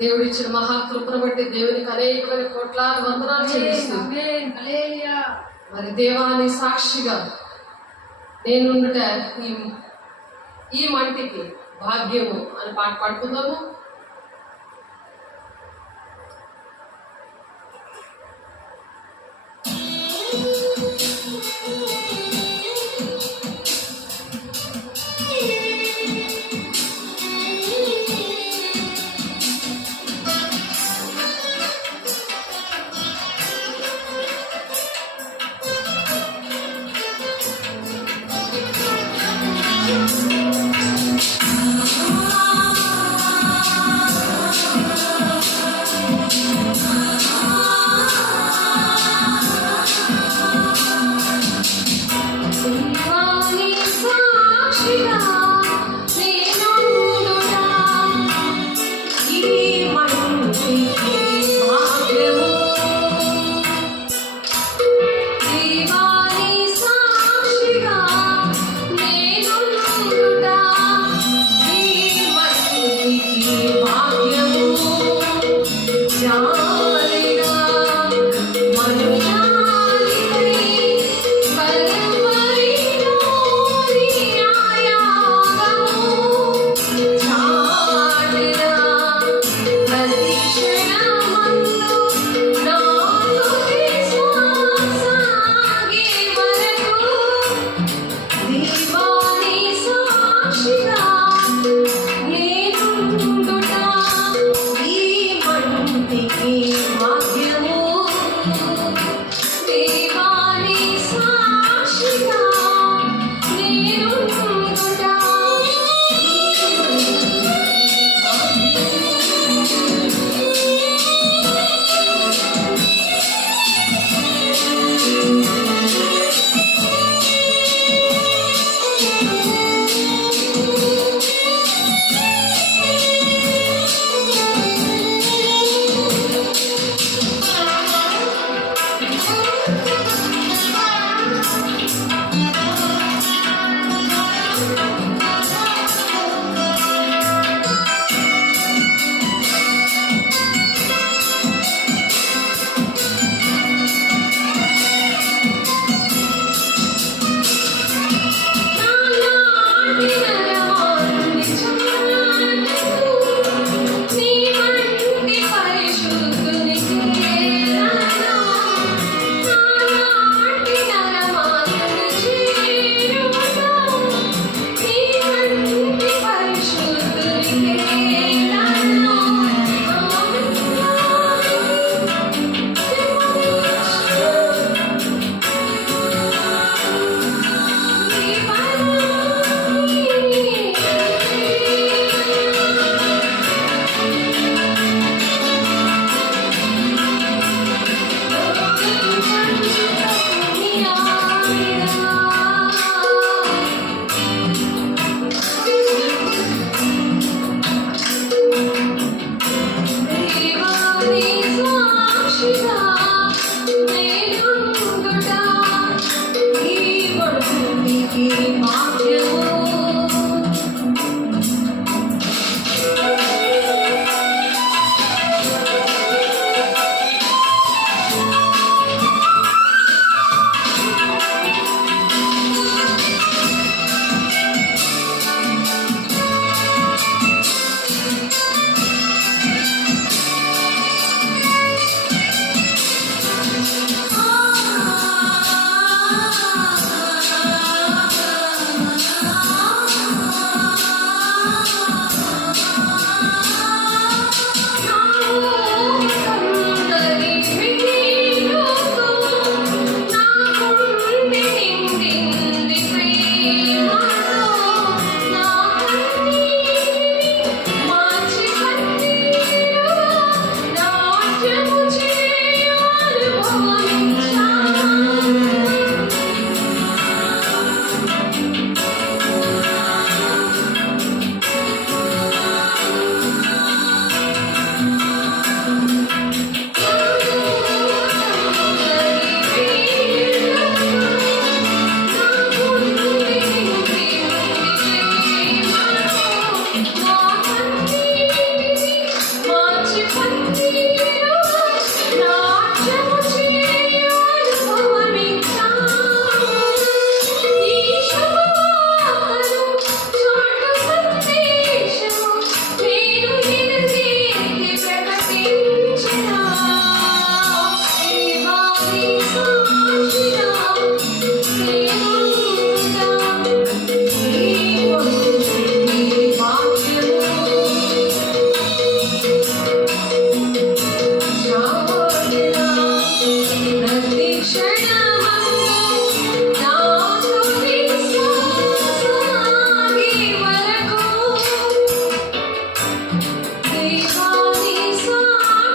దేవుడిచ్చిన మహాకృపను బట్టి దేవునికి అనేకమైన కోట్లాది వందనాలు చెల్లిస్తూ మరి దేవాని సాక్షిగా నేనుండుట ఈ మంటికి భాగ్యము అని పాట పాడుకుందాము.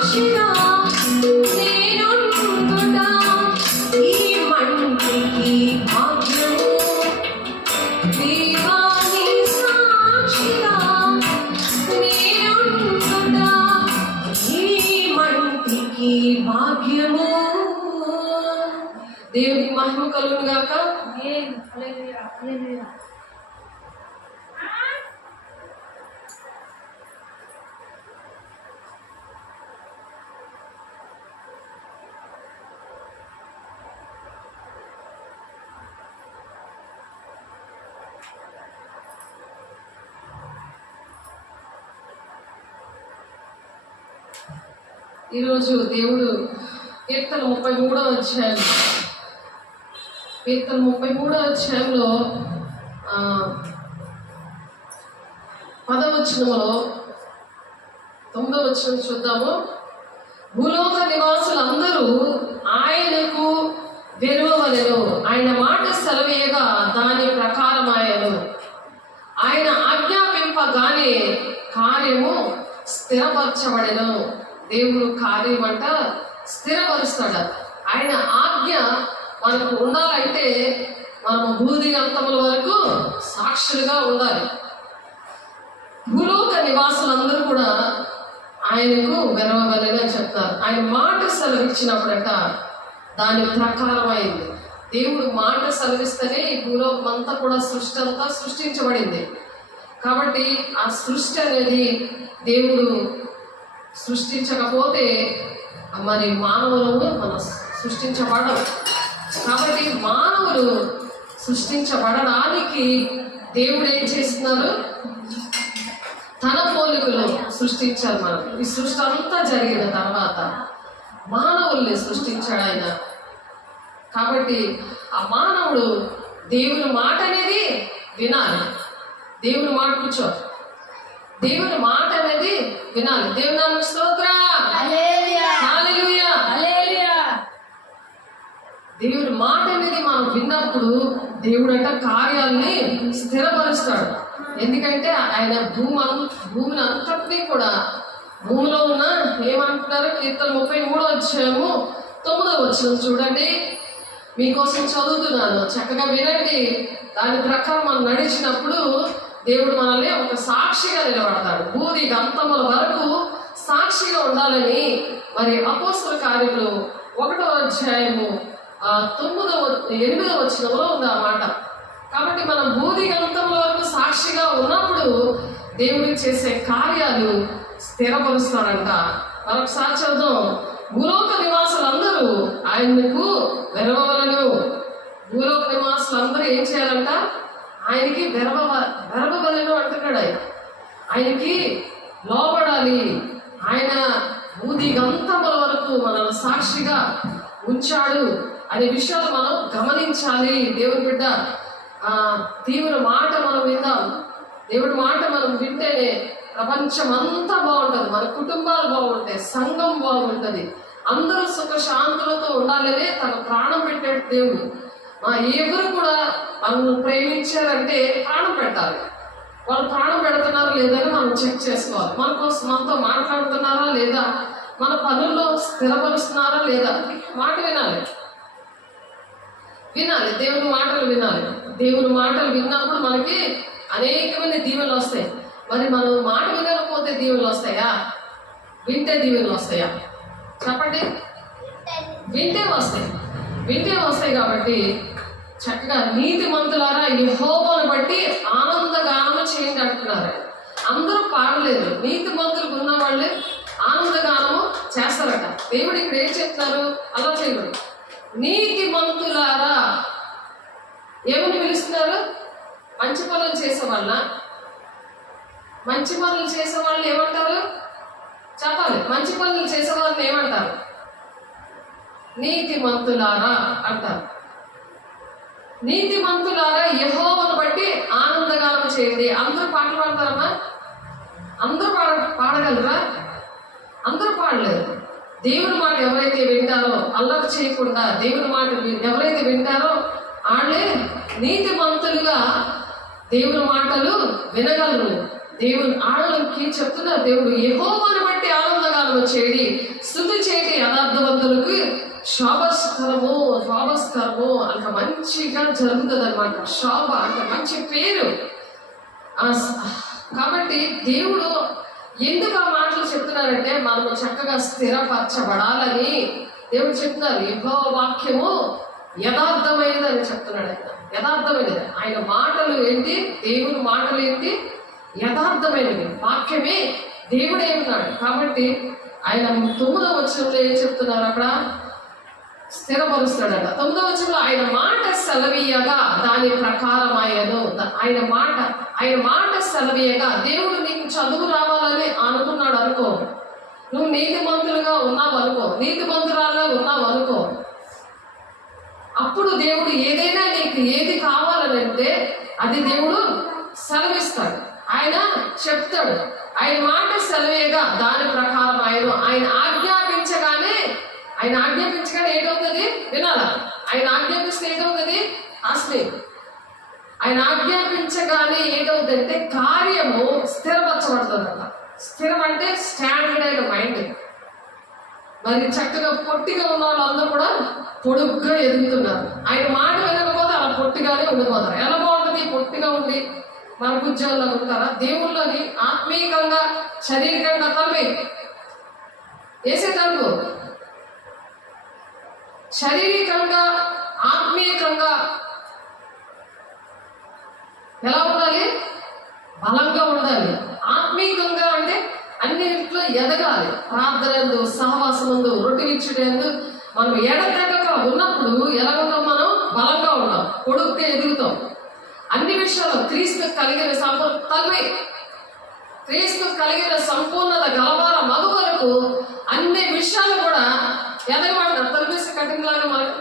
సాక్షిగా నేనుండుట ఈ మంటికి భాగ్యము. దేవాని సాక్షిగా నేనుండుట ఈ మంటికి భాగ్యము. దేవునికి మహిమ కలుగును గాక. ఈరోజు దేవుడు కీర్తన 33వ అధ్యాయం, కీర్తన 33వ అధ్యాయంలో 10వ వచనంలో 9వ వచనం చూద్దాము. భూలోక నివాసులందరూ ఆయనకు విలువవలెను, ఆయన మాట సెలవేయగా దాని ప్రకారమాయను. ఆయన ఆజ్ఞాపింపగానే కార్యము స్థిరపరచబడెను. దేవుడు కార్యం అంట స్థిరపరుస్తాడు. ఆయన ఆజ్ఞ మనకు ఉండాలంటే మనము భూది అంతముల వరకు సాక్షులుగా ఉండాలి. భూలోక నివాసులందరూ కూడా ఆయనకు వెరవగలని చెప్తారు. ఆయన మాట సెలవిచ్చినప్పుడట దాని ప్రకారమైంది. దేవుడు మాట సెలవిస్తేనే ఈ భూలోకం అంతా కూడా సృష్టి అంతా సృష్టించబడింది. కాబట్టి ఆ సృష్టి అనేది దేవుడు సృష్టించకపోతే మరి మానవులను మనం సృష్టించబడం. కాబట్టి మానవులు సృష్టించబడడానికి దేవుడు ఏం చేస్తున్నారు? తన పోలికలో సృష్టించారు. మనం ఈ సృష్టి అంతా జరిగిన తర్వాత మానవుల్ని సృష్టించాడు ఆయన. కాబట్టి ఆ మానవుడు దేవుని మాట అనేది వినాలి. దేవుని మాట కూర్చో, దేవుని మాట అనేది వినాలి. దేవుని నామమునకు స్తోత్రం. హల్లెలూయా. దేవుని మాట అనేది మనం విన్నప్పుడు దేవుడు అంట కార్యాలని స్థిరపరుస్తాడు. ఎందుకంటే ఆయన భూమిని అంతటినీ కూడా, భూమిలో ఉన్న ఏమంటున్నారు? కీర్తన 33వ అధ్యాయము 9వ వచనం చూడండి. మీకోసం చదువుతున్నాను, చక్కగా వినండి. దాని ప్రకారం మనం నడిచినప్పుడు దేవుడు మనల్ని ఒక సాక్షిగా నిలబడతాడు. భూది గంతముల వరకు సాక్షిగా ఉండాలని మరి అపోస్తల కార్యములు 1వ అధ్యాయము 8వ వచనంలో ఉంది ఆ మాట. కాబట్టి మనం భూది గంతముల వరకు సాక్షిగా ఉన్నప్పుడు దేవుడు చేసే కార్యాలు స్థిరపరుస్తాడంట. మరొకసారి చదువుదాం. భూలోక నివాసులందరూ ఆయనకు వెరవవలెను. భూలోక నివాసులందరూ ఏం చేయాలంట? ఆయనకి వెరవవలెను అంటున్నాడు. ఆయనకి లోబడాలి. ఆయన భూది గంతముల వరకు మనల్ని సాక్షిగా ఉంచాడు అనే విషయాలు మనం గమనించాలి. దేవుని బిడ్డ, దేవుని మాట మనం విందాం. దేవుడి మాట మనం వింటేనే ప్రపంచం అంతా బాగుంటుంది, మన కుటుంబాలు బాగుంటాయి, సంఘం బాగుంటుంది, అందరూ సుఖ శాంతులతో ఉండాలనే తన ప్రాణం పెట్టాడు దేవుడు. ఎవరు కూడా మనల్ని ప్రేమించారంటే ప్రాణం పెట్టాలి. వాళ్ళు ప్రాణం పెడుతున్నారు లేదని మనం చెక్ చేసుకోవాలి. మనతో మాట్లాడుతున్నారా లేదా, మన పనుల్లో స్థిరపరుస్తున్నారా లేదా, మాట వినాలి. దేవుని మాటలు వినాలి. దేవుని మాటలు విన్నప్పుడు మనకి అనేకమైన దీవెనలు వస్తాయి. మరి మనం మాట వినకపోతే దీవెనలు వస్తాయా? వింటే దీవెనలు వస్తాయా? చెప్పండి. వింటే వస్తాయి. కాబట్టి చక్కగా నీతిమంతులారా యెహోవాను బట్టి ఆనందగానము చేయండి అంటున్నారు. అందరూ పాడలేదు, నీతిమంతులకు ఉన్న వాళ్ళే ఆనందగానము చేస్తారట. దేవుడు ఇక్కడ ఏం చెప్తున్నారు? అలా చేయకూడదు. నీతిమంతులారా ఏమని పిలుస్తున్నారు? మంచి పనులు చేసే వాళ్ళ, మంచి పనులు చేసే వాళ్ళని ఏమంటారు? చెప్పాలి. మంచి పనులు చేసే వాళ్ళని ఏమంటారు? నీతిమంతులారా అంటారు. నీతిమంతులారా యెహోవాను బట్టి ఆనందగానము చేయండి. అందరూ పాటలు పాడతారమ్మా? అందరూ పాడగలరా? అందరూ పాడలేరు. దేవుని మాట ఎవరైతే వింటారో, అల్లరి చేయకుండా దేవుని మాట ఎవరైతే వింటారో వాళ్ళే నీతిమంతులుగా దేవుని మాటలు వినగలరు. దేవుని ఆడలకి చెప్తున్నారు, దేవుడు యెహోవాను బట్టి ఆనందగానము యథార్థము చేడి స్తుతి చేటి యథార్థవంతులకు శోభస్కరము అంత మంచిగా జరుగుతుంది అనమాట. శోభ అంటే మంచి పేరు. కాబట్టి దేవుడు ఎందుకు ఆ మాటలు చెప్తున్నారంటే మనము చక్కగా స్థిరపరచబడాలని దేవుడు చెప్తున్నారు. యెహోవా వాక్యము యథార్థమైనదని చెప్తున్నాడు. ఆయన యథార్థమైనది. ఆయన మాటలు ఏంటి? దేవుని మాటలు ఏంటి? యథార్థమైనది. వాక్యమే దేవుడే ఉన్నాడు. కాబట్టి ఆయన 9వ వచనంలో ఏం చెప్తున్నారు? అక్కడ స్థిరపరుస్తాడట. 9వ వచనంలో ఆయన మాట సెలవీయగా దాని ప్రకారం ఆయన మాట సెలవీయగా. దేవుడు నీకు చదువు రావాలని అనుకున్నాడు అనుకో, నువ్వు నీతిమంతులుగా ఉన్నావు అనుకో, నీతిమంతురాలుగా ఉన్నావు అనుకో, అప్పుడు దేవుడు ఏదైనా నీకు ఏది కావాలనంటే అది దేవుడు సెలవిస్తాడు. ఆయన చెప్తాడు. ఆయన మాట సెలవేగా దాని ప్రకారం ఆయన ఆజ్ఞాపించగానే ఏటవుతుంది? వినాలా? ఆయన ఆజ్ఞాపిస్తే ఏటవుతుంది? అసలు ఆయన ఆజ్ఞాపించగానే ఏటవుతుందంటే కార్యము స్థిరపరచబడుతుందట. స్థిరం అంటే స్టాండర్డ్ అయిన మైండ్. మరి చక్కగా పొట్టిగా ఉన్న వాళ్ళందరూ కూడా పొడుగ్గా ఎదుగుతున్నారు. ఆయన మాట వినకపోతే అలా పొట్టిగానే ఉండిపోతారు. ఎలా బాగుంటుంది పొట్టిగా ఉండి? మన ఉద్యోగంలో ఉంటారా? దేవుళ్ళని ఆత్మీయంగా శారీరకంగా తలపై వేసే తలుపు, శారీరకంగా ఆత్మీయంగా ఎలా ఉండాలి? బలంగా ఉండాలి. ఆత్మీయంగా అంటే అన్నింటిలో ఎదగాలి. ప్రార్థనందు, సహవాసమందు, రొట్టె విచ్చుటందు మనం ఎడతెగక ఉన్నప్పుడు ఎలా ఉంటాం? మనం బలంగా ఉంటాం, పొడుగ్గా ఎదుగుతాం. అన్ని విషయాలు క్రీస్తు కలిగిన సంపూర్ణత గలవార మగు వరకు అన్ని విషయాలు కూడా ఎదగమంటారు. తలపేసి కటింగ్ లాగా మనకు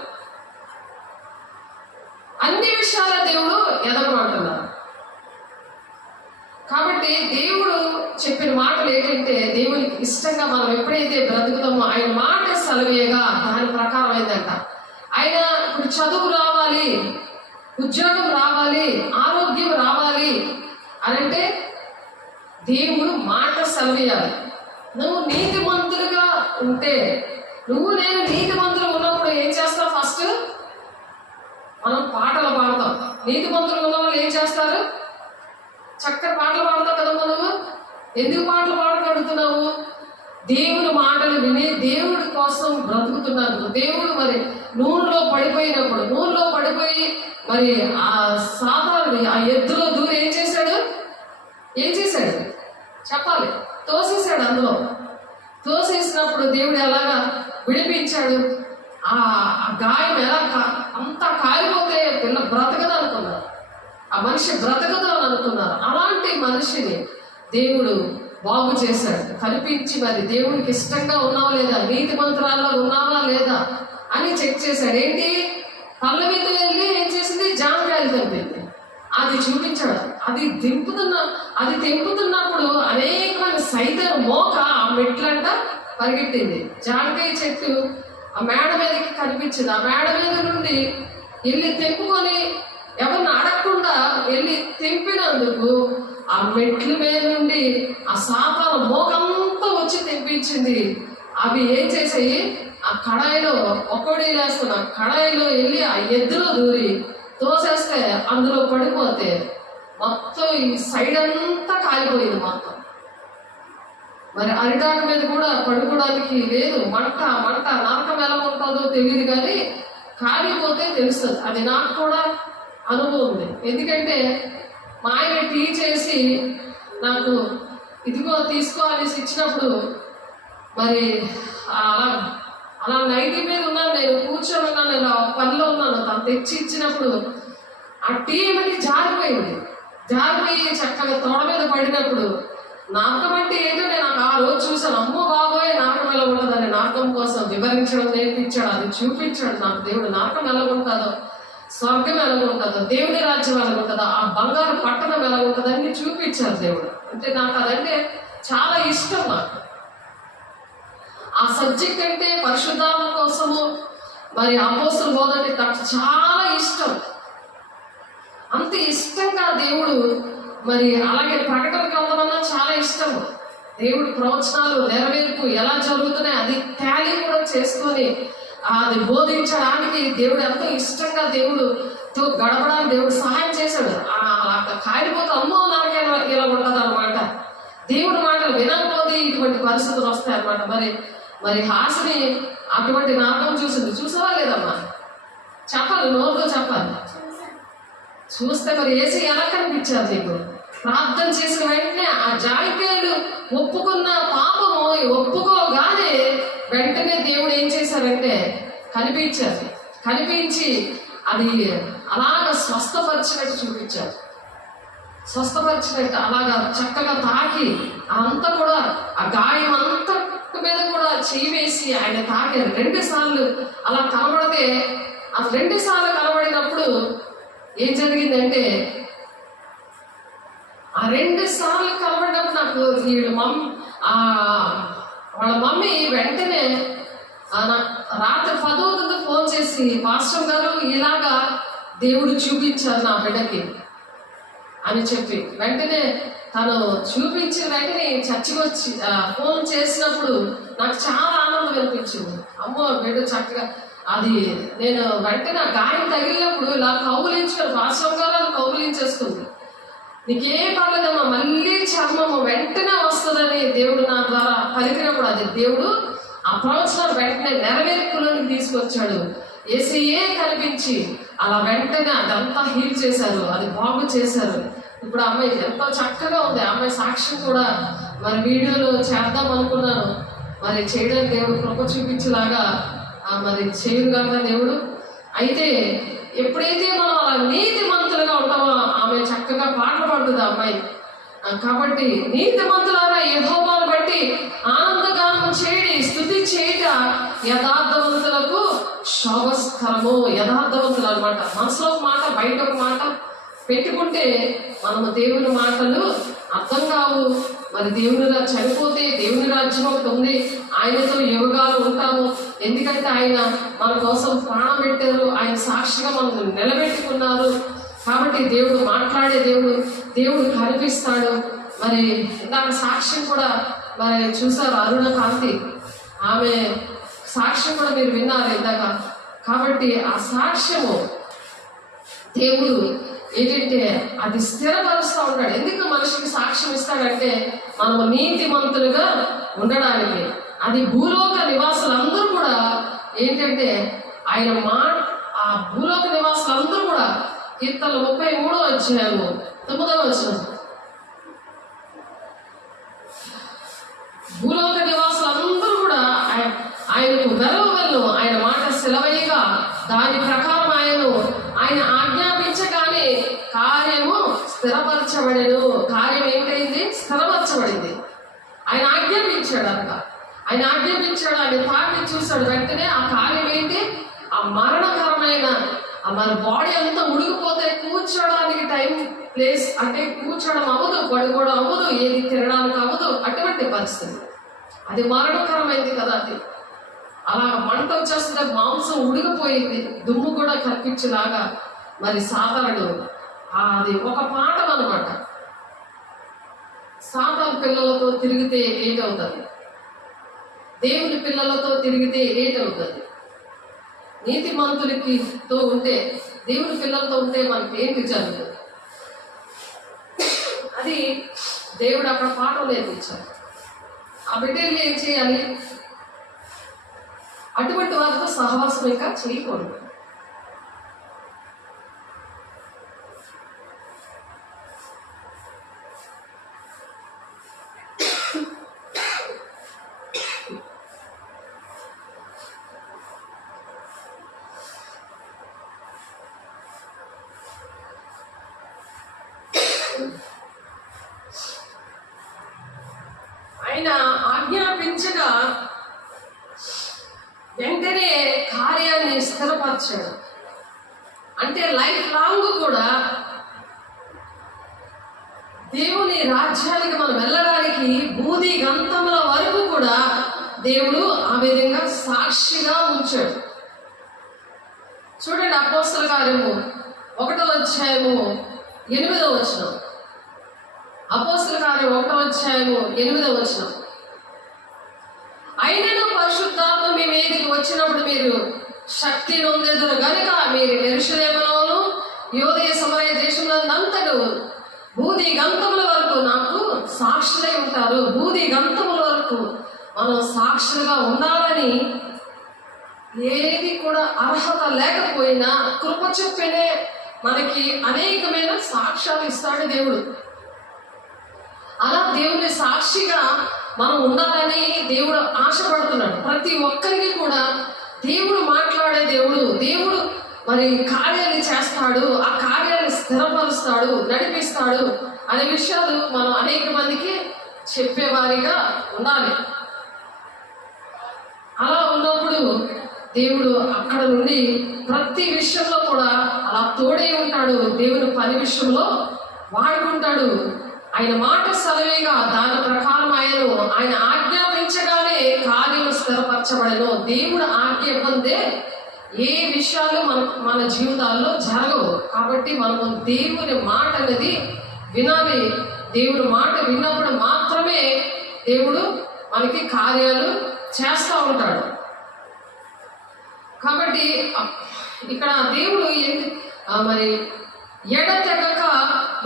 అన్ని విషయాల దేవుడు ఎదగమంటున్నారు. కాబట్టి దేవుడు చెప్పిన మాటలు ఏంటంటే దేవునికి ఇష్టంగా మనం ఎప్పుడైతే బ్రతుకుతామో ఆయన మాట సెలవేయగా దాని ప్రకారం అయిందంట. ఆయన ఇప్పుడు చదువు రావాలి, ఉద్యోగం రావాలి, ఆరోగ్యం రావాలి అనంటే దేవుడు మాట సెలవేయాలి. నువ్వు నీతిమంతులుగా ఉంటే, నేను నీతిమంతులు ఉన్నప్పుడు ఏం చేస్తావు? ఫస్ట్ మనం పాటలు పాడతాం. నీతిమంతులు ఉన్న వాళ్ళు ఏం చేస్తారు? చక్కటి పాటలు పాడతావు కదా. మనము ఎందుకు పాటలు పాడగలుగుతున్నావు? దేవుని మాటలు విని దేవుడి కోసం బ్రతుకుతున్నాను. దేవుడు మరి నూనెలో పడిపోయి మరి ఆ సాతానుని ఆ ఎద్దులో దూరి ఏం చేశాడు చెప్పాలి? తోసేశాడు. అందులో తోసేసినప్పుడు దేవుడు ఎలాగా విడిపించాడు? ఆ గాయం ఎలా అంతా కాలిపోతే పిల్ల బ్రతకదు అనుకున్నారు, ఆ మనిషి బ్రతకదు అని అనుకున్నారు. అలాంటి మనిషిని దేవుడు బాగు చేశాడు. కనిపించి మరి దేవుడికి ఇష్టంగా ఉన్నావా లేదా, నీతి మంత్రాల్లో ఉన్నావా లేదా అని చెక్ చేశాడు. ఏంటి? కళ్ళ మీద వెళ్ళి ఏం చేసింది? జామకాయలు తెంపింది. అది చూపించాడు. అది తెంపుతున్నప్పుడు అనేకమైన సైతం మోక ఆ మెట్లంట పరిగెట్టింది. జామకాయ చెట్టు ఆ మేడ మీదకి కనిపించింది. ఆ మేడ మీద నుండి వెళ్ళి తెంపుకొని ఎవరిని అడగకుండా వెళ్ళి తెంపినందుకు ఆ మెట్ల మీద నుండి ఆ సాతాను మోకంతా వచ్చి తెంపించింది. అవి ఏం చేసాయి? ఆ కడాయిలో ఒక్కోడేలేస్తున్న కడాయిలో వెళ్ళి ఆ ఎద్దులో దూరి తోసేస్తే అందులో పడిపోతే మొత్తం ఈ సైడ్ అంతా కాలిపోయింది మొత్తం. మరి అరిటాకు మీద కూడా పడుకోవడానికి లేదు. మంట నరకం ఎలా ఉంటుందో తెలియదు, కానీ కాలిపోతే తెలుస్తుంది. అది నాకు కూడా అనుభవం ఉంది. ఎందుకంటే మా ఆయన టీ చేసి నాకు ఇదిగో తీసుకో అనేసి ఇచ్చినప్పుడు మరి అలా నైటీ మీద ఉన్నాను, నేను కూర్చొని ఉన్నాను, నేను పనిలో ఉన్నాను. తను తెచ్చి ఇచ్చినప్పుడు ఆ టీ ఏమిటి జారిపోయి చక్కగా తోడ మీద పడినప్పుడు నరకం అంటే ఏంటో నేను ఆ రోజు చూశాను. అమ్మో బాబోయే నరకం ఎలా ఉంటుందని నరకం కోసం వివరించడం నేర్పించాడు, అది చూపించాడు నాకు దేవుడు. నరకం ఎలా ఉంటుందో, స్వర్గం ఎలా ఉంటుందో, దేవుని రాజ్యం ఎలా ఉంటుందో, ఆ బంగారు పట్టణం ఎలా ఉంటుందో అన్ని చూపించారు దేవుడు. అంటే నాకు అదంటే చాలా ఇష్టం. నాకు ఆ సబ్జెక్ట్ అంటే పరిశుద్ధాత్మ కోసము మరి అపోస్తల బోధ అంటే నాకు చాలా ఇష్టం. అంత ఇష్టంగా దేవుడు మరి అలాగే ప్రకటన గ్రంథం అన్నా చాలా ఇష్టం. దేవుడు ప్రవచనాలు నెరవేర్పు ఎలా జరుగుతున్నాయి అది టాలీ కూడా చేసుకొని అది బోధించడానికి దేవుడు ఎంతో ఇష్టంగా దేవుడుతో గడపడానికి దేవుడు సహాయం చేశాడు. కాలిపోతే అమ్మో నాకేనా ఇలా ఉంటుంది అనమాట. దేవుడి మాటలు వినకపోతే ఇటువంటి పరిస్థితులు వస్తాయి అన్నమాట. మరి హాసిని అటువంటి నాటకం చూసావా లేదమ్మా? చెప్పాలి, నోరుతో చెప్పాలి. చూస్తే మరి ఏసీ ఎలా కనిపించారు నీకు? ప్రార్థన చేసిన వెంటనే ఆ జాయికాయలు ఒప్పుకున్న పాపము ఒప్పుకోగానే వెంటనే దేవుడు ఏం చేశారంటే కనిపించి అది అలాగ స్వస్థపరిచినట్టు చూపించారు. స్వస్థపరిచినట్టు అలాగా చక్కగా తాకి అంతా కూడా ఆ గాయం అంతా మీద కూడా చేయి వేసి ఆయన తాకి 2 సార్లు అలా కనబడితే ఆ 2 సార్లు కనబడినప్పుడు ఏం జరిగిందంటే ఆ 2 సార్లు కనబడినప్పుడు నాకు వాళ్ళ మమ్మీ వెంటనే రాత్రి 10 ఫోన్ చేసి, పాస్టర్ గారు ఇలాగా దేవుడు చూపించారు నా బిడ్డకి అని చెప్పి, వెంటనే తను చూపించిన వెంటనే చర్చికి వచ్చి ఫోన్ చేసినప్పుడు నాకు చాలా ఆనందం అనిపించింది. అమ్మో బిడ్డ చక్కగా అది నేను వెంటనే గాయం తగిలినప్పుడు ఇలా కౌగులించుకొని పాస్టర్ గారు అది కౌగులించేస్తుంది. నీకేం పర్లేదమ్మా, మళ్ళీ చర్మము వెంటనే వస్తుందని దేవుడు నా ద్వారా పలికినప్పుడు అది దేవుడు ఆ ప్రవచనం వెంటనే నెరవేర్పులోనికి తీసుకొచ్చాడు. ఏసీయే కనిపించి అలా వెంటనే అదంతా హీల్ చేశారు, అది బాగు చేశారు. ఇప్పుడు అమ్మాయి ఎంతో చక్కగా ఉంది. అమ్మాయి సాక్ష్యం కూడా మరి వీడియోలో చేద్దాం అనుకున్నాను, మరి చేయడానికి దేవుడు కృప చూపించేలాగా మరి చేయరుగా దేవుడు. అయితే ఎప్పుడైతే మనం అలా నీతిమంతులుగా ఉంటామో ఆమె చక్కగా పాటలు పాడుతుంది అమ్మాయి. కాబట్టి నీతిమంతులారా యెహోవాను బట్టి ఆనందగానం చేయడి, స్తుతి చేయట యథార్థవంతులకు శోభస్కరము. యథార్థవంతులు అనమాట. మనసులో ఒక మాట బయట ఒక మాట పెట్టుకుంటే మనము దేవుని మాటలు అర్థం కావు. మరి దేవునిగా చనిపోతే దేవుని రాజ్యం ఒకటి ఉంది, ఆయనతో యుగాలు ఉంటాము. ఎందుకంటే ఆయన మన కోసం ప్రాణం పెట్టారు, ఆయన సాక్షిగా మనల్ని నిలబెట్టుకున్నారు. కాబట్టి దేవుడు మాట్లాడే దేవుడు కనిపిస్తాడు. మరి ఇందాక సాక్ష్యం కూడా మరి చూసారు, అరుణ కాంతి ఆమె సాక్ష్యం కూడా మీరు విన్నారు ఇందాక. కాబట్టి ఆ సాక్ష్యము దేవుడు ఏంటంటే అది స్థిరపరుస్తూ ఉంటాడు. ఎందుకు మనిషికి సాక్ష్యం ఇస్తాడంటే మనము నీతిమంతులుగా ఉండడానికి. అది భూలోక నివాసులందరూ కూడా ఏంటంటే ఆయన ఆ భూలోక నివాసులందరూ కూడా కీర్తనలు 33వ అధ్యాయము 9వ వచనం, భూలోక నివాసులందరూ కూడా ఆయనకు గర్వవలను, ఆయన మాట సెలవయ్యగా దాని ప్రకారం ఆయన ఆజ్ఞాపించగానే కార్యము స్థిరపరచబడేను. కార్యం ఏంటైంది? స్థిరపరచబడింది. ఆయన ఆజ్ఞాపించాడు అంట. ఆయన తాకి చూశాడు. వెంటనే ఆ కార్యం ఏంటి? ఆ మరణకరమైన మన బాడీ అంతా ఉడికిపోతే కూర్చోడానికి టైం ప్లేస్ అంటే కూర్చోవడం అవ్వదు, పడుకోవడం అవ్వదు, ఏది తినడానికి అవ్వదు. అటువంటి పరిస్థితి అది మరణకరమైంది కదా. అది అలా మంట వచ్చేస్తే మాంసం ఉడికిపోయింది, దుమ్ము కూడా కనిపించేలాగా. మరి సాతానుడు అది ఒక పాఠం అనమాట. సాతాను పిల్లలతో తిరిగితే ఏంటవుతుంది? దేవుని పిల్లలతో తిరిగితే ఏంటవుతుంది? నీతిమంతులతో ఉంటే, దేవుని పిల్లలతో ఉంటే మనకి ఏంటి జరుగుతుంది? అది దేవుడు అక్కడ పాఠం నేర్పించాడు. ఆ బిడ్డలు ఏం చేయాలి? అటువంటి వారితో సహవాసం ఇంకా చేయకూడదు. ఆయన ఆజ్ఞాపించగా వెంటనే కార్యాన్ని స్థిరపరచాడు. అంటే లైఫ్ లాంగ్ కూడా దేవుని రాజ్యానికి మనం వెళ్ళడానికి బూది గంతముల వరకు కూడా దేవుడు ఆ విధంగా సాక్షిగా ఉంచాడు. చూడండి, అపోస్తల కార్యము 1వ అధ్యాయము 8వ వచనం. అపోస్తల కార్యం 1వ అధ్యాయము 8వ వచనం. అయినను పరిశుద్ధాత్మ మీ మీదకి వచ్చినప్పుడు మీరు శక్తి నొందెదరు గనుక మీరు యెరూషలేములోను యూదయ సమరయ దేశములంతటా భూది గంతముల వరకు నాకు సాక్షులై ఉంటారు. భూది గంతముల వరకు మనం సాక్షులుగా ఉండాలని ఏది కూడా అర్హత లేకపోయినా కృప చెప్పినే మనకి అనేకమైన సాక్ష్యాలు ఇస్తాడు దేవుడు. అలా దేవుని సాక్షిగా మనం ఉండాలని దేవుడు ఆశపడుతున్నాడు. ప్రతి ఒక్కరికి కూడా దేవుడు మాట్లాడే దేవుడు మరి కార్యాలు చేస్తాడు, ఆ కార్యాలు స్థిరపరుస్తాడు, నడిపిస్తాడు అనే విషయాలు మనం అనేక మందికి చెప్పేవారిగా ఉండాలి. అలా ఉన్నప్పుడు దేవుడు అక్కడ నుండి ప్రతి విషయంలో కూడా అలా తోడే ఉంటాడు. దేవుని పని విషయంలో వాడుకుంటాడు. ఆయన మాట సెలవేగా దాని ప్రకారం ఆయన ఆజ్ఞాపించగానే కార్యము స్థిరపరచబడను. దేవుడు ఆజ్ఞ ఇవ్వందే ఏ విషయాలు మన జీవితాల్లో జరగవు. కాబట్టి మనము దేవుని మాట అనేది వినాలి. దేవుని మాట విన్నప్పుడు మాత్రమే దేవుడు మనకి కార్యాలు చేస్తూ ఉంటాడు. కాబట్టి ఇక్కడ దేవుడు మరి ఎడతెగక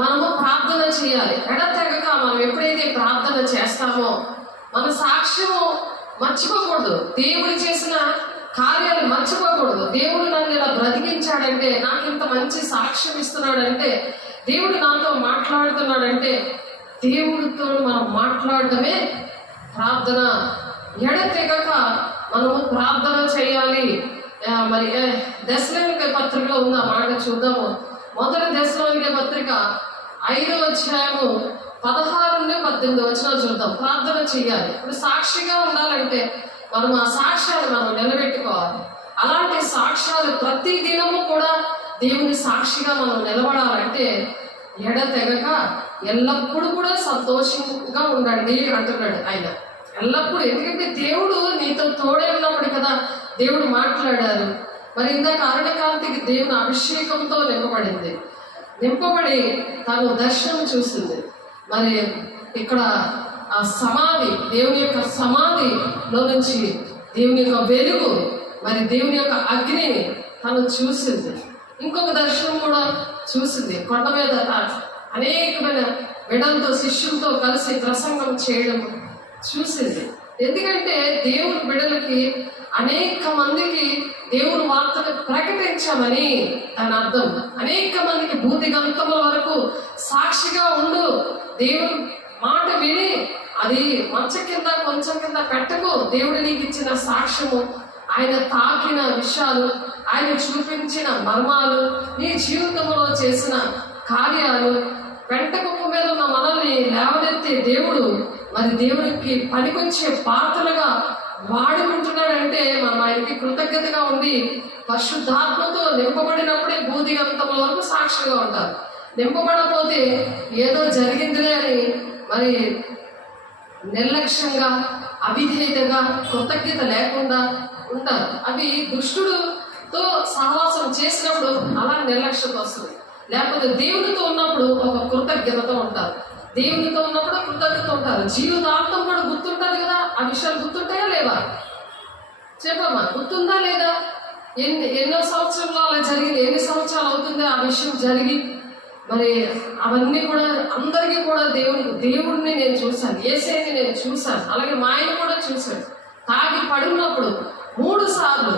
మనము ప్రార్థన చేయాలి. ఎడతెగక మనం ఎప్పుడైతే ప్రార్థన చేస్తామో మన సాక్ష్యము మర్చిపోకూడదు. దేవుడు చేసిన కార్యాలు మర్చిపోకూడదు. దేవుడు నన్ను ఇలా బ్రతికించాడంటే, నాకు ఇంత మంచి సాక్ష్యం ఇస్తున్నాడంటే, దేవుడు నాతో మాట్లాడుతున్నాడంటే, దేవుడితో మనం మాట్లాడటమే ప్రార్థన. ఎడతెగక మనము ప్రార్థన చేయాలి. మరి దశలోనికే పత్రికలో ఉన్న మాట చూద్దాము. మొదటి దశలోనికే పత్రిక 5వ అధ్యాయము 16 నుండి 18 వచనాలు చూద్దాం. ప్రార్థన చేయాలి. ఇప్పుడు సాక్షిగా ఉండాలంటే మనం ఆ సాక్ష్యాలు మనం నిలబెట్టుకోవాలి. అలాంటి సాక్ష్యాలు ప్రతి దినము కూడా దేవుని సాక్షిగా మనం నిలబడాలంటే ఎడతెగక ఎల్లప్పుడూ కూడా సంతోషంగా ఉండండి అంటున్నాడు ఆయన. ఎల్లప్పుడూ, ఎందుకంటే దేవుడు నీతో తోడే ఉన్నప్పుడు కదా దేవుడు మాట్లాడారు. మరి ఇందాక అరుణకాంతికి దేవుని అభిషేకంతో నింపబడి తను దర్శనం చూసింది. మరి ఇక్కడ ఆ సమాధి, దేవుని యొక్క సమాధిలో నుంచి దేవుని యొక్క వెలుగు, మరి దేవుని యొక్క అగ్నిని తను చూసింది. ఇంకొక దర్శనం కూడా చూసింది. కొండ మీద అనేకమైన బిడ్డలతో శిష్యులతో కలిసి ప్రసంగం చేయడం చూసింది. ఎందుకంటే దేవుని బిడ్డలకి అనేక మందికి దేవుని వార్తను ప్రకటించామని దాని అర్థం. అనేక మందికి భూతి గంతముల వరకు సాక్షిగా ఉండు. దేవుని మాట విని అది మంచ కింద కొంచెం కింద పెట్టకు. దేవుడు నీకు ఇచ్చిన సాక్ష్యము, ఆయన తాకిన విషయాలు, ఆయన చూపించిన మర్మాలు, నీ జీవితంలో చేసిన కార్యాలు, పెంట కుప్ప మీద ఉన్న మనల్ని లేవనెత్తే దేవుడు మరి దేవునికి పనికొచ్చే పాత్రలుగా వాడుకుంటున్నాడంటే మనం ఆయనకి కృతజ్ఞతగా ఉండి పరిశుద్ధాత్మతో నింపబడినప్పుడే భూతి గంతముల వరకు సాక్షిగా ఉంటారు. నింపబడకపోతే ఏదో జరిగిందిలే అని మరి నిర్లక్ష్యంగా, అవిధేయతగా, కృతజ్ఞత లేకుండా ఉంటారు. అవి దుష్టుడితో సహవాసం చేసినప్పుడు అలా నిర్లక్ష్యత వస్తుంది. లేకపోతే దేవునితో ఉన్నప్పుడు ఒక కృతజ్ఞతతో ఉంటారు. దేవునితో ఉన్నప్పుడు కృతజ్ఞత ఉంటారు. జీవితాంతం కూడా గుర్తుంటుంది కదా. ఆ విషయాలు గుర్తుంటాయా లేవా? చెప్పమ్మా, గుర్తుందా లేదా? ఎన్నో సంవత్సరంలో అలా జరిగింది. ఎన్ని సంవత్సరాలు అవుతుందో ఆ విషయం జరిగి మరి అవన్నీ కూడా అందరికీ కూడా దేవుడిని నేను చూశాను, యేసేని నేను చూశాను. అలాగే మా ఆయన కూడా చూశాడు. తాగి పడున్నప్పుడు 3 సార్లు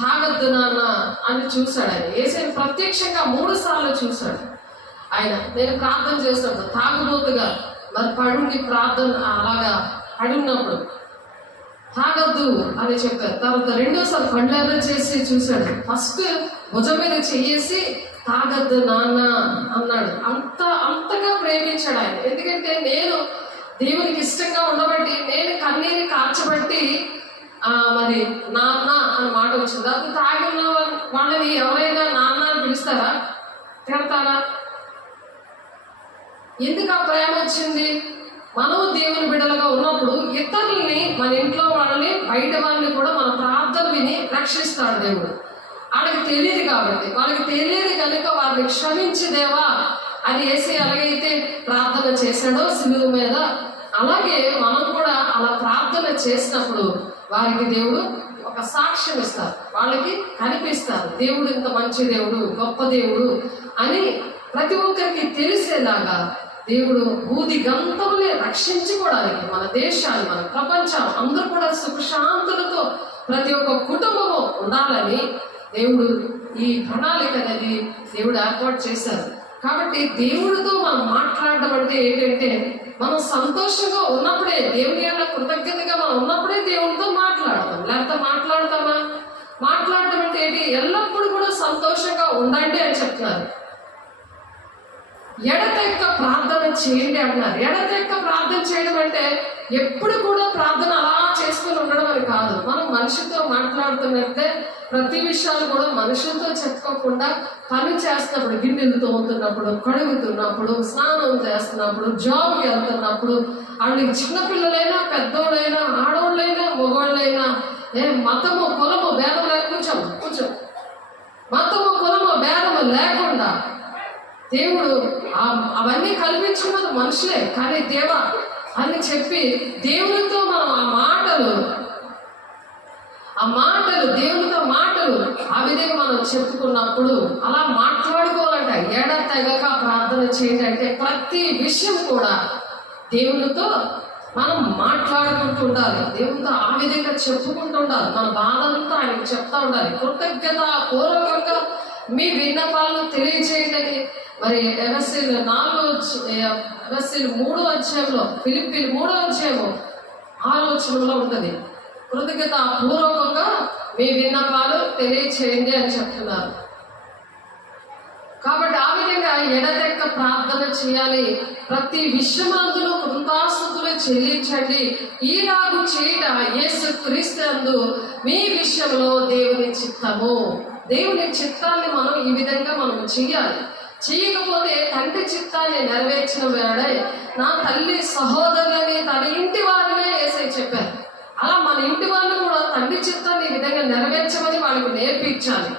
తాగద్దు నాన్న అని చూశాడు ఆయన. యేసేని ప్రత్యక్షంగా 3 సార్లు చూశాడు ఆయన. నేను ప్రార్థన చేసినప్పుడు తాగుబోతుగా మరి పడుండి ప్రార్థన అలాగా పడున్నప్పుడు తాగద్దు అని చెప్పారు. తర్వాత 2సారి కళ్ళెర్ర చేసి చూశాడు. ఫస్ట్ భుజం మీద చెయ్యేసి తాగద్దు నాన్న అన్నాడు. అంతగా ప్రేమించాడు ఆయన. ఎందుకంటే నేను దేవునికి ఇష్టంగా ఉండబట్టి, నేను కన్నీరు కార్చబట్టి మరి నాన్న అని మాట వచ్చింది. అప్పుడు తాగిన వాళ్ళని ఎవరైనా నాన్న అని పిలుస్తారా? తిడతారా? ఎందుకు ఆ ప్రేమ వచ్చింది? మనం దేవుని బిడ్డలుగా ఉన్నప్పుడు ఇతరుల్ని, మన ఇంట్లో వాళ్ళని, బయట వాళ్ళని కూడా మన ప్రార్థన విని రక్షిస్తాడు దేవుడు. వాళ్ళకి తెలియదు కాబట్టి, వాళ్ళకి తెలియదు కనుక వారిని క్షమించదేవా అని యేసయ్య ఎలాగైతే ప్రార్థన చేశాడో సిలువ మీద, అలాగే మనం కూడా ఆ అలా ప్రార్థన చేసినప్పుడు వారికి దేవుడు ఒక సాక్ష్యం ఇస్తారు, వాళ్ళకి కనిపిస్తారు. దేవుడు ఇంత మంచి దేవుడు, గొప్ప దేవుడు అని ప్రతి ఒక్కరికి తెలిసేలాగా దేవుడు భూది గంతములే రక్షించుకోవడానికి మన దేశాన్ని, మన ప్రపంచం అందరూ కూడా సుఖశాంతులతో ప్రతి ఒక్క కుటుంబము ఉండాలని దేవుడు ఈ ప్రణాళిక అనేది దేవుడు ఏర్పాటు చేశారు. కాబట్టి దేవుడితో మనం మాట్లాడడం అంటే ఏంటంటే, మనం సంతోషంగా ఉన్నప్పుడే, దేవుని యొక్క కృతజ్ఞతగా మనం ఉన్నప్పుడే దేవుడితో మాట్లాడతాం. లేకపోతే మాట్లాడతామా? మాట్లాడటం అంటే ఏంటి? ఎల్లప్పుడూ కూడా సంతోషంగా ఉండండి అని చెప్తున్నారు. ఎడతెక్క ప్రార్థన చేయండి అంటున్నారు. ఎడతెక్క ప్రార్థన చేయడం అంటే ఎప్పుడు కూడా ప్రార్థన అలా చేసుకుని ఉండడం అని కాదు. మనం మనిషితో మాట్లాడుతున్నట్టే ప్రతి విషయాలు కూడా మనుషులతో చెప్పుకోకుండా పని చేస్తున్నప్పుడు, గిన్నెలు తోముతున్నప్పుడు, కడుగుతున్నప్పుడు, స్నానం చేస్తున్నప్పుడు, జాబ్కి వెళ్తున్నప్పుడు, వాళ్ళకి చిన్నపిల్లలైనా పెద్దోళ్ళైనా ఆడోళ్ళైనా మగోళ్ళైనా మతము కులము భేదం లేక కొంచెం మతము కులము భేదము లేకుండా దేవుడు అవన్నీ కల్పించుకున్నది మనుషులే, కానీ దేవా అని చెప్పి దేవునితో మనం దేవునితో మాటలు ఆ విధంగా మనం చెప్పుకున్నప్పుడు అలా మాట్లాడుకోవాలంట. ఎడతెగక ప్రార్థన చేయండి అంటే ప్రతి విషయం కూడా దేవునితో మనం మాట్లాడుకుంటూ ఉండాలి, దేవునితో ఆ విధంగా చెప్పుకుంటూ ఉండాలి. మన బాధంతా ఆయనకు చెప్తా ఉండాలి. కృతజ్ఞత పూర్వకంగా మీ విన్నపాలను తెలియజేయండి. మరి ఎఫెసీయులు 3వ అధ్యాయంలో, ఫిలిప్పీయులు 3వ అధ్యాయము 6వ వచనంలో ఉంటుంది. కృతజ్ఞత పూర్వకంగా మీ విన్నపాలు తెలియచేయండి అని చెప్తున్నారు. కాబట్టి ఆ విధంగా ఎడతెక్క ప్రార్థన చేయాలి. ప్రతి విషయమందులో కృతజ్ఞతాస్తుతులు చెల్లించండి. ఈలాగు చేయట యేసుక్రీస్తు యందు మీ విషయంలో దేవుని చిత్తము. దేవుని చిత్తాన్ని మనం ఈ విధంగా మనం చేయాలి. చేయకపోతే తండ్రి చిత్తాన్ని నెరవేర్చిన వాడే నా తల్లి సహోదరులని తన ఇంటి వారినే యేసయ్య చెప్పారు. అలా మన ఇంటి వాళ్ళు కూడా తండ్రి చిత్తాన్ని ఈ విధంగా నెరవేర్చమని వాళ్ళకి నేర్పించాలి.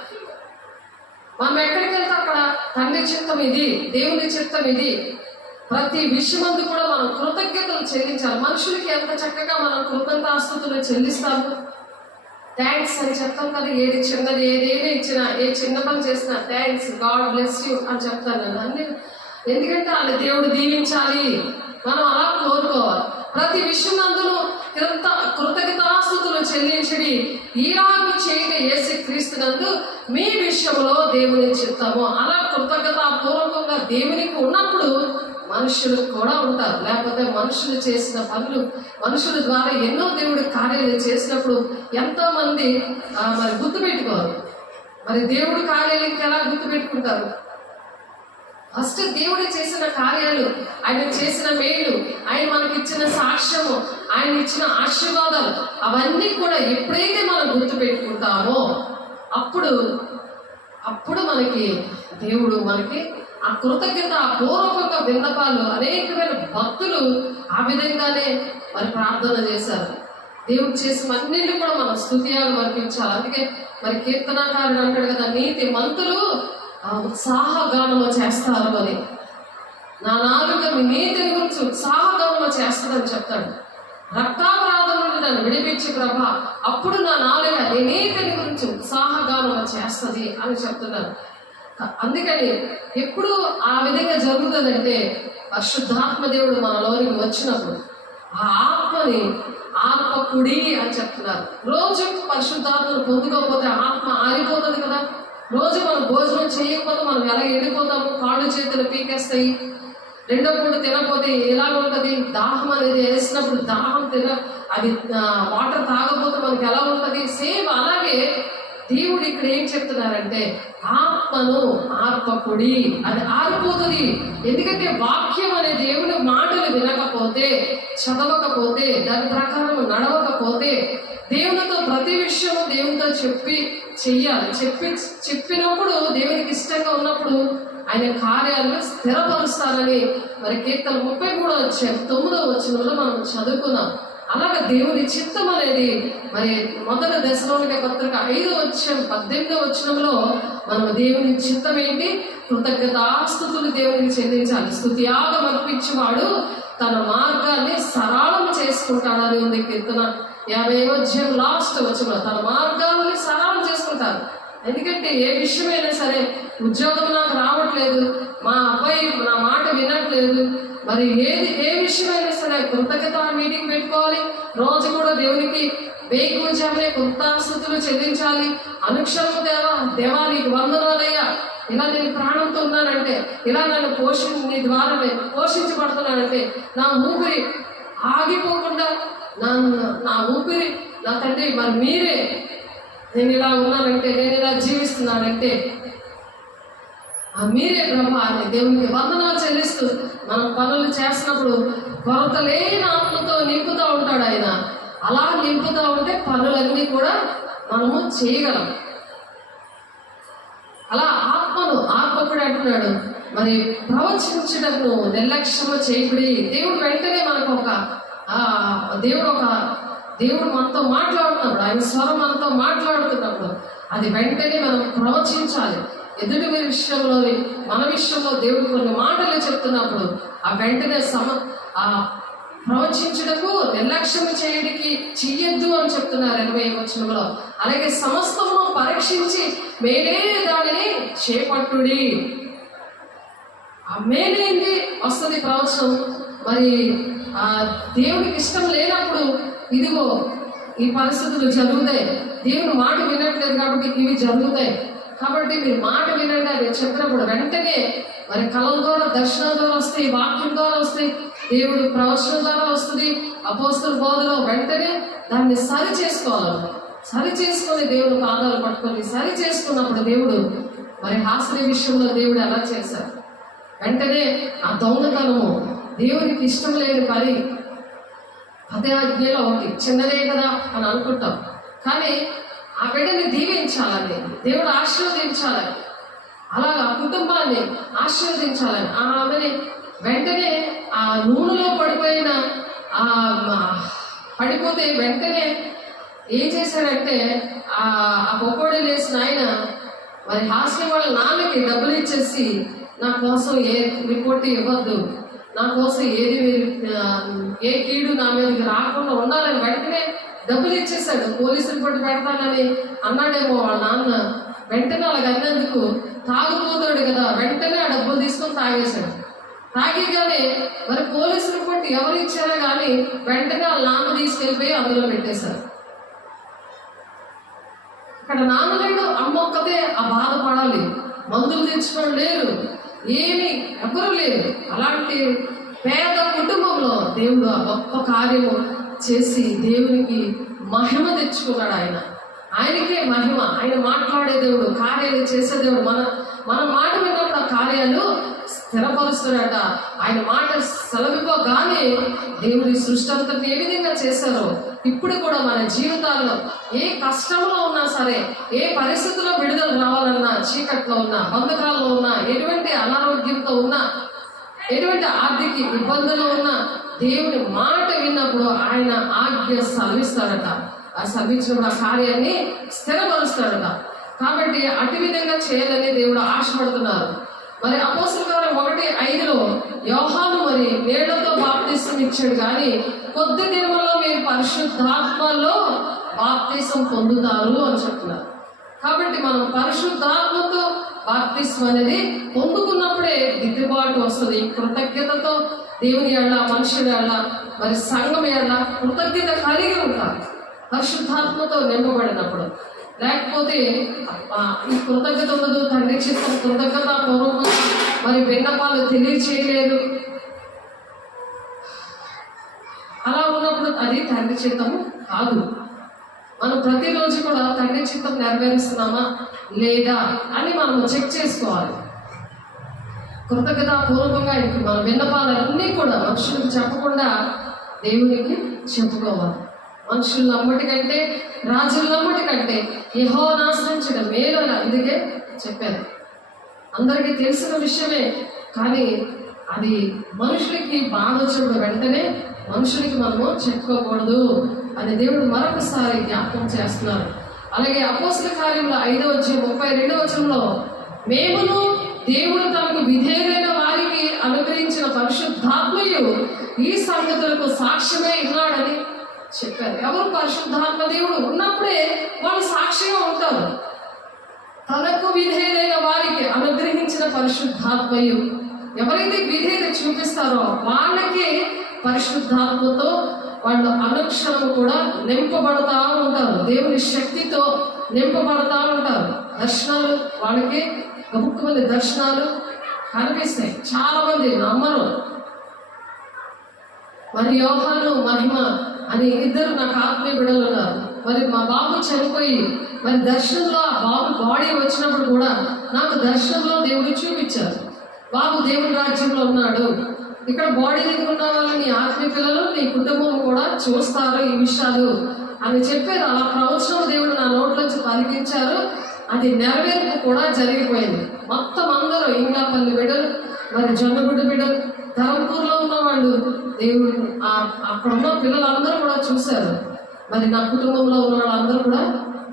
మనం ఎక్కడికి వెళ్తే అక్కడ తండ్రి చిత్తం ఇది, దేవుని చిత్తం ఇది. ప్రతి విషయమందు కూడా మనం కృతజ్ఞతలు చెల్లించాలి. మనుషులకి ఎంత చక్కగా మనం కృతజ్ఞతాస్తుతులు చెల్లిస్తాము, థ్యాంక్స్ అని చెప్తాం కదా. ఏది చిన్నది ఏదేమి ఇచ్చినా, ఏ చిన్న పని చేసినా థ్యాంక్స్, గాడ్ బ్లెస్ యూ అని చెప్తాను నేను అన్ని. ఎందుకంటే వాళ్ళు దేవుడు దీవించాలి, మనం అలా కోరుకోవాలి. ప్రతి విషయం అందులో కృతజ్ఞతాస్తుతులు చెల్లించడి. ఈలాగు చేయట యేసుక్రీస్తునందు మీ విషయంలో దేవుని చిత్తము. అలా కృతజ్ఞత పూర్వకంగా దేవునికి ఉన్నప్పుడు మనుషులు కూడా ఉంటారు. లేకపోతే మనుషులు చేసిన పనులు, మనుషుల ద్వారా ఎన్నో దేవుడి కార్యాలు చేసినప్పుడు ఎంతో మంది మరి గుర్తుపెట్టుకోరు. మరి దేవుడి కార్యాలకి ఎలా గుర్తుపెట్టుకుంటారు? ఫస్ట్ దేవుడు చేసిన కార్యాలు, ఆయన చేసిన మేలు, ఆయన మనకి ఇచ్చిన సాక్ష్యము, ఆయన ఇచ్చిన ఆశీర్వాదాలు, అవన్నీ కూడా ఎప్పుడైతే మనం గుర్తుపెట్టుకుంటామో అప్పుడు మనకి దేవుడు మనకి ఆ కృతజ్ఞత పూర్వక విన్నపాలు అనేకమైన భక్తులు ఆ విధంగానే మరి ప్రార్థన చేశారు. దేవుడు చేసిన అన్నింటినీ కూడా మనం స్తుతియాలు అర్పించాలి. అందుకే మరి కీర్తనాకారుడు అంటాడు కదా, నీతి మంతులు ఉత్సాహగానము చేస్తారు అని. నా నాలుక మీ నీతిని గురించి ఉత్సాహగానము చేస్తాడని చెప్తాడు. రక్తాపరాధం నుండి నన్ను విడిపించి ప్రభా, అప్పుడు నా నాలుక నీ నీతిని గురించి ఉత్సాహగానము చేస్తుంది అని చెప్తున్నాను. అందుకని ఎప్పుడు ఆ విధంగా జరుగుతుందంటే పరిశుద్ధాత్మ దేవుడు మనలోనికి వచ్చినప్పుడు ఆ ఆత్మని ఆత్మకుడి అని చెప్తున్నారు. రోజు పరిశుద్ధాత్మను పొందుకోకపోతే ఆత్మ ఆరిపోతుంది కదా. రోజు మనం భోజనం చేయకపోతే మనం ఎలా ఎండిపోతాము, కాళ్ళు చేతులు పీకేస్తాయి. రెండో పూట తినకపోతే ఎలాగ ఉంటుంది? దాహం అనేది వేసినప్పుడు అది వాటర్ తాగకపోతే మనకి ఎలా ఉంటుంది? సేమ్ అలాగే దేవుడు ఇక్కడ ఏం చెప్తున్నారంటే ఆత్మను ఆర్పకుడి, అది ఆరిపోతుంది. ఎందుకంటే వాక్యం అనే దేవుని మాటలు వినకపోతే, చదవకపోతే, దాని ప్రకారం నడవకపోతే, దేవునితో ప్రతి విషయము దేవునితో చెయ్యాలి. చెప్పినప్పుడు దేవునికి ఇష్టంగా ఉన్నప్పుడు ఆయన కార్యాలను స్థిరపరుస్తారని మరి కీర్తన 33:9 వచనంలో మనం చదువుకున్నాం. అలాగే దేవుని చిత్తం అనేది మరి 1 దశలోనిక పత్రిక 5:18 వచనంలో మనం దేవుని చిత్తం ఏంటి? కృతజ్ఞతాస్తుతులు దేవునికి చెల్లించాలి. స్తుతియాగం అర్పించేవాడు తన మార్గాన్ని సరళం చేసుకుంటాడని ఉంది. కీర్తన 50 లాస్ట్ వచ్చిన తన మార్గాన్ని సరళం చేసుకుంటారు. ఎందుకంటే ఏ విషయమైనా సరే, ఉద్యోగం నాకు రావట్లేదు, మా అబ్బాయి నా మాట వినట్లేదు, మరి ఏ విషయమైనా సరే కృతజ్ఞత మీటింగ్ పెట్టుకోవాలి. రోజు కూడా దేవునికి వేకువజామునే కృతజ్ఞతలు చెల్లించాలి. అనుక్షణము దేవా నీకు వందనాలయ్యా, ఇలా నేను ప్రాణంతో ఉన్నానంటే, ఇలా నన్ను నీ ద్వారా నేను పోషించబడుతున్నానంటే, నా ఊపిరి ఆగిపోకుండా నా ఊపిరి నా తండ్రి మరి మీరే, నేను ఇలా ఉన్నానంటే, నేను ఇలా జీవిస్తున్నానంటే మీరే బ్రహ్మ అని దేవునికి వందనాలు చెల్లిస్తూ మనం పనులు చేస్తున్నప్పుడు కొరత లేని ఆత్మతో నింపుతూ ఉంటాడు ఆయన. అలా నింపుతూ ఉంటే పనులన్నీ కూడా మనము చేయగలం. అలా ఆత్మ కూడా అంటున్నాడు, మరి ప్రవచించటకు నిర్లక్ష్యము చేయకుడి. దేవుడు వెంటనే మనకు దేవుడు మనతో మాట్లాడుతున్నప్పుడు, ఆయన స్వరం మనతో మాట్లాడుతున్నప్పుడు అది వెంటనే మనం ప్రవచించాలి. ఎదుటి విషయంలోని మన విషయంలో దేవుడు కొన్ని మాటలు చెప్తున్నప్పుడు ఆ వెంటనే ప్రవచించుటకు నిర్లక్ష్యం చెయ్యొద్దు అని చెప్తున్నారు 20వ వచనంలో. అలాగే సమస్తము పరీక్షించి మేలే దానిని చేపట్టుడి. ఆ మేలేంది వస్తుంది ప్రవచనం. మరి దేవుడికి ఇష్టం లేనప్పుడు ఇదిగో ఈ పరిస్థితులు జరుగుతాయి, దేవుని మాట వినట్లేదు కాబట్టి ఇవి జరుగుతాయి, కాబట్టి మీరు మాట వినండి అని చెప్పినప్పుడు వెంటనే మరి కళల ద్వారా, దర్శనం ద్వారా వస్తాయి, వాక్యం ద్వారా వస్తాయి, దేవుడు ప్రవచనం ద్వారా వస్తుంది, అపోస్తల బోధలో వెంటనే దాన్ని సరి చేసుకోవాలి. సరి చేసుకొని దేవుడు పాదాలు పట్టుకొని సరి చేసుకున్నప్పుడు దేవుడు మరి హాస్య విషయంలో దేవుడు ఎలా చేశారు. వెంటనే ఆ దొంగతనము దేవునికి ఇష్టం లేని పని, అదే ఆజ్ఞలో ఒకటి చిన్నదే కదా అని అనుకుంటాం, కానీ ఆ బిడ్డని దీవించాలని, దేవుడు ఆశీర్వదించాలని, అలాగా కుటుంబాన్ని ఆశీర్వదించాలని ఆమెని వెంటనే ఆ నూనెలో పడిపోతే వెంటనే ఏం చేశాడంటే ఆ పొకోడి లేసిన ఆయన మరి హాస్యం వాళ్ళ నాన్నకి డబ్బులు ఇచ్చేసి, నా కోసం ఏ రిపోర్ట్ ఇవ్వద్దు, నా కోసం ఏ కీడు నా మీదకి రాకుండా ఉండాలని వెంటనే డబ్బులు ఇచ్చేసాడు. పోలీసు రిపోర్ట్ పెడతానని అన్నాడేమో వాళ్ళ నాన్న. వెంటనే అలాగ అన్నందుకు తాగుపోతాడు కదా, వెంటనే ఆ డబ్బులు తీసుకొని తాగేశాడు. తాగిగానే మరి పోలీసు రిపోర్ట్ ఎవరు ఇచ్చారో కానీ వెంటనే వాళ్ళ నాన్న తీసుకెళ్ళిపోయి అందులో పెట్టేశారు. ఇక్కడ నాన్న లేడు, అమ్మ ఒక్కతే ఆ బాధపడాలి, మందులు తెచ్చుకోవడం లేరు, ఏమి ఎవరు లేరు. అలాంటి పేద కుటుంబంలో దేవుడు ఆ గొప్ప కార్యము చేసి దేవునికి మహిమ తెచ్చుకున్నాడు. ఆయనకే మహిమ. ఆయన మాట్లాడే దేవుడు, కార్యాలు చేసే దేవుడు. మన మాట విన్నప్పుడు ఆ కార్యాలు స్థిరపరుస్తాడట. ఆయన మాట సెలవిపోగానే దేవుడి సృష్టి అంతా ఏ విధంగా చేశారో ఇప్పుడు కూడా మన జీవితాల్లో ఏ కష్టంలో ఉన్నా సరే, ఏ పరిస్థితుల్లో విడుదల రావాలన్నా, చీకట్లో ఉన్నా, బంధకాల్లో ఉన్నా, ఎటువంటి అనారోగ్యంతో ఉన్నా, ఎటువంటి ఆర్థిక ఇబ్బందులు ఉన్నా దేవుని మాట విన్నప్పుడు ఆయన ఆజ్ఞ సెలవిస్తాడట. ఆ సెలవించినప్పుడు ఆ కార్యాన్ని స్థిరపరుస్తాడట. కాబట్టి అటు విధంగా చేయాలని దేవుడు ఆశపడుతున్నారు. మరి అపోస్తలుల కార్యం 1:5 యోహాను మరి నీళ్లతో బాప్తిసం ఇచ్చాడు, కానీ కొద్ది దినములలో మీరు పరిశుద్ధాత్మలో బాప్తిసం పొందుతారు అని చెప్తున్నారు. కాబట్టి మనం పరిశుద్ధాత్మతో బాప్తిసం అనేది పొందుకున్నప్పుడే దిద్దుబాటు వస్తుంది. కృతజ్ఞతతో దేవుని ఎడల, మనుషుల ఎడల, మరి సంఘం ఎడల కృతజ్ఞత కలిగి ఉంటారు పరిశుద్ధాత్మతో నింపబడినప్పుడు. లేకపోతే ఈ కృతజ్ఞత ఉండదు, తండ్రి చిత్తం కృతజ్ఞత పూర్వకంగా మరి విన్నపాలు తెలియచేయలేదు, అలా ఉన్నప్పుడు అది తండ్రి చిత్తము కాదు. మనం ప్రతిరోజు కూడా తండ్రి చిత్తం నెరవేరుస్తున్నామా లేదా అని మనం చెక్ చేసుకోవాలి. కృతజ్ఞత పూర్వకంగా మన విన్నపాలన్నీ కూడా మనుషులకు చెప్పకుండా దేవునికి చెప్పుకోవాలి. మనుషులు నమ్మటికంటే, రాజులు నమ్మటికంటే యెహోవా ఆశ్రయించడం మేలు అని అందుకే చెప్పారు. అందరికీ తెలిసిన విషయమే, కానీ అది మనుషులకి బాధ వచ్చినప్పుడు వెంటనే మనుషులకి మనము చెప్పుకోకూడదు అని దేవుడు మరొకసారి జ్ఞాపకం చేస్తున్నారు. అలాగే అపోస్తల కార్యంలో 5:32 మేమును దేవుడు తనకు విధేయులైన వారికి అనుగ్రహించిన పరిశుద్ధాత్మయు ఈ సంగతులకు సాక్ష్యమే ఉన్నాడని చెప్పారు. ఎవరు? పరిశుద్ధాత్మ దేవుడు ఉన్నప్పుడే వాళ్ళు సాక్షిగా ఉంటారు. తనకు విధేయులైన వారికి అనుగ్రహించిన పరిశుద్ధాత్మయు ఎవరైతే విధేయత చూపిస్తారో వాళ్ళకి పరిశుద్ధాత్మతో వాళ్ళు అనుక్షణము కూడా నింపబడతా ఉంటారు. దేవుని శక్తితో నింపబడతా ఉంటారు. దర్శనాలు వాళ్ళకి గొప్ప దర్శనాలు కనిపిస్తాయి. చాలా మంది నమ్మరు. మరి యోహాను, మహిమ అని ఇద్దరు నాకు ఆత్మీయ బిడ్డలు ఉన్నారు. మరి మా బాబు చనిపోయి మరి దర్శనంలో ఆ బాబు బాడీ వచ్చినప్పుడు కూడా నాకు దర్శనంలో దేవుడు చూపించారు. బాబు దేవుని రాజ్యంలో ఉన్నాడు, ఇక్కడ బాడీ దగ్గర ఉన్న వాళ్ళు నీ ఆత్మీయ పిల్లలు నీ కుటుంబం కూడా చూస్తారు ఈ విషయాలు అని చెప్పారు. అలా ప్రవచనం దేవుడు నా నోట్లోంచి పలికించారు. అది నెరవేర్పు కూడా జరిగిపోయింది. మొత్తం అందరూ ఇంగాపల్లి బిడ్డలు, మరి జొన్నగుడ్డ బిడ్డలు, ధర్మపూర్లో ఉన్న వాళ్ళు దేవుడు అక్కడ ఉన్న పిల్లలందరూ కూడా చూశారు. మరి నా కుటుంబంలో ఉన్న వాళ్ళందరూ కూడా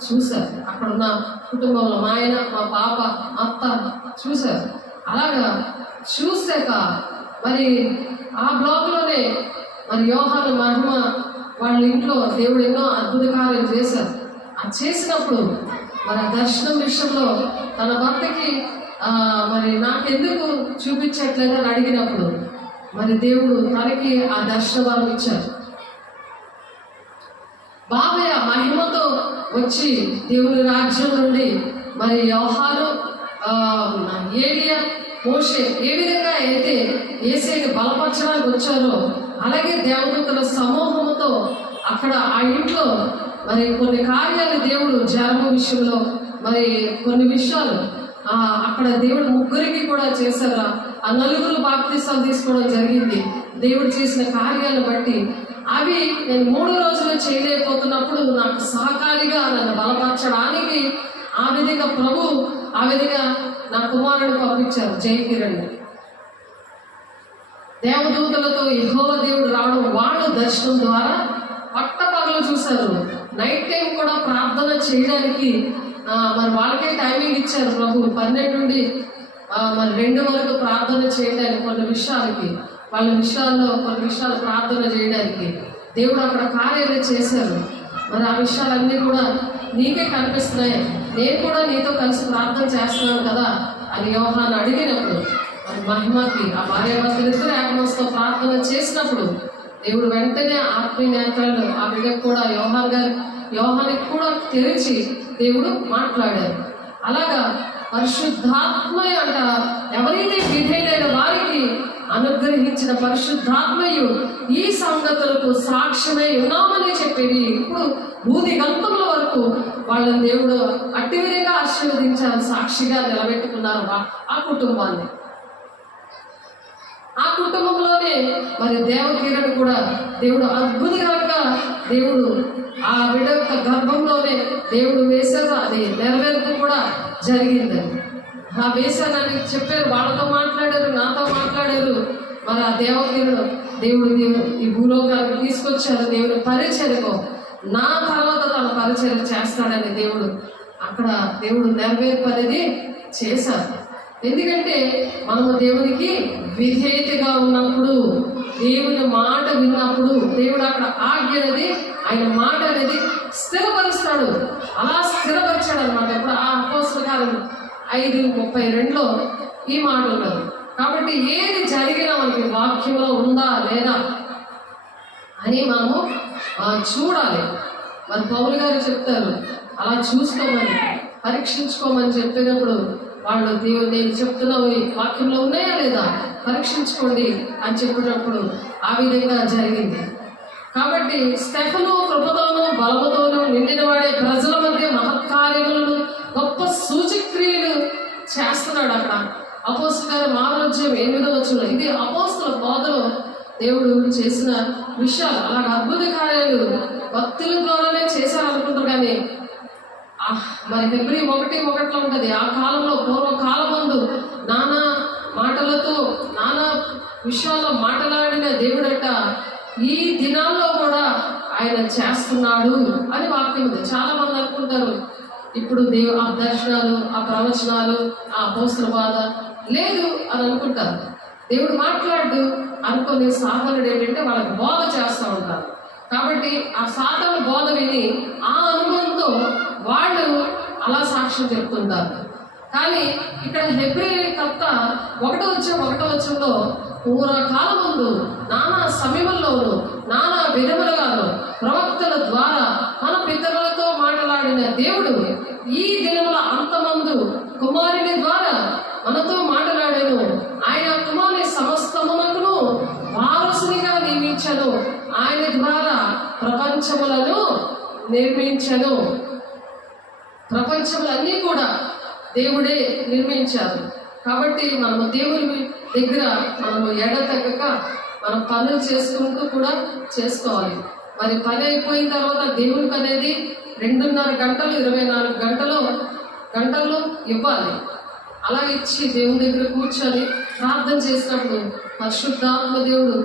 చూశారు. అక్కడ ఉన్న కుటుంబంలో మా ఆయన, మా పాప, అత్త చూశారు. అలాగా చూసాక మరి ఆ బ్లాక్లోనే మరి యోహాను, మహిమ వాళ్ళ ఇంట్లో దేవుడు ఎన్నో అద్భుత కార్యాలు చేశారు. అది చేసినప్పుడు మరి ఆ దర్శనం విషయంలో తన భర్తకి మరి నాకెందుకు చూపించట్లేదని అడిగినప్పుడు మరి దేవుడు తనకి ఆ దర్శనం ఇచ్చారు. బాబయ్య మహిమతో వచ్చి దేవుని రాజ్యం నుండి మరి యోహాను, ఏలియా, మోషే ఏ విధంగా అయితే యేసయ్యని బలపరచడానికి వచ్చారో అలాగే దేవదూతల సమూహంతో అక్కడ ఆ ఇంట్లో మరి కొన్ని కార్యాలు దేవుడు జరమ విషయంలో మరి కొన్ని విషయాలు అక్కడ దేవుడు ముగ్గురికి కూడా చేశారు. ఆ నలుగురు బాప్తిసాలు తీసుకోవడం జరిగింది. దేవుడు చేసిన కార్యాలను బట్టి అవి నేను 3 రోజులు చేయలేకపోతున్నప్పుడు నాకు సహకారిగా నన్ను బలపరచడానికి ఆ విధంగా ప్రభు ఆ విధంగా నా కుమారుడు పంపించారు, జయకిరణ్. దేవదూతలతో యెహోవా దేవుడు రావడం వాళ్ళు దర్శనం ద్వారా పట్టపగలు చూశారు. నైట్ టైం కూడా ప్రార్థన చేయడానికి మరి వాళ్ళకే టైమింగ్ ఇచ్చారు ప్రభు. 12 నుండి మరి 2 వరకు ప్రార్థన చేయడానికి కొన్ని విషయాలకి వాళ్ళ విషయాల్లో కొన్ని విషయాలు ప్రార్థన చేయడానికి దేవుడు అక్కడ కార్యాలు చేశారు. మరి ఆ విషయాలన్నీ కూడా నీకే కనిపిస్తున్నాయి, నేను కూడా నీతో కలిసి ప్రార్థన చేస్తున్నాను కదా అని యోహాను అడిగినప్పుడు మరి మహిమకి ఆ భార్యాభర్తలు ఇద్దరు ఏకమనసుతో ప్రార్థన చేసినప్పుడు దేవుడు వెంటనే ఆత్మీయ నేత్రాలు ఆ బిడ్డకు కూడా యోహానికి కూడా తెరిచి దేవుడు మాట్లాడారు. అలాగా పరిశుద్ధాత్మ అంట ఎవరైతే విధేయులైన వారికి అనుగ్రహించిన పరిశుద్ధాత్మయు ఈ సంగతులకు సాక్ష్యమై ఉన్నామని చెప్పేది. ఇప్పుడు భూది గంతముల వరకు వాళ్ళని దేవుడు అట్టి విధంగా ఆశీర్వదించారు, సాక్షిగా నిలబెట్టుకున్నారు ఆ కుటుంబాన్ని. ఆ కుటుంబంలోనే మరి దేవకిరణ్ కూడా దేవుడు అద్భుతంగా దేవుడు ఆ బిడ్డ యొక్క గర్భంలోనే దేవుడు వేశారు. అది నెరవేర్పు కూడా జరిగిందని ఆ వేశానని చెప్పారు. వాళ్ళతో మాట్లాడారు, నాతో మాట్లాడారు. మరి ఆ దేవకిరణ్ దేవుడు ఈ భూలోకానికి తీసుకొచ్చారు. దేవుని పరిచర్యకు నా తర్వాత తన పరిచర్య చేస్తాడని దేవుడు అక్కడ దేవుడు నెరవేర్పు అనేది చేశారు. ఎందుకంటే మనము దేవునికి విధేయతగా ఉన్నప్పుడు, దేవుని మాట విన్నప్పుడు దేవుడు అక్కడ ఆజ్ఞ అనేది ఆయన మాట అనేది స్థిరపరుస్తాడు. అలా స్థిరపరిచాడు అనమాట. ఇప్పుడు ఆ అపోస్తల కార్యం 5:32లో ఈ మాట ఉన్నది. కాబట్టి ఏది జరిగినా మనకి వాక్యంలో ఉందా లేదా అని మనము చూడాలి. మరి పౌలు గారు చెప్తారు అలా చూసుకోమని, పరీక్షించుకోమని చెప్పినప్పుడు వాళ్ళు దేవుని చెప్తున్నావు ఈ వాక్యంలో ఉన్నాయా లేదా పరీక్షించుకోండి అని చెప్పినప్పుడు ఆ విధంగా జరిగింది. కాబట్టి స్టెఫను కృపతోనూ బలముతోనూ నిండిన వాడే ప్రజల మధ్య మహత్కార్యములను గొప్ప సూచక్రియలు చేస్తున్నాడు. అక్కడ అపోస్తల కార్యం 6:8 ఇది అపోస్తల బోధలో దేవుడు చేసిన విషయాలు. అలాగే అద్భుత కార్యాలు భక్తుల ద్వారానే చేశారనుకుంటారు. కానీ మరి ఫిబ్రవరి 1:1 ఉంటుంది. ఆ కాలంలో పూర్వకాలమందు నానా మాటలతో నానా విషయాల్లో మాట్లాడిన దేవుడట ఈ దినాల్లో కూడా ఆయన చేస్తున్నాడు అని వాక్యం ఉంది. చాలా మంది అనుకుంటారు ఇప్పుడు ఆ దర్శనాలు, ఆ ప్రవచనాలు, ఆ అపోస్తల బాధ లేదు అని అనుకుంటారు. దేవుడు మాట్లాడు అనుకుని సాతానుడు ఏంటంటే వాళ్ళకి బోధ చేస్తూ ఉంటారు. కాబట్టి ఆ సాతాను బోధ విని ఆ అనుభవంతో వాళ్ళు అలా సాక్ష్యం చెప్తుంటారు. కానీ ఇక్కడ హెబ్రీ కర్త 1:1లో పూర్వకాలం ముందు నానా సమయంలోను నానా విధములుగాను ప్రవక్తల ద్వారా మన పితరులతో మాట్లాడిన దేవుడు ఈ దినముల అంతమందు కుమారుని ద్వారా మనతో మాట్లాడాను. ఆయన కుమారుని సమస్తమునకును వారసునిగా నియమించను. ఆయన ద్వారా ప్రపంచములను నిర్మించను. ప్రపంచములన్నీ కూడా దేవుడే నిర్మించారు. కాబట్టి మనము దేవుని దగ్గర మనము ఎడతెగక మనం పనులు చేసుకుంటూ కూడా చేసుకోవాలి. మరి పని అయిపోయిన తర్వాత దేవునికి అనేది 2.5 గంటలు 24 గంటల్లో ఇవ్వాలి. అలా ఇచ్చి దేవుని దగ్గర కూర్చొని ప్రార్థన చేసినప్పుడు పరిశుద్ధాత్మ దేవుడు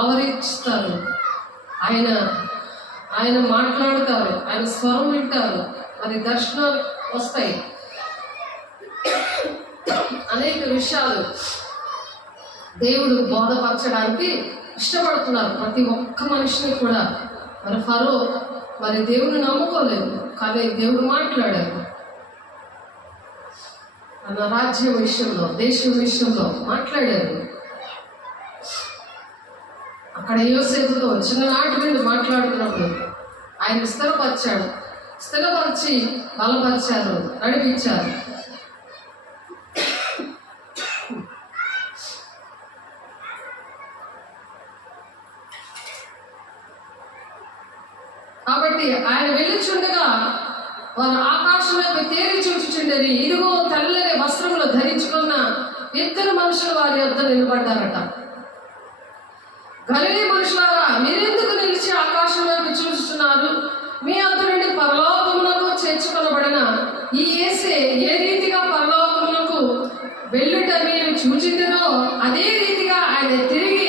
ఆవరిస్తారు. ఆయన మాట్లాడుతారు, ఆయన స్వరం వింటారు, మరి దర్శనాలు వస్తాయి. అనేక విషయాలు దేవుడు బోధపరచడానికి ఇష్టపడుతున్నారు ప్రతి ఒక్క మనిషిని కూడా. మరి ఫరో మరి దేవుని నమ్ముకోలేదు, కానీ దేవుడు మాట్లాడారు. మన రాజ్యం విషయంలో దేశం విషయంలో మాట్లాడారు. అక్కడ యోసేపుతో చిన్ననాటి నుండి మాట్లాడుతున్నప్పుడు ఆయన స్థిరపరిచి బలపరిచారు, నడిపించారు. కాబట్టి ఆయన వెళ్ళుచుండగా వారు ఆకాశంలోకి తేరి చూచుచుండేది. ఇదిగో తెల్లని వస్త్రములు ధరించుకున్న 2 మనుషులు వారి వద్ద నిలబడ్డారట. గలిలీ మనుషులారా, మీరెందుకు నిలిచి ఆకాశంలోకి చూస్తున్నారు? మీ వద్ద నుండి పరలోకమునకు చేర్చుకొనబడిన ఈ యేసే ఏ రీతిగా పరలోకమునకు వెళ్ళుట మీరు చూచితిరో అదే రీతిగా ఆయన తిరిగి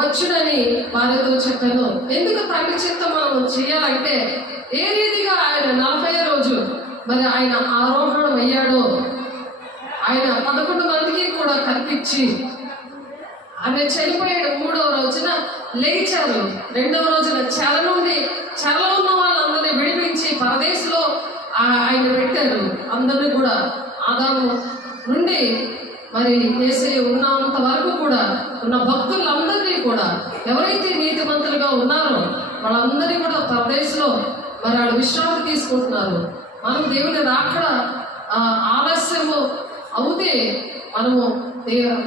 వచ్చునని వారితో చెప్పాను. ఎందుకు తండ్రి చిత్తం మనం చేయాలంటే ఏ రీతిగా ఆయన 40వ రోజు మరి ఆయన ఆరోహణం అయ్యాడో ఆయన 11 మందికి కూడా కనిపించి ఆయన చనిపోయాడు. 3వ రోజున లేచారు. 2వ రోజున చెరలో ఉన్న వాళ్ళందరినీ విడిపించి పరదేశంలో ఆయన పెట్టారు. అందరినీ కూడా ఆదాము నుండి మరి యేసయ్య ఉన్నంత వరకు కూడా ఉన్న భక్తులందరినీ కూడా ఎవరైతే నీతిమంతులుగా ఉన్నారో వాళ్ళందరినీ కూడా పరదేశంలో మరి వాళ్ళు విశ్రాంతి తీసుకుంటున్నారు. మనం దేవుని రాకడ ఆలస్యము అవుతే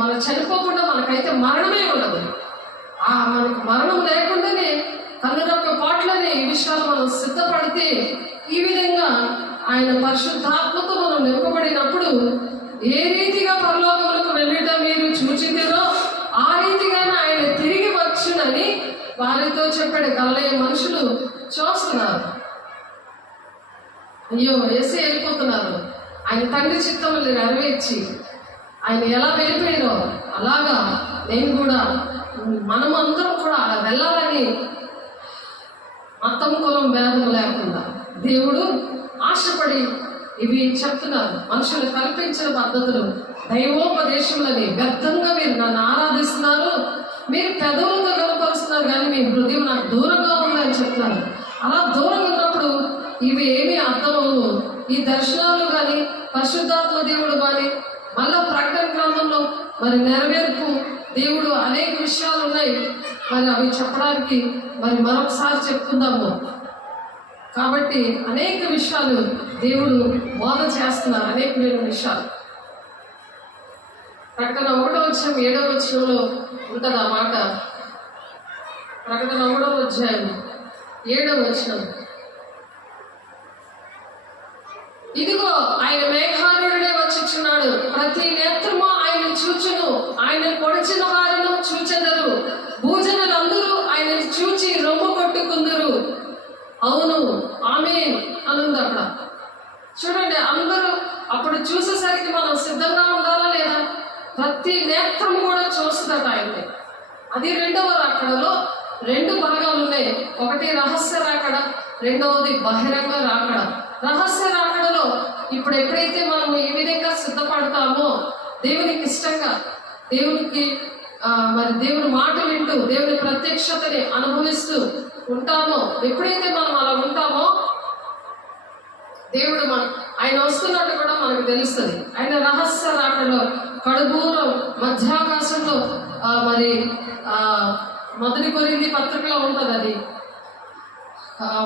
మనం చనిపోకుండా మనకైతే మరణమే ఉండదు. మనకు మరణం లేకుండానే కన్నురొక్క పాటలని ఈ విషయాలు మనం సిద్ధపడితే ఈ విధంగా ఆయన పరిశుద్ధాత్మతో మనం నింపబడినప్పుడు ఏ రీతిగా పరలోకములకు వెళ్ళుట మీరు చూచితిరో ఆ రీతిగానే ఆయన తిరిగి వచ్చునని వారితో చెప్పాడు. గలిలయ మనుషులు చూస్తున్నారు. అయ్యో యేసే వెళ్ళిపోతున్నారు. ఆయన తండ్రి చిత్తములు నెరవేర్చి ఆయన ఎలా వెళ్ళిపోయారో అలాగా నేను కూడా మనమందరం కూడా అలా వెళ్ళాలని మతం కులం భేదం లేకుండా దేవుడు ఆశపడి ఇవి చెప్తున్నారు. మనుషులు కల్పించిన పద్ధతులు దైవోపదేశములని వ్యర్థంగా మీరు నన్ను ఆరాధిస్తున్నారు. మీరు పెదవులతో కనపరుస్తున్నారు కానీ మీ హృదయం నాకు దూరంగా ఉందని చెప్తున్నారు. అలా దూరంగా ఉన్నప్పుడు ఇవి ఏమీ అర్థమవు. ఈ దర్శనాలు కానీ పరిశుద్ధాత్మ దేవుడు కానీ మళ్ళా ప్రకటన గ్రంథంలో మరి నెరవేర్పు దేవుడు అనేక విషయాలు ఉన్నాయి. మరి అవి చెప్పడానికి మరి మరొకసారి చెప్పుకుందాము. కాబట్టి అనేక విషయాలు దేవుడు బోధ చేస్తున్నారు. అనేకమైన విషయాలు ప్రకటన 1వ అధ్యాయం 7వ వచనంలో ఉంటుంది ఆ మాట. ప్రకటన 1వ అధ్యాయం 7వ వచనం. ఇదిగో ఆయన మేఘారుడే వచ్చుచున్నాడు, ప్రతి నేత్రము ఆయన చూచును, ఆయన పొడిచిన వారిను చూచెదరు, భూజనులందరూ ఆయన చూచి రొమ్ము కొట్టుకుందరు. అవును ఆమేన్ అనుంది అక్కడ. చూడండి, అందరూ అప్పుడు చూసేసరికి మనం సిద్ధంగా ఉండాలా లేదా? ప్రతి నేత్రం కూడా చూస్తుందట ఆయన్ని. అది 2వ రాకడలో 2 భాగాలు ఉన్నాయి. ఒకటి రహస్య రాకడ, 2వది బహిరంగ రాకడ. రహస్య రాకడలో ఇప్పుడు ఎప్పుడైతే మనం ఈ విధంగా సిద్ధపడతామో దేవునికి ఇష్టంగా దేవునికి మరి దేవుని మాట వింటూ దేవుని ప్రత్యక్షతని అనుభవిస్తూ ఉంటామో, ఎప్పుడైతే మనం అలా ఉంటామో దేవుడు ఆయన వస్తున్నట్టు కూడా మనకు తెలుస్తుంది. ఆయన రహస్య రాకలో కడుబూరం మధ్యాకాశంలో మరి మొదటి కొరింథీ పత్రికలో ఉంటుంది. అది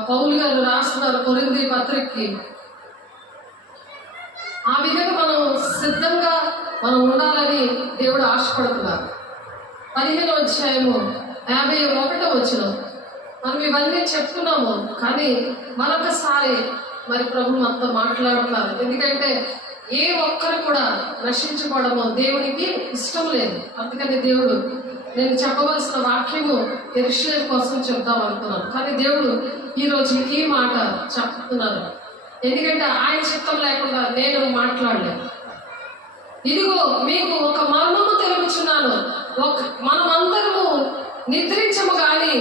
పౌలు గారు రాస్తున్నారు కొరింథీ పత్రికకి. ఆ విధంగా మనం సిద్ధంగా మనం ఉండాలని దేవుడు ఆశపడుతున్నారు. 15వ అధ్యాయము 51వ వచనం. మనం ఇవన్నీ చెప్తున్నాము, కానీ మరొకసారి మరి ప్రభు మనతో మాట్లాడుతున్నారు. ఎందుకంటే ఏ ఒక్కరు కూడా నశించుకోవడము దేవునికి ఇష్టం లేదు. అందుకని దేవుడు నేను చెప్పవలసిన వాక్యము యెరూషలేము కోసం చెప్దాం అనుకున్నాను, కానీ దేవుడు ఈరోజు ఈ మాట చెప్తున్నారు. ఎందుకంటే ఆయన చిత్తం లేకుండా నేను మాట్లాడలేదు. ఇదిగో మీకు ఒక మర్మము తెలుపుచున్నాను, మనమందరము నిద్రించము గాని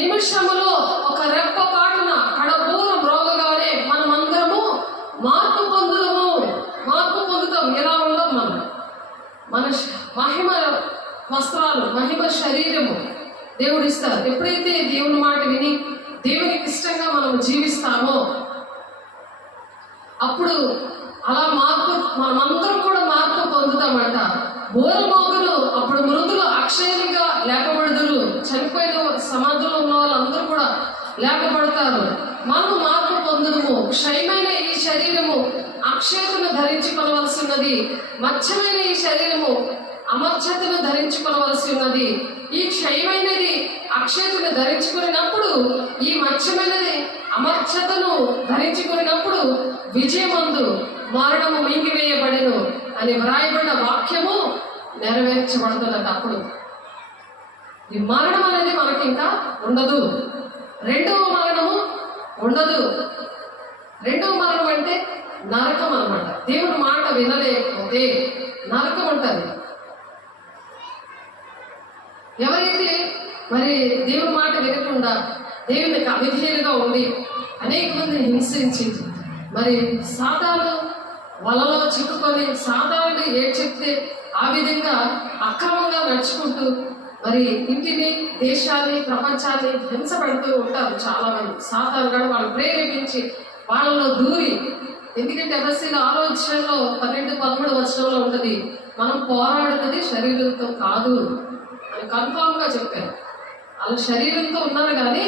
నిమిషములో ఒక రెప్ప పాటున కడబూరం మ్రోగగానే మనమందరము మార్పు పొందుతాం. ఎలా ఉందాం మన మహిమ వస్త్రాలు, మహిమ శరీరము దేవుడు ఇస్తారు. ఎప్పుడైతే దేవుని మాట విని దేవునికి ఇష్టంగా మనం జీవిస్తామో అప్పుడు అలా మనమందరం కూడా మార్పు పొందుతామంట. బోరమోగును, అప్పుడు మృతులు అక్షయులుగా లేపబడుదురు. చనిపోయిన సమాజంలో ఉన్న వాళ్ళందరూ కూడా లేపబడతారు. మనము మార్పు పొందుదుము. క్షయమైన ఈ శరీరము అక్షయతను ధరించుకొనవలసి ఉన్నది, మచ్చమైన ఈ శరీరము అమర్చతను ధరించుకొనవలసి ఉన్నది. ఈ క్షయమైనది అక్షయతను ధరించుకున్నప్పుడు, ఈ మచ్చమైనది అమర్చతను ధరించుకున్నప్పుడు విజయమందు మరణము మింగివేయబడెను అని వ్రాయబడిన వాక్యము నెరవేర్చబడుతున్నది. అప్పుడు ఈ మరణం అనేది మనకి ఇంకా ఉండదు. రెండవ మరణము ఉండదు. రెండవ మరణం అంటే నరకం అన్నమాట. దేవుని మాట వినలేకపోతే నరకం ఉంటుంది. ఎవరైతే మరి దేవుని మాట వినకుండా దేవునికి అవిధేయులుగా ఉండి అనేక మందిని హింసించి మరి సాతాను వలలో చిక్కుకొని సాతాను ఏది చెప్తే ఆ విధంగా అక్రమంగా నడుచుకుంటూ మరి ఇంటిని, దేశాన్ని, ప్రపంచాన్ని హింసపడుతూ ఉంటారు చాలా మంది. సాతాను కూడా వాళ్ళు ప్రేరేపించి వాళ్ళలో దూరి, ఎందుకంటే ఎఫెసీయుల 6వ అధ్యాయంలో 12-13 వచనంలో ఉంటుంది, మనం పోరాడుతుంది శరీరంతో కాదు అని కన్ఫామ్గా చెప్పారు. వాళ్ళ శరీరంతో ఉన్నారు, కానీ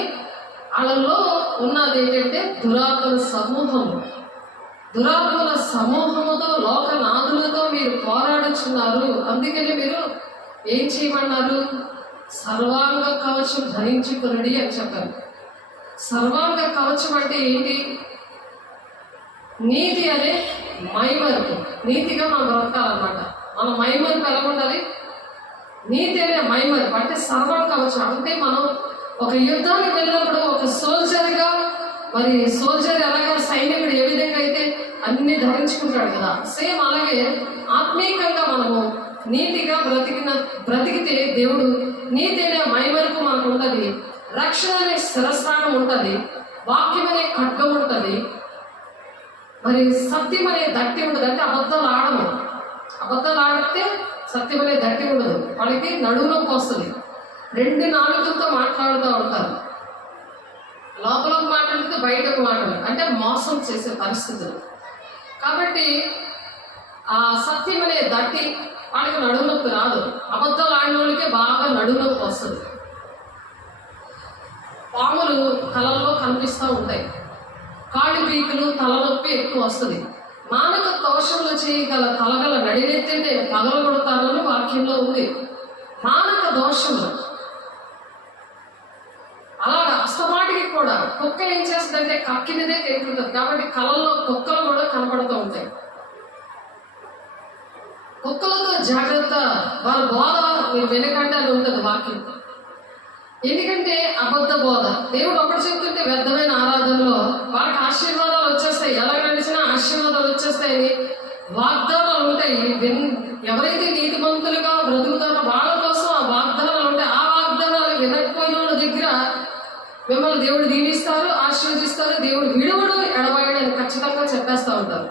వాళ్ళలో ఉన్నది ఏంటంటే దురాత్మల సమూహము. దురాత్మల సమూహముతో, లోకనాథులతో మీరు పోరాడుచున్నారు. అందుకని మీరు ఏం చేయమన్నారు? సర్వాంగ కవచం ధరించుకునడి అని చెప్పారు. సర్వాంగ కవచం అంటే ఏంటి? నీతి అనే మైమరుపు. నీతిగా మనం బ్రతకాలన్నమాట. మన మైమరుపు ఎలా ఉండాలి? నీతి అనే మైమరుపు అంటే సర్వాంగ కవచం. అంటే మనం ఒక యుద్ధానికి వెళ్ళినప్పుడు ఒక సోల్జర్గా, మరి సోల్జర్ ఎలాగా సైనికుడు ఏ విధంగా అయితే అన్ని ధరించుకుంటాడు కదా, సేమ్ అలాగే ఆత్మీయంగా మనము నీతిగా బ్రతికితే దేవుడు నీతి అనే మైమరుపు మనకు ఉంటుంది, రక్షణ అనే శిరస్నానం ఉంటుంది, వాక్యం అనే ఖడ్గం ఉంటుంది, మరి సత్యం అనే దట్టి ఉండదు. అంటే అబద్ధాలు ఆడితే సత్యం అనే దట్టి ఉండదు. వాళ్ళకి నడువులోకి వస్తుంది. 2 నాలుకలతో మాట్లాడుతూ ఉంటారు. లోపలకు మాట్లాడితే బయటకు మాట్లాడు, అంటే మోసం చేసే పరిస్థితులు. కాబట్టి ఆ సత్యం అనే దట్టి వాళ్ళకి నడువునొప్పి రాదు. అబద్ధాలు ఆడిన వాళ్ళకే బాగా నడువునొప్పి వస్తుంది. పాములు కళల్లో కనిపిస్తూ ఉంటాయి. కాళ్ళు పీకులు, తలనొప్పి ఎక్కువ వస్తుంది. మానవ దోషములు చేయగల తలగల నడినెత్తితే పగలగొడతారని వాక్యంలో ఉంది. మానవ దోషములు అలాగా అస్తమాటికి కూడా కుక్క ఏం చేస్తుందంటే కక్కినదే తింటుంటుంది. కాబట్టి కళల్లో కుక్కలు కూడా కనపడుతూ ఉంటాయి. కుక్కలతో జాగ్రత్త, వాళ్ళ బోధ మీరు వెనకంటే అది ఉంటుంది వాక్యం. ఎందుకంటే అబద్ధ బోధ. దేవుడు ఒకటి చెప్తుంటే వ్యర్థమైన ఆరాధనలో వాళ్ళకి ఆశీర్వాదాలు వచ్చేస్తాయి, ఎలా నడిచినా ఆశీర్వాదాలు వచ్చేస్తాయని వాగ్దానాలు ఉంటాయి. ఎవరైతే నీతిమంతులుగా బ్రతుకుతారో వాళ్ళ కోసం ఆ వాగ్దానాలు ఉంటాయి. ఆ వాగ్దానాలు వినకపోయిన వాళ్ళ దగ్గర మిమ్మల్ని దేవుడు దీవిస్తారు, ఆశీర్వదిస్తారు, దేవుడు విడువడు, ఎడబాయడు అని ఖచ్చితంగా చెప్పేస్తూ ఉంటారు.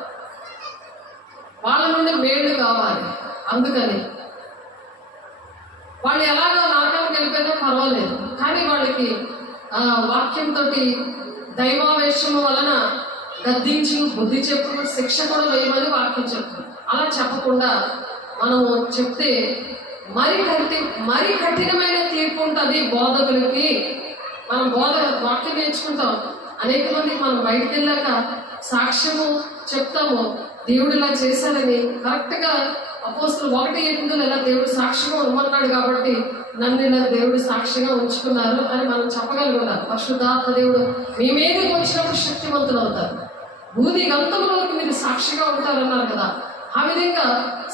వాళ్ళ నుండి మేలు కావాలి. అందుకని వాళ్ళు ఎలాగో నరకానికి వెళ్ళిపోయినా పర్వాలేదు, కానీ వాళ్ళకి వాక్యంతో దైవావేశము వలన గద్దించి బుద్ధి చెప్పు శిక్ష కూడా వేయమని వాక్యం చెప్తుంది. అలా చెప్పకుండా మనము చెప్తే మరి కఠినమైన తీర్పు ఉంటుంది బోధకులకి. మనం వాక్యం నేర్చుకుంటాం, అనేక మందికి మనం బయటకు వెళ్ళాక సాక్ష్యము చెప్తాము, దేవుడు ఇలా చేశారని. కరెక్ట్గా అపోస్తులు 1:8 ఇలా దేవుడు సాక్షిగా ఉండమన్నాడు కాబట్టి నన్ను ఇలా దేవుడు సాక్షిగా ఉంచుకున్నారు అని మనం చెప్పగలుగుతారు. పరిశుద్ధాత్మ దేవుడు మీ మీదకి వచ్చినప్పుడు శక్తివంతులు అవుతారు. భూమి గంధంలోకి మీరు సాక్షిగా ఉంటారన్నారు కదా, ఆ విధంగా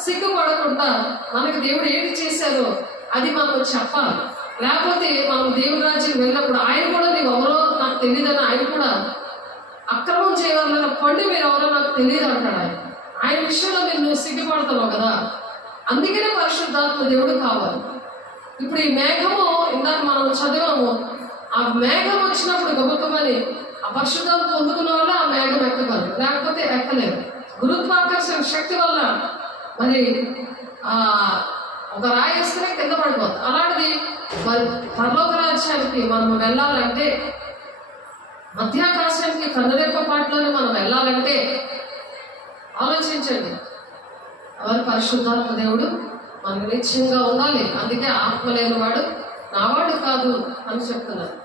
సిగ్గుపడకుండా మనకు దేవుడు ఏంటి చేశారో అది మనం చెప్పాలి. లేకపోతే మనం దేవుడి రాజ్యం వెళ్ళినప్పుడు ఆయన కూడా నీవు ఎవరో నాకు తెలియదని, ఆయన కూడా అక్రమం చేయవాలన్న పండు మీరు ఎవరో నాకు తెలియదు అంటాడు. ఆయన విషయంలో నువ్వు సిగ్గుపడతావు కదా. అందుకనే పరిశుద్ధాత్మ దేవుడు కావాలి. ఇప్పుడు ఈ మేఘము ఇందాక మనం చదివాము, ఆ మేఘం వచ్చినప్పుడు గబుకమని ఆ పరిశుద్ధాత్మ పొందుకున్న వల్ల ఆ మేఘం ఎక్కగలరు, లేకపోతే ఎక్కలేరు. గురుత్వాకర్షణ శక్తి వల్ల మరి ఒక రాయి వేస్తేనే కింద పడిపోతుంది. అలాంటిది మరి పరలోక రాజ్యానికి మనం వెళ్ళాలంటే, మధ్యాకాశానికి కన్నురెప్ప పాటలోనే మనం వెళ్ళాలంటే ఆలోచించండి, ఎవరు పరిశుద్ధాత్మ దేవుడు మనకు నిత్యంగా ఉండాలి. అందుకే ఆత్మ లేనివాడు నావాడు కాదు అని చెప్తున్నారు.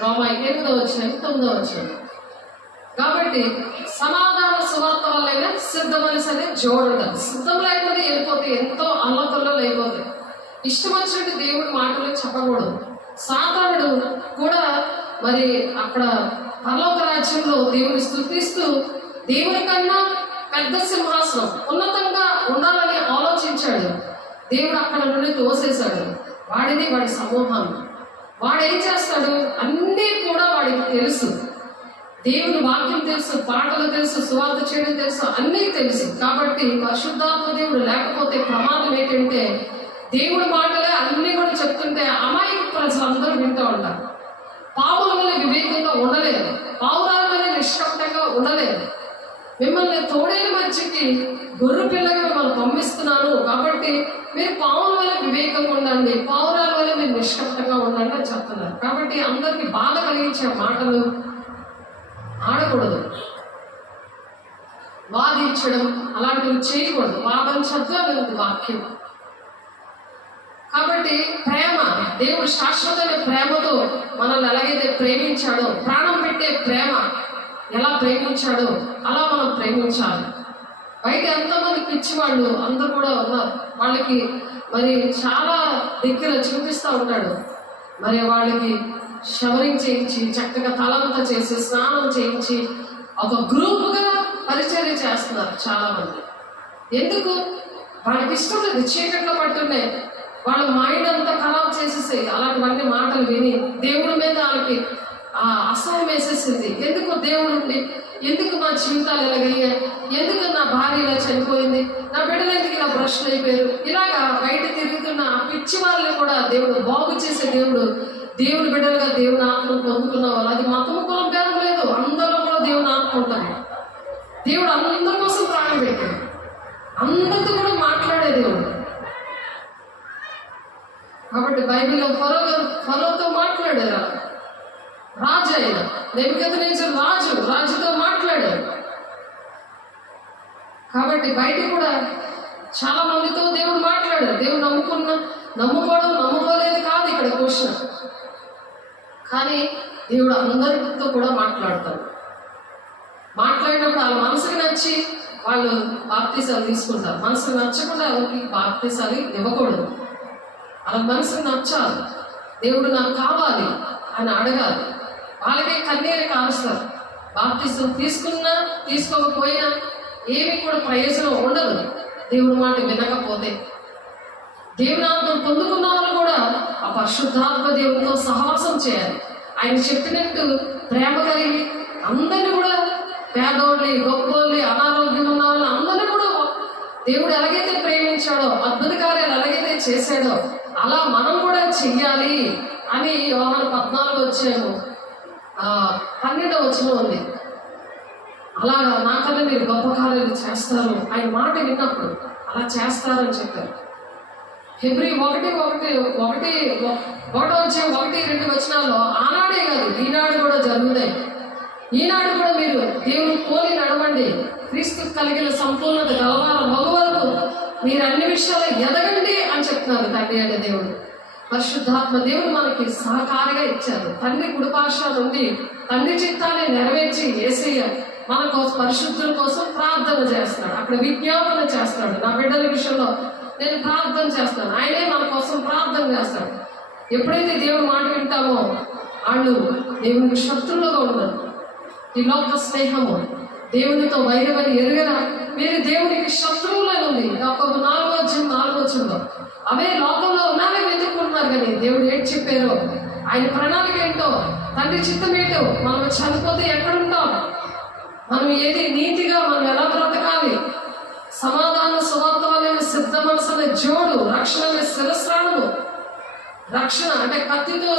రోమా 8:9. కాబట్టి సమాధాన సువార్త వల్లనే సిద్ధ మనసు అనేది జోడుండాలి. సిద్ధం లేకపోతే వెళ్ళిపోతే ఎంతో అల్లకొల్లో అయిపోతాయి. ఇష్టం వచ్చినట్టు దేవుడి మాటలు చెప్పకూడదు. సాతానుడు కూడా మరి అక్కడ పరలోక రాజ్యంలో దేవుని స్తుతిస్తూ దేవుని కన్నా పెద్ద సింహాసనం ఉన్నతంగా ఉండాలని ఆలోచించాడు. దేవుడు అక్కడ నుండి తోసేశాడు వాడిని, వాడి సమూహాన్ని. వాడు ఏం చేస్తాడు, అన్నీ కూడా వాడికి తెలుసు. దేవుని వాక్యం తెలుసు, పాటలు తెలుసు, సువార్త చేయడం తెలుసు, అన్నీ తెలుసు. కాబట్టి పరిశుద్ధాత్మ దేవుడు లేకపోతే ప్రమాదం ఏంటంటే దేవుడి మాటలే అన్నీ కూడా చెప్తుంటే అమాయక ప్రజలందరూ వింటూ ఉంటారు. పావుల వల్ల వివేకంగా ఉండలేదు, పావురాల వల్ల నిష్కపటంగా ఉండలేదు. మిమ్మల్ని తోడేల మధ్యకి గొర్రె పిల్లగా మిమ్మల్ని పంపిస్తున్నాను కాబట్టి మీరు పావుల వల్ల వివేకంగా ఉండండి, పావురాల వల్ల మీరు నిష్కపటంగా ఉండండి అని చెప్తున్నారు. కాబట్టి అందరికీ బాధ కలిగించే మాటలు ఆడకూడదు, వాదించడం అలాంటివి చేయకూడదు. వాదించద్దు వాక్యం. కాబట్టి ప్రేమ, దేవుడు శాశ్వతమైన ప్రేమతో మనల్ని ఎలాగైతే ప్రేమించాడో, ప్రాణం పెట్టే ప్రేమ ఎలా ప్రేమించాడో అలా మనం ప్రేమించాలి. బయట ఎంతోమంది పిచ్చి వాళ్ళు అందరూ కూడా ఉన్నారు. వాళ్ళకి మరి చాలా దగ్గర చూపిస్తూ ఉంటాడు. మరి వాళ్ళకి షవరింగ్ చేయించి చక్కగా తలంతా చేసి స్నానం చేయించి ఒక గ్రూపుగా పరిచర్య చేస్తున్నారు చాలా మంది. ఎందుకు? వాళ్ళకి ఇష్టం లేదు, చీకట్లో పట్టున్నాయి, వాళ్ళ మైండ్ అంతా ఖరాబ్ చేసేసాయి. అలాంటివన్నీ మాటలు విని దేవుడి మీద వాళ్ళకి అసహ్యం వేసేసింది. ఎందుకు దేవుడు ఉండి ఎందుకు మా జీవితాలు ఎలాగయ్యాయి, ఎందుకు నా భార్య ఇలా చనిపోయింది, నా బిడ్డలు ఎందుకు ఇలా భ్రష్లు అయిపోయారు, ఇలాగా బయట తిరుగుతున్న ఆ పిచ్చి వాళ్ళని కూడా దేవుడు బాగు చేసే దేవుడు. దేవుని బిడ్డలుగా దేవుని ఆత్మను పొందుకున్న వాళ్ళు, అది మతము కులం భేదం లేదు, అందరిలో కూడా దేవుని ఆత్మ ఉంటుంది. దేవుడు అందరి కోసం ప్రాణం పెట్టాడు, అందరితో కూడా మాట్లాడే దేవుడు. కాబట్టి బైబిల్లో ఫరోతో మాట్లాడారు. రాజు అయిన నెబుకద్నెజరు రాజుతో మాట్లాడారు. కాబట్టి బయట కూడా చాలా మందితో దేవుడు మాట్లాడారు. దేవుడు నమ్ముకోవడం నమ్ముకోలేదు కాదు ఇక్కడ క్వశ్చన్. కానీ దేవుడు అందరితో కూడా మాట్లాడతాడు. మాట్లాడినప్పుడు వాళ్ళ మనసుకు నచ్చి వాళ్ళు బాప్తీసాలు తీసుకుంటారు. మనసుకు నచ్చకుండా ఎవరికి బాప్తీసాలు ఇవ్వకూడదు. వాళ్ళ మనసుకు నచ్చాలి, దేవుడు నాకు కావాలి అని అడగాలి. వాళ్ళకే కన్నీరు కారుస్తారు. బాప్తీసం తీసుకున్నా తీసుకోకపోయినా ఏమీ కూడా ప్రయోజనం ఉండదు దేవుడి మాట వినకపోతే. దేవుని ఆత్మ పొందుకున్న వాళ్ళు కూడా ఆ పరిశుద్ధాత్మ దేవుడితో సహవాసం చేయాలి. ఆయన చెప్పినట్టు ప్రేమ కలిగి అందరినీ కూడా, పేదోళ్ళని గొప్పోళ్ళని అనారోగ్యం ఉన్న వాళ్ళని అందరినీ కూడా దేవుడు ఎలాగైతే ప్రేమించాడో, అద్భుత కార్యాలు ఎలాగైతే చేశాడో అలా మనం కూడా చెయ్యాలి అని యోహాను 14:12 ఉంది. అలాగా నాకన్నా మీరు గొప్ప కార్యాలు చేస్తారు, ఆయన మాట విన్నప్పుడు అలా చేస్తారని చెప్పారు. హెబ్రీ 1:1-2 ఆనాడే కాదు, ఈనాడు కూడా జరుగుతాయి. ఈనాడు కూడా మీరు దేవుని పోలి నడవండి, క్రీస్తు కలిగిన సంపూర్ణత గలవారు మగ వరకు మీరు అన్ని విషయాలు ఎదగండి అని చెప్తున్నారు తండ్రి అనే దేవుడు. పరిశుద్ధాత్మ దేవుడు మనకి సహకారిగా ఇచ్చారు. తండ్రి కుడిపార్శ నుండి తండ్రి చిత్తాన్ని నెరవేర్చి యేసయ్య మన కోసం, పరిశుద్ధుల కోసం ప్రార్థన చేస్తున్నాడు. అక్కడ విజ్ఞాపన చేస్తాడు. నా బిడ్డల విషయంలో నేను ప్రార్థన చేస్తాను, ఆయనే మన కోసం ప్రార్థన చేస్తాడు. ఎప్పుడైతే దేవుని మాట వింటామో వాళ్ళు దేవునికి శత్రువులుగా ఉండరు. ఈ లోక స్నేహము దేవునితో వైరమని ఎరుగరా మీరు దేవునికి శత్రువులని ఉంది. ఒక 4 అవే లోకంలో ఉన్నామే వెతుక్కుంటున్నారు, కానీ దేవుడు ఏంటి చెప్పారో, ఆయన ప్రణాళిక ఏంటో, తండ్రి చిత్తం ఏంటో, మనం చనిపోతే ఎక్కడుంటాం, మనం ఏది నీతిగా మనం ఎలా బ్రతకాలి, సమాధాన సువార్తమైన సిద్ధ మనసు అనే జోడు, రక్షణ అనే శిరస్రాణము. రక్షణ అంటే కత్తితో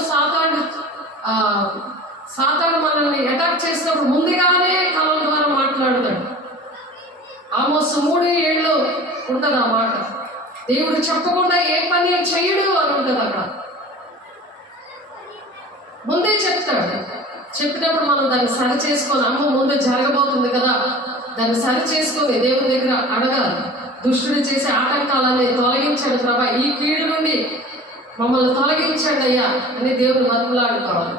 సాతాను మనల్ని అటాక్ చేసినప్పుడు ముందుగానే కళల ద్వారా మాట్లాడతాడు. ఆమోసు 3:7 ఉంటుంది ఆ మాట. దేవుడు చెప్పకుండా ఏ పని చేయడు అని ఉంటుంది అక్కడ. ముందే చెప్తాడు. చెప్పినప్పుడు మనం దాన్ని సరి చేసుకొని, అమ్మ ముందే జరగబోతుంది కదా, దాన్ని సరి చేసుకొని దేవుని దగ్గర అడగాలి. దుష్టుడు చేసే ఆటంకాలన్నీ తొలగించండి ప్రభా, ఈ కీడు నుండి మమ్మల్ని తొలగించండి అయ్యా అని దేవుని బతుకులాడుకోవాలి.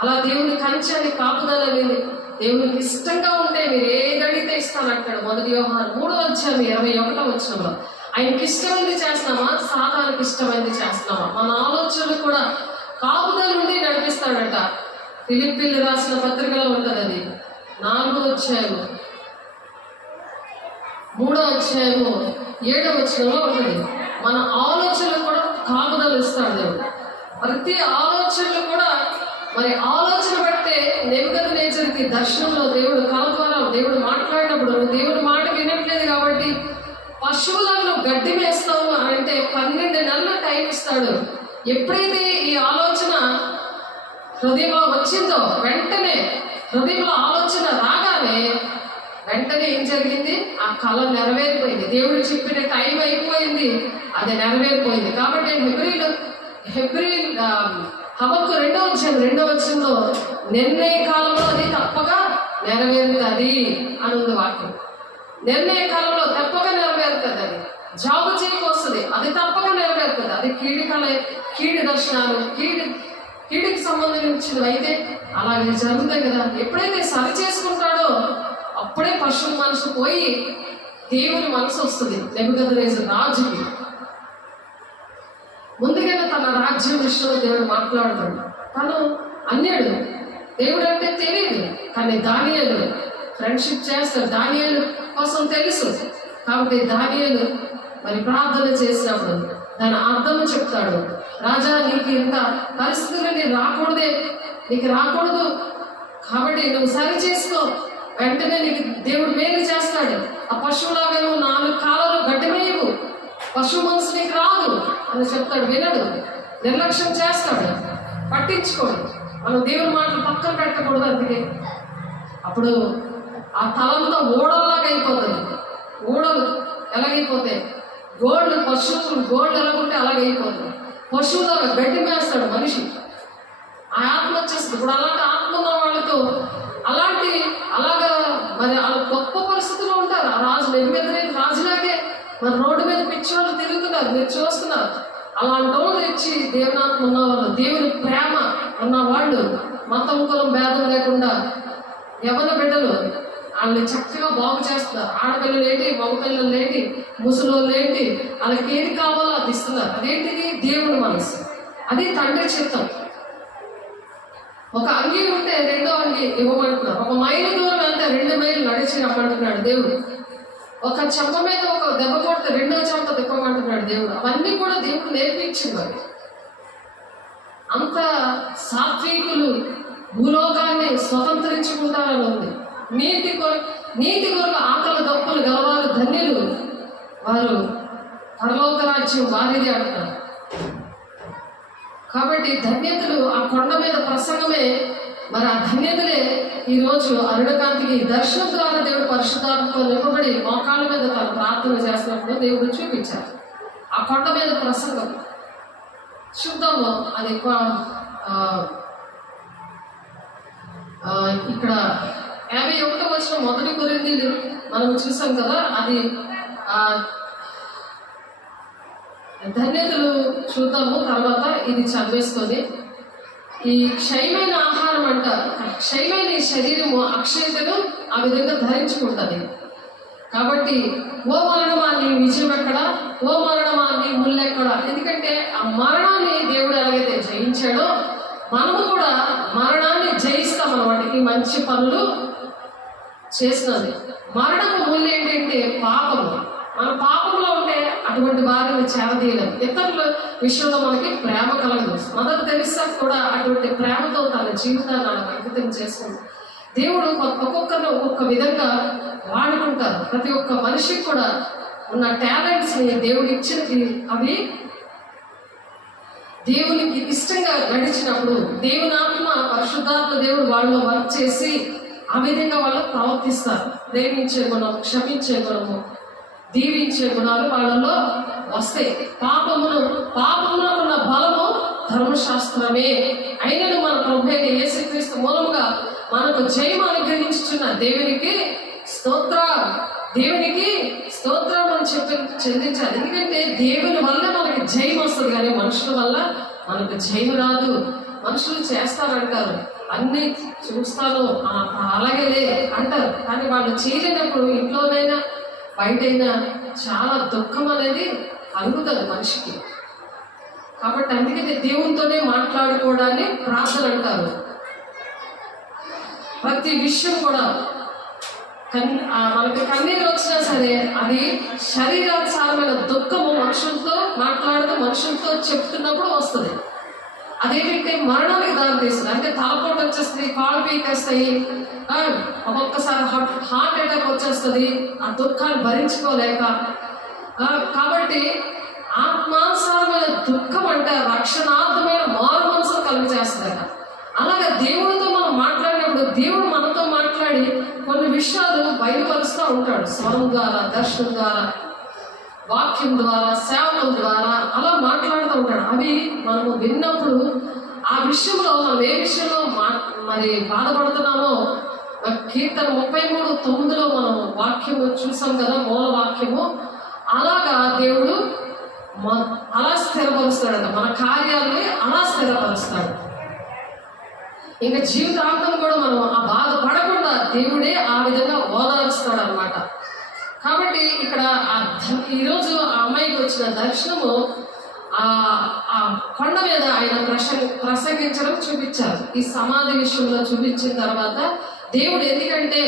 అలా దేవుని కంచెని కాపుదల అనేది దేవునికి ఇష్టంగా ఉంటే మీరు ఏది అడిగితే ఇస్తానంటాడు. 1 యోహాను 3:21 ఆయనకి ఇష్టమైంది చేస్తున్నామా, సాతానికి ఇష్టమైంది చేస్తున్నామా? మన ఆలోచనలు కూడా కాపుదల నుండి నడిపిస్తాడట. ఫిలిప్పీలు రాసిన పత్రికలో ఉంటుంది, అది 4:3-7 ఉంటుంది. మన ఆలోచనలు కూడా కాపుదల ఇస్తాడు దేవుడు. ప్రతి ఆలోచనలు కూడా మరి ఆలోచన బట్టే నెబుకద్నెజరుకి దర్శనంలో దేవుడు కల ద్వారా దేవుడు మాట్లాడినప్పుడు, నువ్వు దేవుడి మాట వినట్లేదు కాబట్టి పశువులను నువ్వు గడ్డి వేస్తావు అని అంటే 12 నెలల టైం ఇస్తాడు. ఎప్పుడైతే ఈ ఆలోచన హృదయంలో వచ్చిందో వెంటనే, హృదయంలో ఆలోచన రాగానే వెంటనే ఏం జరిగింది, ఆ కళ నెరవేరిపోయింది. దేవుడు చెప్పిన టైం అయిపోయింది, అది నెరవేరిపోయింది. కాబట్టి హబక్కు 2:2 నిర్ణయ కాలంలో అది తప్పక నెరవేరుతుంది అని ఉంది వాక్యం. నిర్ణయ కాలంలో తప్పక నెరవేరుతుంది. అది జాబు చేయకు వస్తుంది, అది తప్పక నెరవేరుతుంది. అది కీడి దర్శనాలు, కీడికి సంబంధించినవి అయితే అలాగే జరుగుతాయి కదా. ఎప్పుడైతే సరి చేసుకుంటాడో అప్పుడే పశువు మనసు పోయి దేవుని మనసు వస్తుంది. నెబుకద్నెజరు రాజుకి ముందుగానే తన రాజ్యం విషయంలో దేవుడు మాట్లాడుతాడు. తను అన్యుడు, దేవుడు అంటే తెలియదు, కానీ దానియేలు ఫ్రెండ్షిప్ చేస్తాడు. దానియేలు కోసం తెలుసు కాబట్టి దానియేలు మరి ప్రార్థన చేసినప్పుడు దాని అర్థం చెప్తాడు. రాజా, నీకు ఇంత పరిస్థితులు నీకు రాకూడదు కాబట్టి నువ్వు సరి చేసుకో, వెంటనే నీకు దేవుడు మేలు చేస్తాడు. ఆ పశువులాగా నువ్వు 4 కాలాలు గడ్డమేయవు, పశువు మనసు నీకు రాదు అని చెప్తాడు. వినడు, నిర్లక్ష్యం చేస్తాడు, పట్టించుకోడు. మనం దేవుని మాటలు పక్కన పెట్టకూడదు. అందుకే అప్పుడు ఆ తలంతా ఓడల్లాగా అయిపోతుంది. ఓడలు ఎలాగైపోతాయి, పశువులు గోల్డ్ ఎలాగుంటే అలాగైపోతుంది. పశువులాగా గడ్డి మేస్తాడు మనిషి, ఆ ఆత్మ వచ్చేస్తుంది. ఇప్పుడు అలాంటి ఆత్మ ఉన్న వాళ్ళతో అలాగా మరి గొప్ప పరిస్థితుల్లో ఉంటారు. ఆ రాజు నెబుకద్నెజరు రాజులాగే మరి రోడ్డు మీద పిచ్చోళ్ళు తిరుగుతున్నారు, మీరు చూస్తున్నారు. అలాంటి వాళ్ళు తెచ్చి దేవునాత్మ ఉన్నవాళ్ళు, దేవుని ప్రేమ ఉన్నవాళ్ళు, మతం కులం భేదం లేకుండా యవన బిడ్డలు వాళ్ళని చక్కగా బాగు చేస్తున్నారు. ఆడపిల్లలు ఏంటి, మగపిల్లలు ఏంటి, ముసలోళ్ళు ఏంటి, వాళ్ళకి ఏది కావాలో అది ఇస్తున్నారు. అదేంటిది, దేవుని మనసు, అది తండ్రి చిత్తం. ఒక అంగీ ఉంటే 2వ అంగీ ఇవ్వమంటున్నారు. 1 మైలు దూరం వెళ్తే 2 మైళ్ళు నడిచి రమ్మంటున్నాడు దేవుడు. ఒక చెంప మీద ఒక దెబ్బ కొడితే 2వ చెంప తిప్పమంటున్నాడు దేవుడు. అవన్నీ కూడా దేవుడు నేర్పించింది. అంత సాత్వికులు భూలోకాన్ని స్వతంత్రించుకుంటారని ఉంది. నీతి కొరకు ఆకలి దప్పులు గలవారు ధన్యులు, వారు పరలోక రాజ్యం వారిది అంటారు. కాబట్టి ధన్యతలు ఆ కొండ మీద ప్రసంగమే, మరి ఆ ధన్యతలే ఈరోజు అరుణకాంతికి దర్శనం ద్వారా దేవుడు పరిశుద్ధాత్మతో నింపబడి మోకాళ్ళ మీద తను ప్రార్థన చేస్తున్నప్పుడు దేవుడు చూపించారు. ఆ కొండ మీద ప్రసంగం చూద్దాము. అది ఇక్కడ 51వ వచనం మొదటి కొరింథీయులు మనం చూసాం కదా. అది ధన్యతలు చూద్దాము తర్వాత ఇది చదివేసుకొని. ఈ క్షయమైన ఆహారం అంట, క్షయమైన ఈ శరీరము అక్షయతను ఆ విధంగా ధరించుకుంటుంది. కాబట్టి ఓ మరణమా నీ విజయం ఎక్కడ, ఓ మరణమా నీ ముళ్ళెక్కడ. ఎందుకంటే ఆ మరణాన్ని దేవుడు ఎలాగైతే జయించాడో మనము కూడా మరణాన్ని జయిస్తాం అన్నమాట ఈ మంచి పనులు చేసినది. మరణము ముళ్ళు ఏంటంటే పాపము. మన పాపంలో ఉంటే అటువంటి వారిని చేరదీయలేం. ఇతరుల విషయంలో మనకి ప్రేమ కలగదు. మదర్ తెరిసా కూడా అటువంటి ప్రేమతో తన జీవితాన్ని అంకితం చేసుకుంది. దేవుడు ఒక్కొక్కరిని ఒక్కొక్క విధంగా వాడుకుంటారు. ప్రతి ఒక్క మనిషికి కూడా ఉన్న టాలెంట్స్ ని దేవుడు ఇచ్చింది అవి దేవునికి ఇష్టంగా నడిచినప్పుడు దేవుని ఆత్మ పరిశుద్ధాత్మ దేవుడు వాళ్ళలో వర్క్ చేసి ఆ విధంగా వాళ్ళు ప్రవర్తిస్తారు. ప్రేమించే గుణం, క్షమించే గుణము, దీవించే గుణాలు వాళ్ళలో వస్తాయి. పాపంలో ఉన్న బలము ధర్మశాస్త్రమే అయినను మన ప్రభు అయిన యేసుక్రీస్తు మూలముగా మనకు జయం అనుగ్రహించుచున్న దేవునికి స్తోత్రం అని చెందించాలి. ఎందుకంటే దేవుని వల్ల మనకి జయం వస్తుంది, కానీ మనుషుల వల్ల మనకు జయం రాదు. మనుషులు చేస్తారంటారు, అన్ని చూస్తాను అలాగేలే అంటారు, కానీ వాళ్ళు చేయలేనప్పుడు ఇంట్లోనైనా బయటైనా చాలా దుఃఖం అనేది కలుగుతుంది మనిషికి. కాబట్టి అందుకనే దేవునితోనే మాట్లాడుకోవడాన్ని ప్రార్థన అంటారు. ప్రతి విషయం కూడా మనకి కన్నీరు వచ్చినా సరే అది శరీరానుసారమైన దుఃఖము మనుషులతో మాట్లాడుతూ మనుషులతో చెప్తున్నప్పుడు వస్తుంది. అదేంటంటే మరణానికి దారితీస్తుంది. అంటే తలపోటు వచ్చేస్తుంది, కాళ్ళు పీకేస్తాయి, ఒక్కొక్కసారి హార్ట్ అటాక్ వచ్చేస్తుంది ఆ దుఃఖాన్ని భరించుకోలేక. కాబట్టి ఆత్మానుసారమైన దుఃఖం అంటే రక్షణార్థమైన మారు మనసు కలిగి చేస్తుందట. అలాగే దేవుడితో మనం మాట్లాడినప్పుడు దేవుడు మనతో మాట్లాడి కొన్ని విషయాలు బయలుపరుస్తూ ఉంటాడు. స్వరం ద్వారా, దర్శనం ద్వారా, వాక్యం ద్వారా, సేవల ద్వారా అలా మాట్లాడుతూ ఉంటాడు. అవి మనము విన్నప్పుడు ఆ విషయంలో మనం ఏ విషయంలో మరి బాధపడుతున్నామో కీర్తన 33:9 మనం వాక్యము చూసాం కదా, మూల వాక్యము. అలాగా దేవుడు అలా స్థిరపరుస్తాడంట, మన కార్యాలని అలా స్థిరపరుస్తాడు. ఇంకా జీవితాంతం కూడా మనం ఆ బాధపడకుండా దేవుడే ఆ విధంగా ఓదారుస్తాడు అనమాట. కాబట్టి ఇక్కడ ఈరోజు ఆ అమ్మాయికి వచ్చిన దర్శనము ఆ కొండ మీద ఆయన ప్రసంగించడం చూపించారు. ఈ సమాధి విషయంలో చూపించిన తర్వాత దేవుడు ఎందుకంటే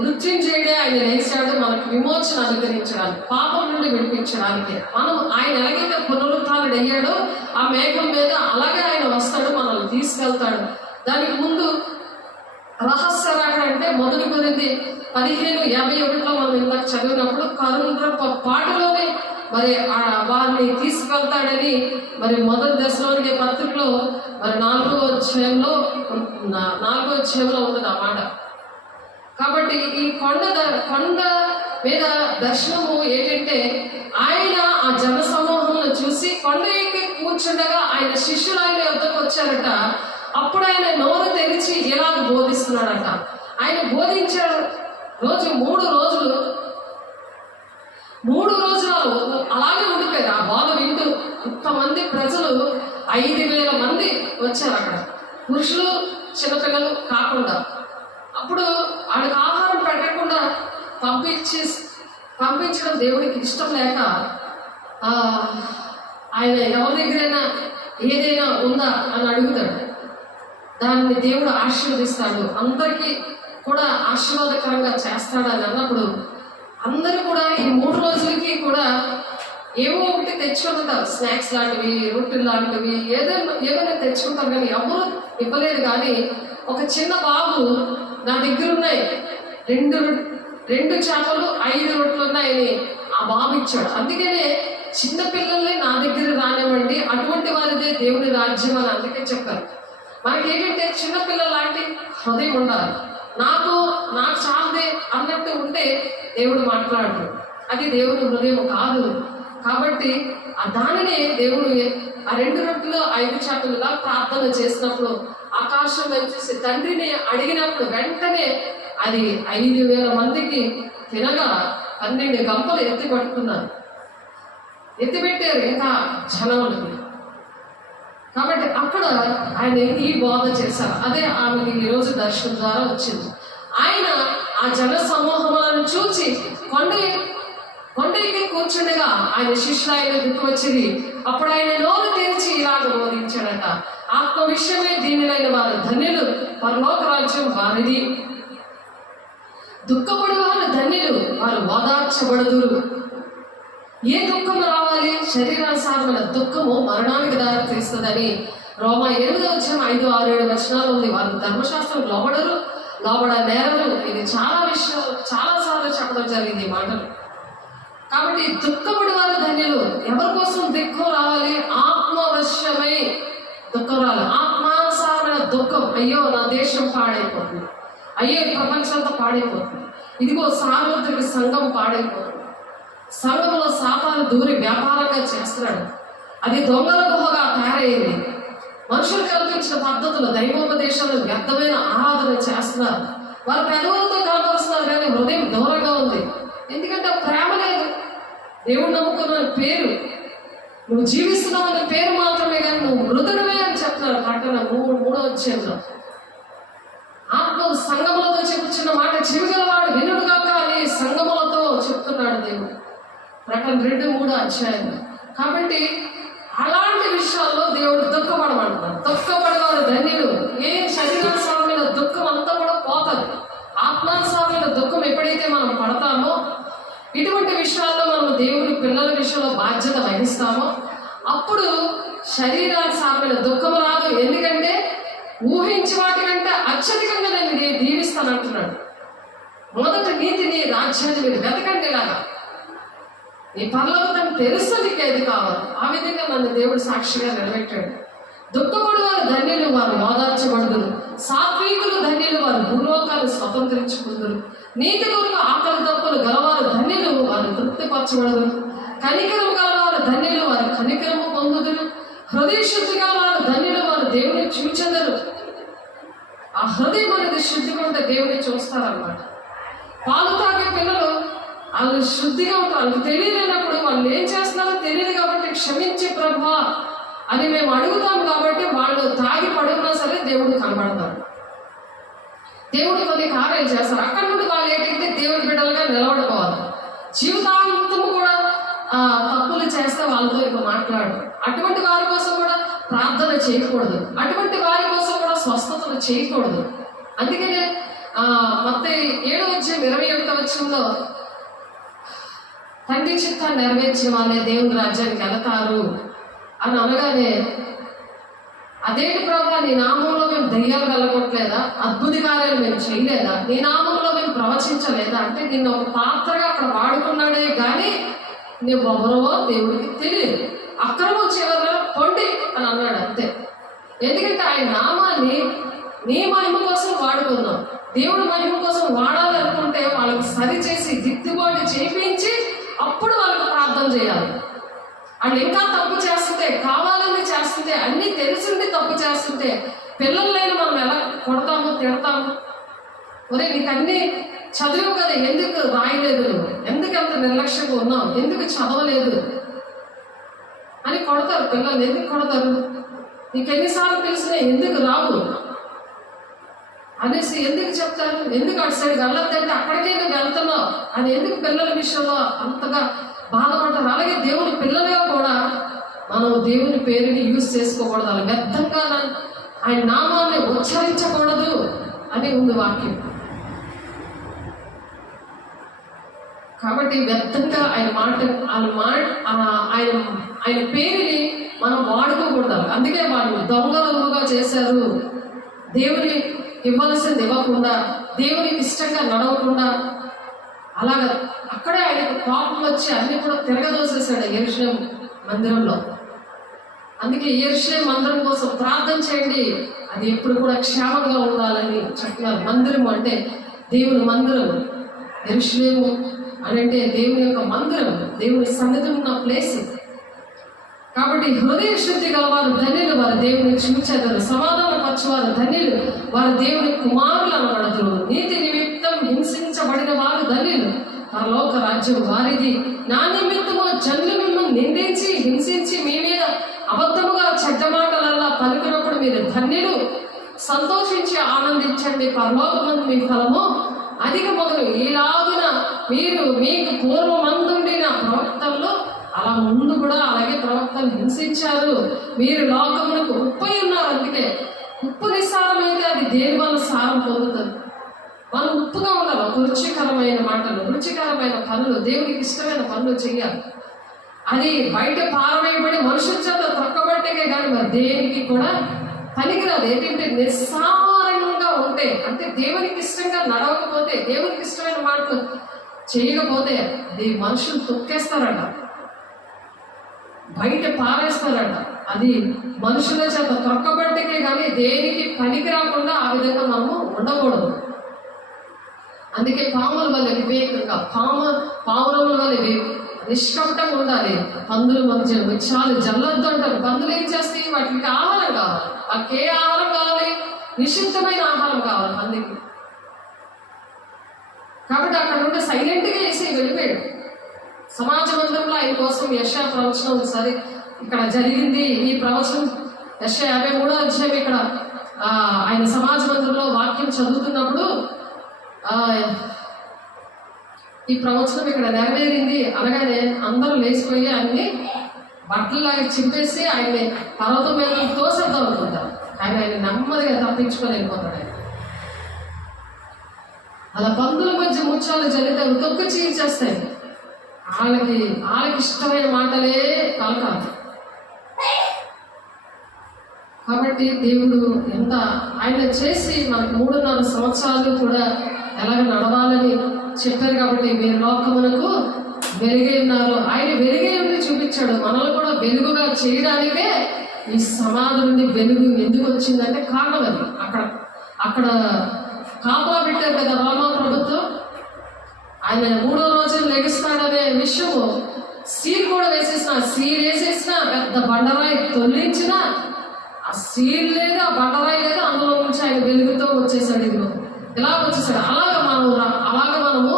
మృత్యుంజయుడే ఆయన లేచాడు మనకు విమోచన అనుగ్రహించడానికి, పాపం నుండి విడిపించడానికి. మనం ఆయన ఎలాగైతే పునరుత్థానుడు అయ్యాడో ఆ మేఘం మీద అలాగే ఆయన వస్తాడు, మనల్ని తీసుకెళ్తాడు. దానికి ముందు రహస్య రాకడ అంటే మొదటి కొరింథీ 15:51 మనం ఇందాక చదివినప్పుడు కరుణ పాటలోనే మరి వారిని తీసుకెళ్తాడని మరి మొదటి దశలోని పత్రికలో మరి 4వ అధ్యాయంలో ఉంటుంది ఆ మాట. కాబట్టి ఈ కొండ మీద దర్శనము ఏంటంటే ఆయన ఆ జన సమూహంలో చూసి కొండ ఎక్కి కూర్చుండగా ఆయన శిష్యులు ఆయన వద్దకు వచ్చారట. అప్పుడు ఆయన నోరు తెరిచి ఎలాగ బోధిస్తున్నాడట. ఆయన బోధించే రోజు 3 రోజులు అలాగే ఉండిపోయారు ఆ బోధ వింటూ. ఇంతమంది ప్రజలు 5,000 మంది వచ్చారు అక్కడ, పురుషులు చిన్నపిల్లలు కాకుండా. అప్పుడు వాళ్ళకి ఆహారం పెట్టకుండా పంపించడం దేవుడికి ఇష్టం లేక ఆయన ఎవరి దగ్గరైనా ఏదైనా ఉందా అని అడుగుతాడు. దాన్ని దేవుడు ఆశీర్వదిస్తాడు, అందరికీ కూడా ఆశీర్వాదకరంగా చేస్తాడని అన్నప్పుడు అందరూ కూడా ఈ 3 రోజులకి కూడా ఏవో ఒకటి తెచ్చుకుంటారు. స్నాక్స్ లాంటివి, రొట్టెలు లాంటివి ఏదైనా తెచ్చుకుంటారు, కానీ ఎవరు ఇవ్వలేదు. కానీ ఒక చిన్న బాబు నా దగ్గర ఉన్నాయి 2 చేపలు 5 రొట్టెలు ఉన్నాయని ఆ బాబు ఇచ్చాడు. అందుకనే చిన్నపిల్లల్ని నా దగ్గర రానివ్వండి, అటువంటి వారిదే దేవుని రాజ్యం అని అందుకే చెప్పారు. మనకి ఏంటంటే చిన్నపిల్లల లాంటి హృదయం ఉండాలి. నాకు చాలదే అన్నట్టు ఉంటే దేవుడు మాట్లాడరు, అది దేవుని హృదయం కాదు. కాబట్టి ఆ దానినే దేవుడు ఆ 2 రొట్టెలు 5 చేపలుగా ప్రార్థన చేసినప్పుడు ఆకాశం చూసి తండ్రిని అడిగినప్పుడు వెంటనే అది 5,000 మందికి తినగా 12 గంపలు ఎత్తి పట్టుకున్నారు, ఎత్తిపెట్టారు ఇంకా జనములకి. కాబట్టి అక్కడ ఆయన ఈ బోధ చేశారు. అదే ఆమెకి ఈరోజు దర్శనం ద్వారా వచ్చింది. ఆయన ఆ జన సమూహములను చూచి కొండకి కూర్చుండగా ఆయన శిష్యులు ఆయన దిక్కు వచ్చింది. అప్పుడు ఆయన నోరు తెరిచి ఇలాగ బోధించాడట, ఆత్మ విషయమే దీనిలైన వారు ధన్యులు, పరలోక రాజ్యం వారిది. దుఃఖపడి వారు ధన్యులు, వారు ఓదార్చబడుదురు. ఏ దుఃఖము రావాలి? శరీరానుసారమైన దుఃఖము మరణానికి దారి తీస్తుందని రోమా 8:5-6-7 ఉంది. వారు ధర్మశాస్త్రం లోబడ నేరలు. ఇది చాలా సార్లు చెప్పడం జరిగింది ఈ మాటలు. కాబట్టి దుఃఖపడి వారు ధన్యులు. ఎవరి కోసం దుఃఖం రావాలి? ఆత్మవశ్యమై దుఃఖం రావాలి. ఆత్మానుసారమైన దుఃఖం. అయ్యో నా దేశం పాడైపోతుంది, అయ్యో ప్రపంచంతో పాడైపోతుంది, ఇదిగో సార్వత్రిక సంఘం పాడైపోతుంది, సంఘంలో సాతాను దూరి వ్యాపారంగా చేస్తున్నాడు, అది దొంగల గుహగా తయారైంది, మనుషులు కల్పించిన పద్ధతులు దైవోపదేశాలు వ్యర్థమైన ఆరాధన చేస్తున్నారు, వారు పెదవులతో కనపరుస్తున్నారు కానీ హృదయం దూరంగా ఉంది. ఎందుకంటే ప్రేమ లేదు. దేవుడు నమ్ముకున్న పేరు, నువ్వు జీవిస్తున్నావు అనే పేరు మాత్రమే కానీ నువ్వు మృదుడమే అని చెప్తున్నారు. ప్రకటన 3:3 ఆత్మ సంగములతో చెప్పుచున్న మాట చెవిగలవాడు వినుడుగాక అని సంగములతో చెప్తున్నాడు దేవుడు. ప్రకటన 2:3. కాబట్టి అలాంటి విషయాల్లో దేవుడు దుఃఖపడమంటున్నాడు. దుఃఖపడేవారు ధన్యులు. ఏ శరీరానుసారమైన దుఃఖం అంతా కూడా పోతుంది. ఆత్మానుసారమైన దుఃఖం ఎప్పుడైతే మనం పడతామో, ఇటువంటి విషయాల్లో మనం దేవుని పిల్లల విషయంలో బాధ్యత వహిస్తామో అప్పుడు శరీరానుసారమైన దుఃఖం రాదు. ఎందుకంటే ఊహించి వాటికంటే అత్యధికంగా నేను దీవిస్తానంటున్నాడు. మొదట నీతిని రాజ్యాన్ని మీరు వెతకండి, ఇలాగా నీ పరలోకం తెలుసు నీకు ఏది కావాలి. ఆ విధంగా నన్ను దేవుడు సాక్షిగా నిలబెట్టాడు. దుఃఖపడు వారు ధన్యులు, వారు ఓదార్చబడుదురు. సాత్వికులు ధన్యులు, వారు భూలోకాలు స్వతంత్రించుకుందురు. నీతి కొరకు ఆకలి దప్పులు గలవారు ధన్యులు, వారు తృప్తిపరచబడుదురు. కనికరము గలవారు ధన్యులు, వారు కనికరము పొందుదురు. హృదయ శుద్ధి గలవారు ధన్యులు, వారు దేవుని చూచెదరు. ఆ హృదయం అనేది శుద్ధిగా ఉంటే దేవుని చూస్తారన్నమాట. పాలు తాగే పిల్లలు వాళ్ళు శుద్ధిగా ఉంటారు. వాళ్ళకి తెలియలేనప్పుడు వాళ్ళు ఏం చేస్తున్నారో తెలియదు కాబట్టి క్షమించే ప్రభువా అని మేము అడుగుతాం. కాబట్టి వాళ్ళు తాగి పడుకున్నా సరే దేవుడు కనబడతాడు. దేవుడు కొన్ని కార్యాలు చేస్తారు. అక్కడ నుండి వాళ్ళు ఏంటంటే దేవుడి బిడ్డలుగా నిలబడుకోవాలి. జీవితాంతము కూడా తప్పులు చేస్తే వాళ్ళతో ఇంకా మాట్లాడు. అటువంటి వారి కోసం కూడా ప్రార్థన చేయకూడదు. అటువంటి వారి కోసం కూడా స్వస్థతలు చేయకూడదు. అందుకనే మత్తయి 7:21 తండ్రి చిత్తాన్ని నెరవేర్చిన వాళ్ళే దేవుని రాజ్యానికి వెళతారు అని అనగానే, అదేంటి ప్రభా, నీ నామంలో మేము దయ్యాలు వెళ్ళగొట్టలేదా, అద్భుత కార్యాలు మేము చేయలేదా, నీ నామంలో మేము ప్రవచించలేదా అంటే నిన్ను ఒక పాత్రగా అక్కడ వాడుకున్నాడే కానీ నువ్వెవరో దేవుడికి తెలియదు. అక్రమం చివరిలో పొండి అని అన్నాడు అంతే. ఎందుకంటే ఆయన నామాన్ని నీ మహిమ కోసం వాడుకున్నాం. దేవుడి మహిమ కోసం వాడాలనుకుంటే వాళ్ళకి సరిచేసి దిద్దుబాటు చేయించి అప్పుడు వాళ్ళకి ప్రార్థన చేయాలి. వాళ్ళు ఇంకా తప్పు చేస్తుంటే, కావాలని చేస్తుంటే, అన్నీ తెలిసింది తప్పు చేస్తుంటే పిల్లలు లేని మనం ఎలా కొడతాము, తిడతాము. ఒరే నీకు అన్నీ చదువు కదా, ఎందుకు రాయలేదు, ఎందుకు అంత నిర్లక్ష్యంగా ఉన్నావు, ఎందుకు చదవలేదు అని కొడతారు పిల్లలు. ఎందుకు కొడతారు? నీకు ఎన్నిసార్లు తెలిసినా ఎందుకు రావు అనేసి ఎందుకు చెప్తారు? ఎందుకు అటు సైడ్ వెళ్ళొద్దంటే అక్కడికే నువ్వు వెళ్తున్నావు అని ఎందుకు పిల్లల విషయంలో అంతగా బాధపడతారు? అలాగే దేవుని పిల్లలుగా కూడా మనం దేవుని పేరుని యూజ్ చేసుకోకూడదు. అలా వ్యర్థంగా ఆయన నామాన్ని ఉచ్చరించకూడదు అని ఉంది వాక్యం. కాబట్టి వ్యర్థంగా ఆయన పేరుని మనం వాడుకోకూడదు. అందుకే వాళ్ళు దొంగలుగా చేశారు. దేవుని ఇవ్వాల్సింది ఇవ్వకుండా, దేవునికి ఇష్టంగా నడవకుండా, అలాగా అక్కడే ఆయనకు కోపం వచ్చి అన్ని కూడా తిరగదోసేసాడు యెరూషలేము మందిరంలో. అందుకే యెరూషలేము మందిరం కోసం ప్రార్థన చేయండి, అది ఎప్పుడు కూడా క్షేమంగా ఉండాలని చెప్తున్నారు. మందిరం అంటే దేవుని మందిరం. యెరూషలేము అని అంటే దేవుని యొక్క మందిరం, దేవుని సన్నిధి ఉన్న ప్లేస్. కాబట్టి హృదయ శుద్ధి గల వారు ధన్యులు, వారు దేవుని చూచెదరు. సమాధాన పరచువారు ధన్యులు, వారు దేవుని కుమారులు అనబడదురు. నీతి నిమిత్తం హింసించబడిన వారు ధన్యులు, పరలోక రాజ్యం వారిది. నా నిమిత్తము జనులు మిమ్మల్ని నిందించి హింసించి మీ మీద అబద్ధముగా చెడ్డ మాటలల్లా పలుకున్నప్పుడు మీరు ధన్యులు. సంతోషించి ఆనందించండి, పరలోకమందు మీ ఫలము అధికమగును. ఈలాగున మీరు మీకు పూర్వమందుండిన ప్రవక్తల్లో అలా ముందు కూడా అలాగే ప్రవక్తలు హింసించారు. మీరు లోకమునకు ఉప్పై ఉన్నారు. అందుకే ఉప్పు నిస్సారమైతే అది దేని వల్ల సారం పొందుతుంది. మనం ఉప్పుగా ఉండాలి. ఒక రుచికరమైన మాటలు, రుచికరమైన పనులు, దేవునికి ఇష్టమైన పనులు చేయాలి. అది బయట పారవేయబడి మనుషుల చేత తొక్కబట్టేకే కానీ మరి దేనికి కూడా పనికిరాదు. ఏంటంటే నిస్సారంగా ఉంటే, అంటే దేవునికి ఇష్టంగా నడవకపోతే, దేవునికి ఇష్టమైన మాటలు చేయకపోతే అది మనుషులు తొక్కేస్తారట, బయట పారేస్తారట. అది మనుషుల చేత తొక్కబట్టకే కానీ దేనికి పనికి రాకుండా ఆ విధంగా మనము ఉండకూడదు. అందుకే పాముల వల్ల వివేకంగా, పావురముల వల్ల నిష్కపటంగా ఉండాలి. పందుల మధ్య వృక్షాలు జల్లద్దు అంటారు. పందులు ఏం చేస్తాయి? వాటికి ఆహారం కావాలి. వాటికి ఏ ఆహారం కావాలి? నిషిద్ధమైన ఆహారం కావాలి పందికి. కాబట్టి అక్కడ నుండి సైలెంట్గా వేసి వెళ్ళిపోయాడు. సమాజ మందిరంలో ఆయన కోసం యెషయా ప్రవచనం ఒకసారి ఇక్కడ జరిగింది. ఈ ప్రవచనం యెషయా 53వ అధ్యాయం ఇక్కడ ఆయన సమాజ మందిరంలో వాక్యం చదువుతున్నప్పుడు ఈ ప్రవచనం ఇక్కడ నెరవేరింది అనగానే అందరూ లేచిపోయి ఆయన్ని బట్టలాగా చింపేసి ఆయన్ని పర్వతం మీద తోసేద్దాం అనుకుంటారు. ఆయన నెమ్మదిగా తప్పించుకొని వెళ్ళిపోతాడు. ఆయన అలా పందుల మధ్య ముత్యాలు జల్లితే తొక్కు చీల్చేస్తాయి. వాళ్ళకి ఇష్టమైన మాటలే పలకాలి. కాబట్టి దేవుడు ఎంత ఆయన చేసి మనకు 3.5 సంవత్సరాలు కూడా ఎలాగ నడవాలని చెప్పారు. కాబట్టి మీరు లోకమునకు వెలుగై ఉన్నారు. ఆయన వెలుగై ఉండి చూపించాడు. మనల్ని కూడా వెలుగుగా చేయడానికే ఈ సమాధి నుండి వెలుగు ఎందుకు వచ్చిందంటే కారణం అది. అక్కడ కాపలా పెట్టారు కదా రోమా ప్రభుత్వం. ఆయన 3వ రోజున లెగిస్తాడనే విషయము సీల్ కూడా వేసేసిన పెద్ద బండరాయి తొలగించిన ఆ సీల్ లేదు, ఆ బండరాయి లేదు, అందులో నుంచి ఆయన వెలుగుతో వచ్చేసాడు. ఇదిగో ఇలా వచ్చేసాడు. అలాగ మనము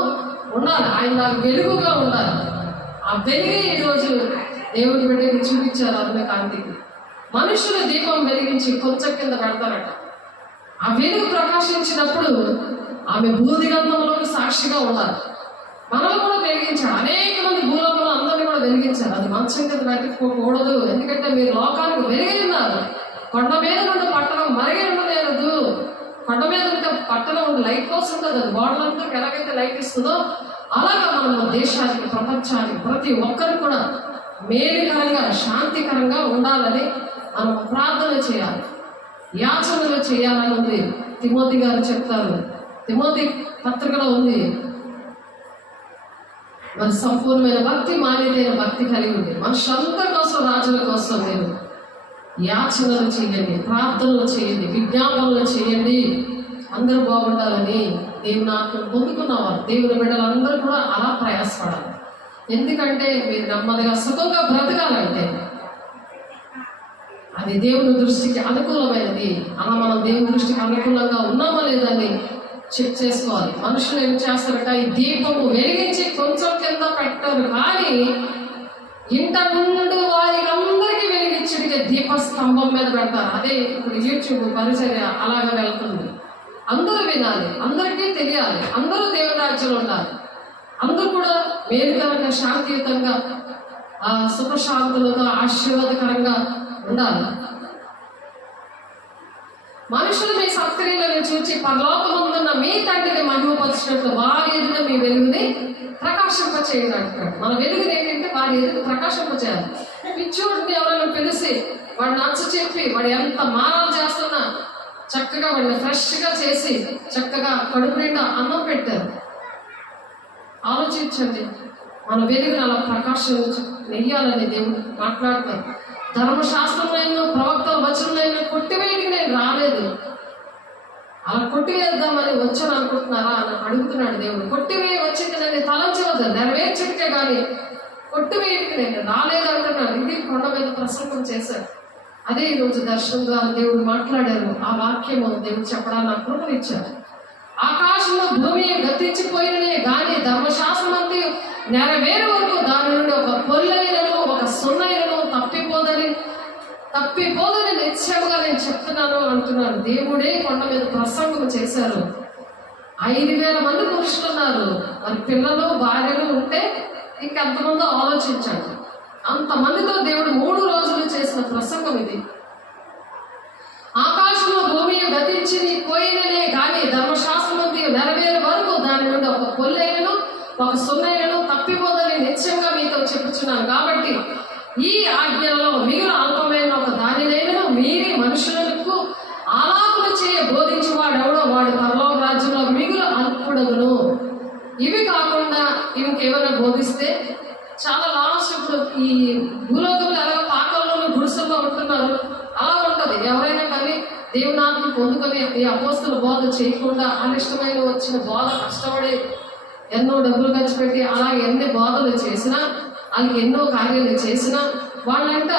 ఉండాలి. ఆయన నాకు వెలుగుగా ఉండాలి. ఆ వెలుగే ఈరోజు దేవుడి బిడ్డకి చూపించారు. అందులో కాంతికి మనుషులు దీపం వెలిగించి కొంచెం కింద పెడతారట. ఆ వెలుగు ప్రకాశించినప్పుడు ఆమె భూదిగంధంలోకి సాక్షిగా ఉండాలి. మనల్ని కూడా వెలిగించాడు. అనేక మంది భూలోకంలో అందరినీ కూడా వెలిగించారు. అది మంచం కింద పెట్టకపోకూడదు. ఎందుకంటే మీరు లోకానికి వెలిగి ఉన్నారు. కొండ మీద నుండి పట్టణం మరిగి ఉండలేదు. కొండ మీద ఉంటే పట్టణం లైట్ హౌస్ ఉంటుంది. అది గోడలంతా ఎలాగైతే లైట్ ఇస్తుందో అలాగా మనము దేశానికి, ప్రపంచానికి, ప్రతి ఒక్కరు కూడా మేలుకరంగా, శాంతికరంగా ఉండాలని మనం ప్రార్థన చేయాలి, యాచనలు చేయాలని ఉంది. తిమోతి గారు చెప్తారు, తిమోతి పత్రికలో ఉంది. మన సంపూర్ణమైన భక్తి, మాన్యతైన భక్తి కలిగి ఉంది. మనుషులందరి కోసం, రాజుల కోసం మీరు యాచనలు చేయండి, ప్రార్థనలు చేయండి, విజ్ఞాపనలు చేయండి. అందరూ బాగుండాలని దేవుని నాకు పొందుకున్నవారు దేవుని బిడ్డలందరూ కూడా అలా ప్రయాసపడాలి. ఎందుకంటే మీరు నెమ్మదిగా సుఖంగా బ్రతకాలంటే అది దేవుని దృష్టికి అనుకూలమైనది. అలా మనం దేవుని దృష్టికి అనుకూలంగా ఉన్నామా లేదని చెక్ చేసుకోవాలి. మనుషులు ఏం చేస్తారట, ఈ దీపము వెలిగించి కొంచెం కింద పెట్టరు, కానీ ఇంట నుండి వారికి అందరికీ వెలిగించుడిగా దీపస్తంభం మీద పెడతారు. అదే ఇప్పుడు యూట్యూబ్ పరిచర్య అలాగా వెళ్తుంది. అందరూ వినాలి, అందరికీ తెలియాలి, అందరూ దేవుని రాజ్యంలో ఉండాలి. అందరూ కూడా మేలుకరంగా, శాంతియుతంగా, సుఖశాంతులతో, ఆశీర్వాదకరంగా ఉండాలి. మనుషులు మీ సత్క్రియలను చూచి పరలోకమందున్న మీ తండ్రిని మహిమపరిచినట్లు వారి ఎదుట మీ వెలుగుని ప్రకాశింపచేయండి అంటాడు. మన వెలుగుని ఏంటంటే వారి ఎదుట ప్రకాశింపచేయాలి. పిచ్చోడిని ఎవరైనా పిలిచి వాడిని నచ్చ చెప్పి వాడు ఎంత మారాలు చేస్తున్నా చక్కగా వాడిని ఫ్రెష్గా చేసి చక్కగా కడుపు నిండా అన్నం పెట్టారు. ఆలోచించండి, మన వెలుగుని అలా నెయ్యాలని దేవుడు మాట్లాడతారు. ధర్మశాస్త్రంలో, ప్రవక్తల వచనంలో కొట్టివేయడానికి నేను రాలేదు, అలా కొట్టివేద్దామని వచ్చాను అనుకుంటున్నారా అని అడుగుతున్నాడు దేవుడు. కొట్టివేయ వచ్చింది నన్ను తలంచవద్దు, నెరవేర్చడికే కానీ కొట్టువేయడానికి నేను రాలేదంటున్నాడు. ఇది కొండ మీద ప్రసంగం చేశాడు. అదే ఈరోజు దర్శనం ద్వారా దేవుడు మాట్లాడారు. ఆ వాక్యము దేవుడు చెప్పడానికి నాకు కృపనిచ్చారు. ఆకాశంలో భూమి గతించిపోయిననే గాని ధర్మశాస్త్రం అంతా నెరవేరు వరకు దాని నుండి ఒక పొల్లైనను ఒక సున్నైనను తప్పిపోదని నిశ్చయముగా నేను చెప్తున్నాను అంటున్నాను. దేవుడే కొండ మీద ప్రసంగం చేశారు. 5,000 మంది పురుషులున్నారు. మరి పిల్లలు భార్యలు ఉంటే ఇంకెంతమందో ఆలోచించండి. అంతమందితో దేవుడు 3 రోజులు చేసిన ప్రసంగం ఇది. ఆకాశంలో భూమి గతించి పోయిననే కానీ ధర్మశాస్త్రమంతి నెరవేరు వరకు దాని నుండి ఒక పొల్లైనను ఒక సున్నైనను తప్పిపోదని నిశ్చయంగా మీతో చెప్పుచున్నాను. కాబట్టి ఈ ఆజ్ఞలలో మీరు అల్పమైన ఒక దానినైనా మీరే మనుషులకు ఆలాపన చేయ బోధించేవాడు ఎవడో వాడు పరలోక రాజ్యంలో మిగులు అల్పుడగును. ఇవి కాకుండా ఇంకేమైనా బోధిస్తే చాలా లాస్ట్. ఇప్పుడు ఈ భూలోకంలో ఎలాగో పాకల్లోనూ గుడిసెల్లో ఉంటున్నారు, అలా ఉంటది. ఎవరైనా కానీ దేవునాత్మ పొందుకొని ఈ అపోస్తుల బోధ చేయకుండా అనిష్టమైన వచ్చిన బోధ కష్టపడి ఎన్నో డబ్బులు ఖర్చు పెట్టి అలా ఎన్ని బోధలు చేసినా వాళ్ళకి ఎన్నో కార్యాలు చేసినా వాళ్ళంట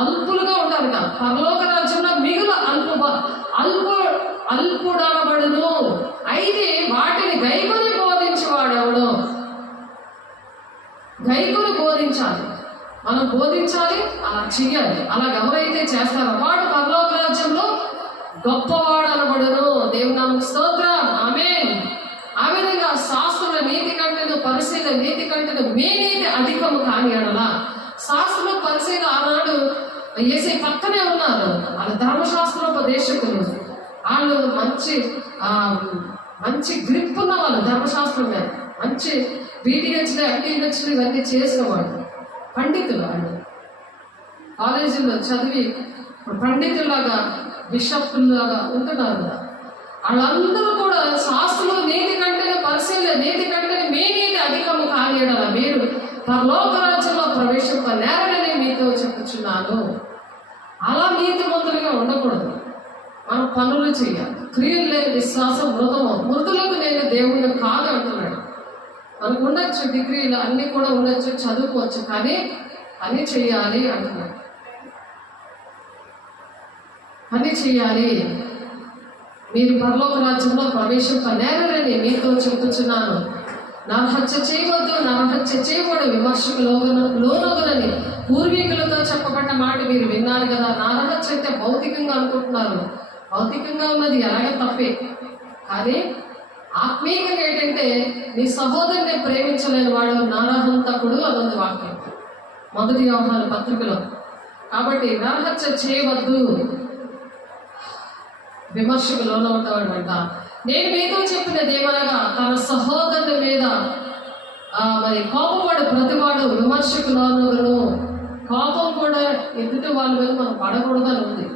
అల్పులుగా ఉంటారట. పరలోక రాజ్యంలో మిగులు అల్పుడనబడును. అయితే వాటిని గైకొని బోధించేవాడెవడో. గైకొని బోధించాలి, మనం బోధించాలి, అలా చెయ్యాలి. అలా ఎవరైతే చేస్తారో వాడు పరలోక రాజ్యంలో గొప్పవాడు అనబడును. దేవునామముకు స్తోత్రం, ఆమేన్. ఆ విధంగా శాస్త్రుల నీతి కంటేను పరిశీలన నీతి కంటేను మీ నీతి అధికము కాని అడలా. శాస్త్రులు పరిశీలన ఆనాడు యేసే పక్కనే ఉన్నారు. వాళ్ళ ధర్మశాస్త్రోపదేశకులు. వాళ్ళు మంచి గ్రిప్ ఉన్న వాళ్ళు ధర్మశాస్త్రం మీద. మంచి బీటీహెచ్లు ఎంటీహెచ్లు ఇవన్నీ చేసిన వాళ్ళు, పండితులు. వాళ్ళు కాలేజీలో చదివి పండితులాగా బిషప్లాగా ఉంటున్నారు. వాళ్ళందరూ కూడా శాస్త్రులు నీతి కంటే పరిశీలన నీతి కంటే మీ నీతి అధికము కానియడల మీరు పరలోక రాజ్యంలో ప్రవేశింపనేరని మీతో చెప్పుచున్నాను. అలా నీతిమంతులుగా ఉండకూడదు. మనం పనులు చేయాలి. క్రియలు లేని విశ్వాసం మృతులకు నేను దేవుడిని కాదు అంటున్నాడు. మనకు ఉండొచ్చు డిగ్రీలు అన్నీ కూడా ఉండొచ్చు, చదువుకోవచ్చు, కానీ పని చేయాలి అంటున్నాడు. పని చేయాలి. మీరు పరలోక రాజ్యంలో ప్రవేశింపనేరని మీతో చెప్పుచున్నాను. నరహత్య చేయవద్దు, నరహత్య చేయబడు విమర్శకు లోనొగనని పూర్వీకులతో చెప్పబడ్డ మాట మీరు విన్నారు కదా. నరహత్య అంటే భౌతికంగా అనుకుంటున్నారు. భౌతికంగా ఉన్నది ఎలాగ తప్పే, కానీ ఆత్మీయంగా ఏంటంటే నీ సహోదరుని ప్రేమించలేని వాడు నరహంతకుడు అన్నది వాక్యం 1 యోహాను పత్రికలో. కాబట్టి నరహత్య చేయవద్దు, విమర్శకు లోనవుతాడు అంట. నేను మీతో చెప్పినది ఏమనగా తన సహోదరుని మీద మరి కోపపడు ప్రతివాడు విమర్శకు లోనవును. కోపం కూడా ఎదుటి వాళ్ళ మీద మనం పడకూడదని ఉంది.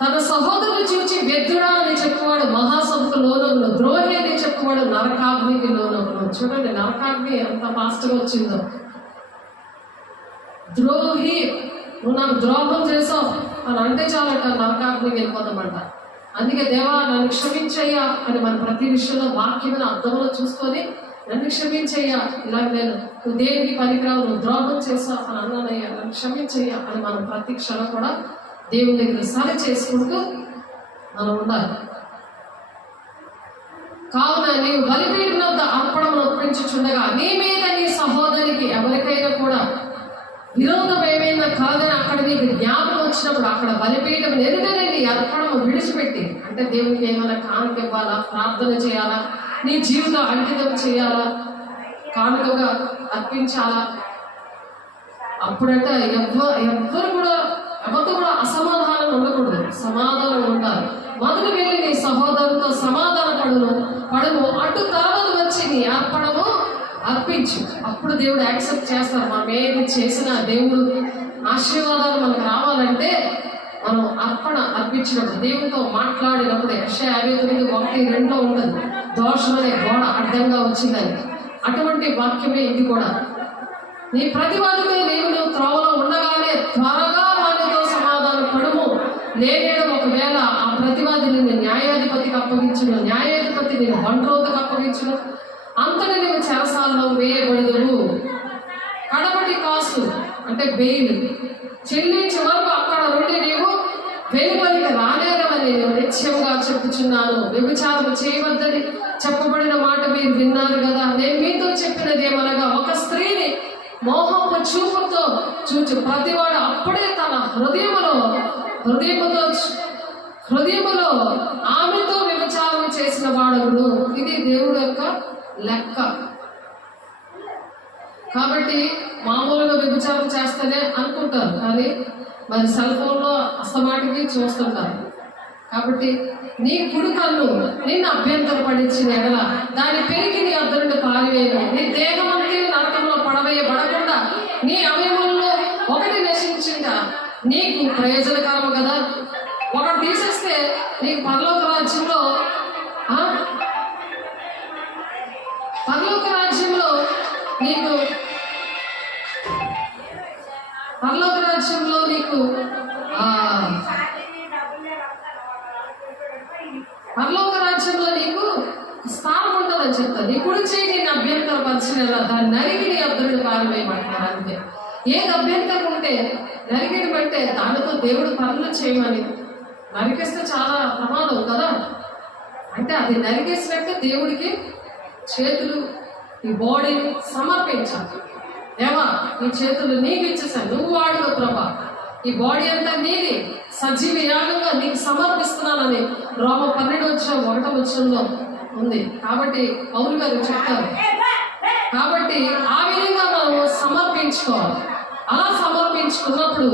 తన సహోదరుని చూచి వ్యర్థుడా అని చెప్పేవాడు మహాసభకు లోనవును. ద్రోహి అని చెప్పేవాడు నరకాగ్నికి లోనవును. చూడండి నరకాగ్ని ఎంత ఫాస్ట్గా వచ్చిందో. ద్రోహి, నువ్వు నాకు ద్రోహం చేసావు అని అంటే చాలంట నరకాగ్నికి వెళ్ళిపోతామంట. అందుకే దేవా నన్ను క్షమించయ్యా అని మనం ప్రతి విషయంలో వాక్యమైన అర్థంలో చూసుకొని నన్ను క్షమించయ్యా, ఇలా నువ్వు దేనికి పనికిరావు, నువ్వు ద్రోహం చేసావు అని అన్నానయ్యా, నన్ను క్షమించయ్యా అని మనం ప్రతి క్షణం కూడా దేవుని దగ్గర సరి చేసుకుంటూ మనం ఉండాలి. కావున నీవు బలిపీఠం వద్ద అర్పణను ఒప్పించుచుండగా నీ మీద నీ సహోదరికి ఎవరికైనా కూడా విరోధం ఏమైనా కాదని అక్కడ నీకు జ్ఞాపకం వచ్చినప్పుడు అక్కడ బలిపీఠం ఎదుటనే నీ అర్పణము విడిచిపెట్టి, అంటే దేవునికి ఏమైనా కానుక ఇవ్వాలా, ప్రార్థన చేయాలా, నీ జీవితం అంకితం చేయాలా, కానుకగా అర్పించాలా. అప్పుడంటే ఎవరితో కూడా అసమాధానం ఉండకూడదు, సమాధానం ఉండాలి. మొదలు వెళ్ళి నీ సహోదరుతో సమాధాన పడును అటు తర్వాత వచ్చి నీ అర్పణము అర్పించు. అప్పుడు దేవుడు యాక్సెప్ట్ చేస్తారు. మనం ఏది చేసినా దేవుడు ఆశీర్వాదాలు మనకు రావాలంటే మనం అర్పణ అర్పించినప్పుడు, దేవుడితో మాట్లాడినప్పుడు. యెషయా 59:1-2 ఉంటుంది, దోషం అనే గోడ అడ్డంగా వచ్చిందని. అటువంటి వాక్యమే ఇది కూడా. నీ ప్రతివాదితో నీవు త్రోవలో ఉండగానే త్వరగా వారితో సమాధాన పడుము. లేనేడు ఒకవేళ ఆ ప్రతివాదిని న్యాయాధిపతికి అప్పగించును, న్యాయాధిపతి నేను బండ్రోతకు అప్పగించును, అంతటి నువ్వు చెరసాలలో వేయబడదువు. అంటే బెయిల్ చెల్లించే వరకు అక్కడ నుండి నీవు వెలుపలికి రాలేరని నేను నిశ్చయంగా చెప్పుచున్నాను. వ్యభిచారం చేయవద్దని చెప్పబడిన మాట మీరు విన్నారు కదా. నేను మీతో చెప్పినది ఏమనగా, ఒక స్త్రీని మోహపు చూపుతో చూచు ప్రతివాడు అప్పుడే తన హృదయములో ఆమెతో వ్యభిచారం చేసిన వాడును. ఇది దేవుడు యొక్క లెక్క. కాబట్టి మామూలుగా వ్యభిచారం చేస్తేనే అనుకుంటారు, కానీ మరి సెల్ ఫోన్లో అస్తమాటికి చూస్తుంటారు. కాబట్టి నీ కుడి కన్ను నిన్ను అభ్యంతరపడించిన ఎడల దాని పెరిగి నీ అద్దరుండి పారివేయను. నీ దేహం అంతే నరకంలో పడవేయబడకుండా నీ అవయవంలో ఒకటి నశించిందా నీకు ప్రయోజనకరము కదా. ఒకటి తీసేస్తే నీకు పరలోక రాజ్యంలో నీకు పరలోక రాజ్యంలో నీకు స్థానం ఉంటుందని చెప్తాను. నీ కుడి చేయి నేను అభ్యంతరపరిచిన దాన్ని నరిగి నీ అద్దరుడు పారివేయమంటారు. అంతే. ఏది అభ్యంతరం ఉంటే నరిగిడి పట్టే దానితో దేవుడు పనులు చేయమని. నరికేస్తే చాలా ప్రమాదం కదా. అంటే అది నరికేసినట్టే దేవుడికి చేతులు ఈ బాడీని సమర్పించాలి. ఏమా ఈ చేతులు నీకు ఇచ్చేసాను, నువ్వు వాడుకో ప్రభా, ఈ బాడీ అంతా నీది, సజీవ యాగంగా నీకు సమర్పిస్తున్నానని రోమ 12:1 ఉంది. కాబట్టి పౌలు గారు చెప్తారు. కాబట్టి ఆ విధంగా మనం సమర్పించుకోవాలి. అలా సమర్పించుకున్నప్పుడు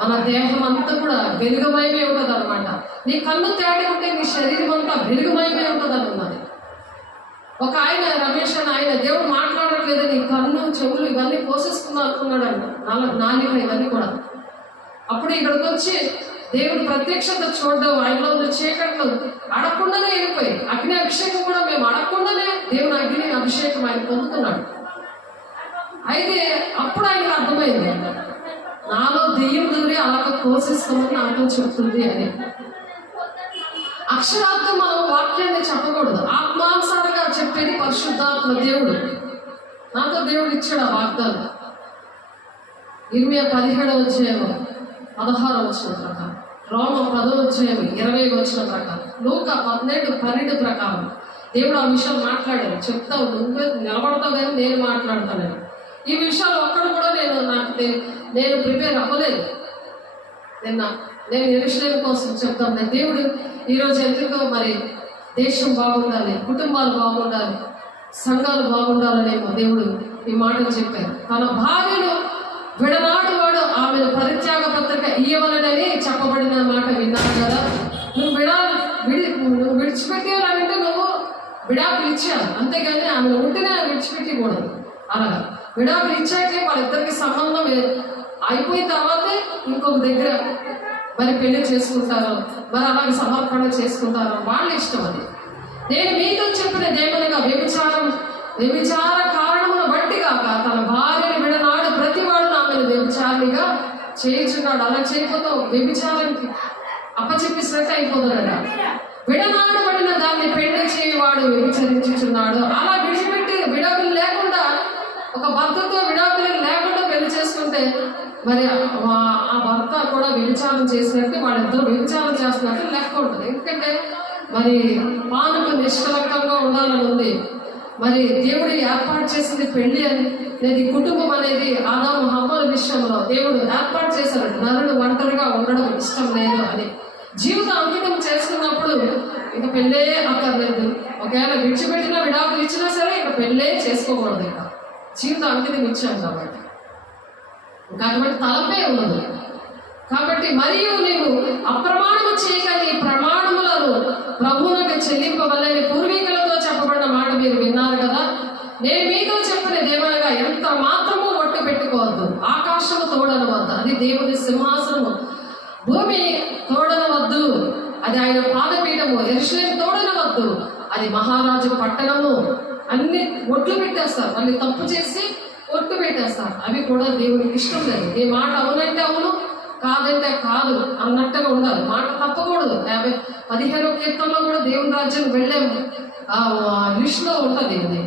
మన దేహం అంతా కూడా వెలుగుమయమే ఉంటుంది అనమాట. నీ కన్ను తేడా ఉంటే నీ శరీరం అంతా వెలుగుమయమే ఉంటుంది అన్నది. ఒక ఆయన రమేష్ అని ఆయన దేవుడు మాట్లాడట్లేదు, నీ కన్ను చెవులు ఇవన్నీ పోషిస్తున్నా అనుకున్నాడు అంట, నాలుక ఇవన్నీ కూడా. అప్పుడు ఇక్కడికి వచ్చి దేవుడు ప్రత్యక్షత చూడడం, ఆయనలో ఉన్న చీకట్లు అడగకుండానే వెళ్ళిపోయి అగ్ని అభిషేకం కూడా మేము అడగకుండానే దేవుని అగ్ని అభిషేకం ఆయన పొందుతున్నాడు. అయితే అప్పుడు ఆయనకు అర్థమైంది, నాలో దెయ్యం దూరి అలాగ పోషిస్తామని నాతో చెప్తుంది అని. అక్షరార్థం మనం వాక్యాన్ని చెప్పకూడదు, ఆత్మానుసారంగా చెప్పేది పరిశుద్ధాత్మ దేవుడు. నాతో దేవుడు ఇచ్చాడు ఆ వాగ్దానం. ఇర్మియా 17:16 ప్రకారం, రోమ 10:20 ప్రకారం, లూకా 12:12 ప్రకారం దేవుడు ఆ విషయాలు మాట్లాడారు. చెప్తావు, నువ్వే నిలబడతావు కానీ నేను మాట్లాడతాను. ఈ విషయాలు ఒక్కడు కూడా నేను ప్రిపేర్ అవ్వలేదు. నేను యెరూషలేము కోసం చెప్తాను. దేవుడు ఈరోజు ఎందుకో మరి దేశం బాగుండాలి, కుటుంబాలు బాగుండాలి, సంఘాలు బాగుండాలనేమో దేవుడు ఈ మాటలు చెప్పారు. తన భార్యను విడనాడు వాడు ఆమె పరిత్యాగ పత్రిక ఇయ్యవలనని చెప్పబడిన మాట విన్నాను కదా. నువ్వు విడిచిపెట్టేయాలంటే నువ్వు విడాకులు ఇచ్చావు, అంతేగాని ఆమె ఉంటేనే విడిచిపెట్టకూడదు. అలాగా విడాకులు ఇచ్చాకే వాళ్ళిద్దరికి సంబంధం అయిపోయిన తర్వాతే ఇంకొక దగ్గర మరి పెళ్లి చేసుకుంటారో, మరి అలాగే సమర్పణ చేసుకుంటారో వాళ్ళ ఇష్టం. అది నేను మీతో చెప్పిన దేవనగా వ్యభిచార కారణమును బట్టి కాక తన భార్యను విడనాడు ప్రతివాడు ఆమెను వ్యభిచారిగా చేయించున్నాడు. అలా చేయకపోతే వ్యభిచారానికి అప్పచెప్పిసినట్టు అయిపోతున్నాడు. విడనాడబడిన దాన్ని పెళ్లి చేయవాడు వ్యభిచరించుచున్నాడు. అలా విడిచిపెట్టి విడాకులు లేకుండా, ఒక భర్తతో విడాకులు లేకుండా పెళ్లి చేసుకుంటే మరి ఆ భర్త కూడా వ్యభిచారం చేసినట్టు, వాళ్ళిద్దరూ వ్యభిచారం చేస్తున్నట్టు లెక్క ఉంటుంది. ఎందుకంటే మరి మానవుడు నిష్కలంకంగా ఉండాలని ఉంది. మరి దేవుడు ఏర్పాటు చేసింది పెళ్లి అనేది, కుటుంబం అనేది ఆదాము హవ్వల విషయంలో దేవుడు ఏర్పాటు చేశాడు. నరుడు ఒంటరిగా ఉండడం ఇష్టం లేదు అని జీవితం అంకితం చేసుకున్నప్పుడు ఇక పెళ్ళే అక్కర్లేదు. ఒకవేళ విడిచిపెట్టినా విడాకులు ఇచ్చినా సరే ఇక పెళ్ళే చేసుకోకూడదు. ఇక జీవితం అంకితం ఇచ్చాం కాబట్టి తలపే ఉండదు. కాబట్టి మరియు నీవు అప్రమాణము చేయక నీ ప్రమాణములను ప్రభువునకు చెల్లింపవల్లని పూర్వీకులతో చెప్పబడిన మాట మీరు విన్నారు కదా. నేను మీతో చెప్పినది ఏమనగా, ఎంత మాత్రము ఒట్టు పెట్టుకోవద్దు. ఆకాశము తోడనవద్దు, అది దేవుని సింహాసనము. భూమి తోడనవద్దు, అది ఆయన పాదపీఠము. యెరూషలేము తోడనవద్దు, అది మహారాజు పట్టణము. అన్ని ఒట్లు పెట్టేస్తారు, మళ్ళీ తప్పు చేసి ఒట్టు పెట్టేస్తారు. అవి కూడా దేవునికి ఇష్టం లేదు. ఈ మాట అవునంటే అవును, కాదంటే కాదు అన్నట్టుగా ఉండాలి. మాట తప్పకూడదు. 15వ కీర్తనలో కూడా దేవుని రాజ్యం వెళ్ళే లిస్టులో ఉంటుంది.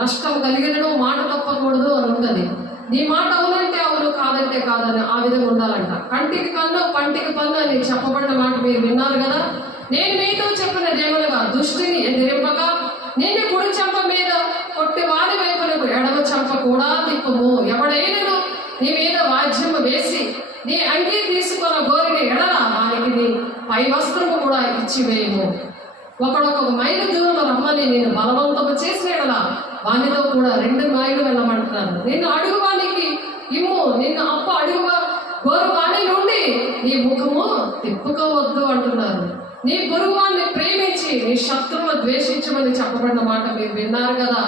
నష్టం కలిగినను మాట తప్పకూడదు అని ఉంటుంది. నీ మాట అవునంటే అవును, కాదంటే కాదని ఆ విధంగా ఉండాలంట. కంటికి కన్ను పంటికి పన్ను అని చెప్పబడిన మాట మీరు విన్నారు కదా. నేను మీతో చెప్పినదేమనగా, దుష్టిని ఎదిరింపగా నేను కుడి చెంప మీద కొట్టి వాని వైపునకు ఎడమ చెంప కూడా తిప్పము. ఎవడైనను నీ మీద వాద్యము వేసి నీ అంగీ తీసుకున్న గోరిన ఎడల వానికి నీ పై వస్త్రము కూడా ఇచ్చివేయము. ఒకడొక మైలు దూరం రమ్మని నేను బలవంతము చేసిన ఎడల వానితో కూడా 2 మైళ్ళు వెళ్ళమంటున్నాను. నిన్ను అడుగువానికి ఇమ్ము, నిన్ను అడుగువ గోరు వాని నుండి నీ ముఖము తిప్పుకోవద్దు అంటున్నారు. నీ పొరుగువాన్ని ప్రేమించి నీ శత్రువును ద్వేషించమని చెప్పబడిన మాట మీరు విన్నారు కదా.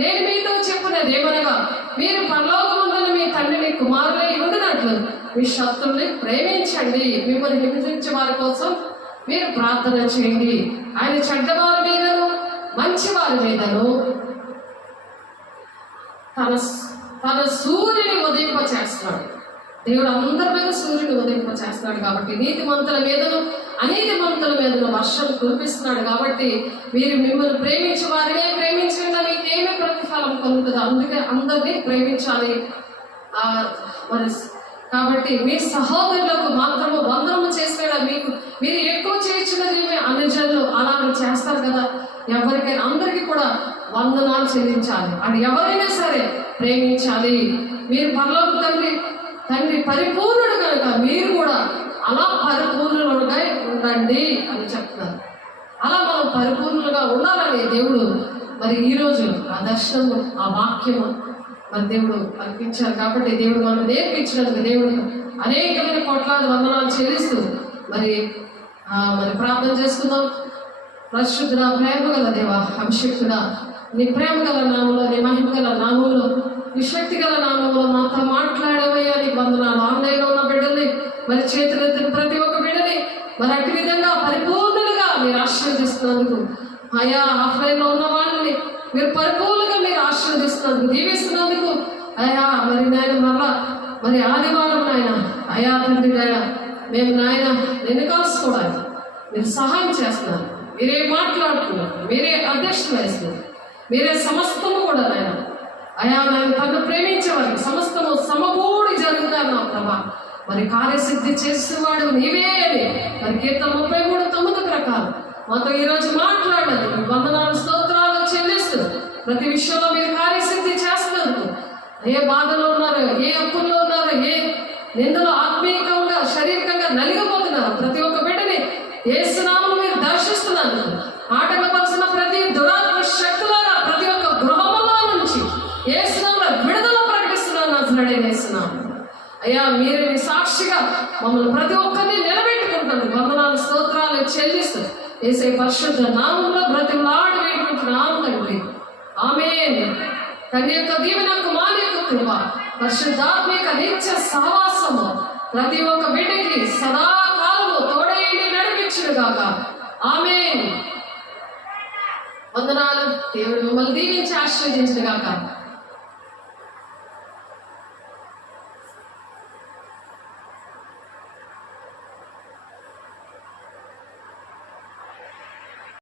నేను మీతో చెప్పినదేమనగా, మీరు పరలోకమందున మీ తండ్రిని కుమారులై ఉండినట్లు మీ శత్రువుని ప్రేమించండి, మిమ్మల్ని హింసించే వారి కోసం మీరు ప్రార్థన చేయండి. ఆయన చెడ్డవారి మీదను మంచివారి మీదను తన సూర్యుని ఉదయింప చేస్తున్నాడు. దేవుడు అందరి మీద సూర్యుని ఉదయింప చేస్తున్నాడు కాబట్టి నీతిమంతుల మీదను అనీతిమంతుల మీదను వర్షం కురిపిస్తున్నాడు. కాబట్టి మీరు మిమ్మల్ని ప్రేమించే వారినే ప్రేమించకుండా మీకేమీ ప్రతిఫలం కలుగుతుంది. అందుకే అందరినీ ప్రేమించాలి. మరి కాబట్టి మీ సహోదరులకు మాత్రము వందనము చేసేలా మీరు ఎక్కువ చేయించినది అన్ని జనులు అలాగే చేస్తారు కదా. ఎవరికైనా అందరికీ కూడా వందనాలు చెల్లించాలి. అది ఎవరైనా సరే ప్రేమించాలి. మీరు పరలోక తండ్రి పరిపూర్ణుడు కనుక మీరు కూడా అలా పరిపూర్ణులుగా ఉండండి అని చెప్తున్నారు. అలా మనం పరిపూర్ణులుగా ఉండాలని దేవుడు మరి ఈరోజు ఆ దర్శనము, ఆ వాక్యము మరి దేవుడు కల్పించారు. కాబట్టి దేవుడు మనం నేర్పించినందుకు దేవుడు అనేకమైన కోట్లాది వందనాలు చెల్లిస్తూ మరి ప్రార్థన చేసుకుందాం. పరిశుద్ధుడ, ప్రేమ గల దేవ, అభిషక్తుడ, నీ ప్రేమ గల నామంలో, నీ మహిమ గల నామంలో, నీ శక్తి గల నామంలో మాతో మాట్లాడేవయ్యా నీకు వందనాలు. ఆన్లైన్లో ఉన్న బిడ్డల్ని మరి చేతులెత్తిన ప్రతి ఒక్క బిడ్డని మరి అట్టి విధంగా పరిపూర్ణంగా మీరు ఆశీర్వదిస్తున్నందుకు, ఆయా ఆఫ్లైన్లో ఉన్న వాళ్ళని మీరు పరిపూర్ణంగా మీరు ఆశీర్వదిస్తున్నందుకు, దీవిస్తున్నందుకు అయా మరి నాయన మరి ఆదివారం నాయన అయా తండ్రి నాయన మేము నాయన నిన్ను కలుసుకోవడానికి మీరు సహాయం చేస్తున్నారు. మీరే మాట్లాడుతున్నారు, మీరే అధ్యక్షత వహిస్తున్నారు, మీరే సమస్తము కూడా నాయన అయా నాయన తను ప్రేమించేవారికి సమస్తము సమకూడి జరుగుతాను ప్రభా. మరి కార్యసిద్ధి చేసేవాడు నీవే అని మరి కీర్తన 33:9 ప్రకారం మాతో ఈరోజు మాట్లాడాలి. వందనాలు స్తోత్రాలు చెల్లిస్తూ ప్రతి విషయంలో మీరు కార్యసిద్ధి చేస్తున్నారు. ఏ బాధలో ఉన్నారు, ఏ అప్పుల్లో ఉన్నారు, ఏ నిందలో ఆత్మీయంగా శారీరకంగా నలిగిపోతున్నారు ప్రతి ఒక్క బిడ్డని యేసునామములో మీరు దర్శిస్తున్నారు. ఆటంకపరిచిన ప్రతి దురాత్మ శక్తులారా ప్రతి ఒక్క గృహములో నుంచి యేసునామములో విడుదల ప్రకటిస్తున్నాను. నజరేయుడైన యేసునామములో అయ్యా మీరే మీ సాక్షిగా మమ్మల్ని ప్రతి ఒక్కరిని నిలబెట్టుకుంటాను. వందనాలు స్తోత్రాలు చెల్లిస్తూ యేసయ్య పరిశుద్ధ నామములో బ్రతిమలాడి వేడుకుంటున్నాము తండ్రి. ఆమేన్. తండ్రి యొక్క దీవెన, కుమారుని యొక్క కృప, పరిశుద్ధాత్మిక నిత్య సహవాసము ప్రతి ఒక్క బిడ్డకి సదాకాలము తోడేయండి నడిపించుగాక. ఆమేన్. వందనాలు. దేవుడు మిమ్మల్ని దీవించి ఆశీర్వదించుగాక.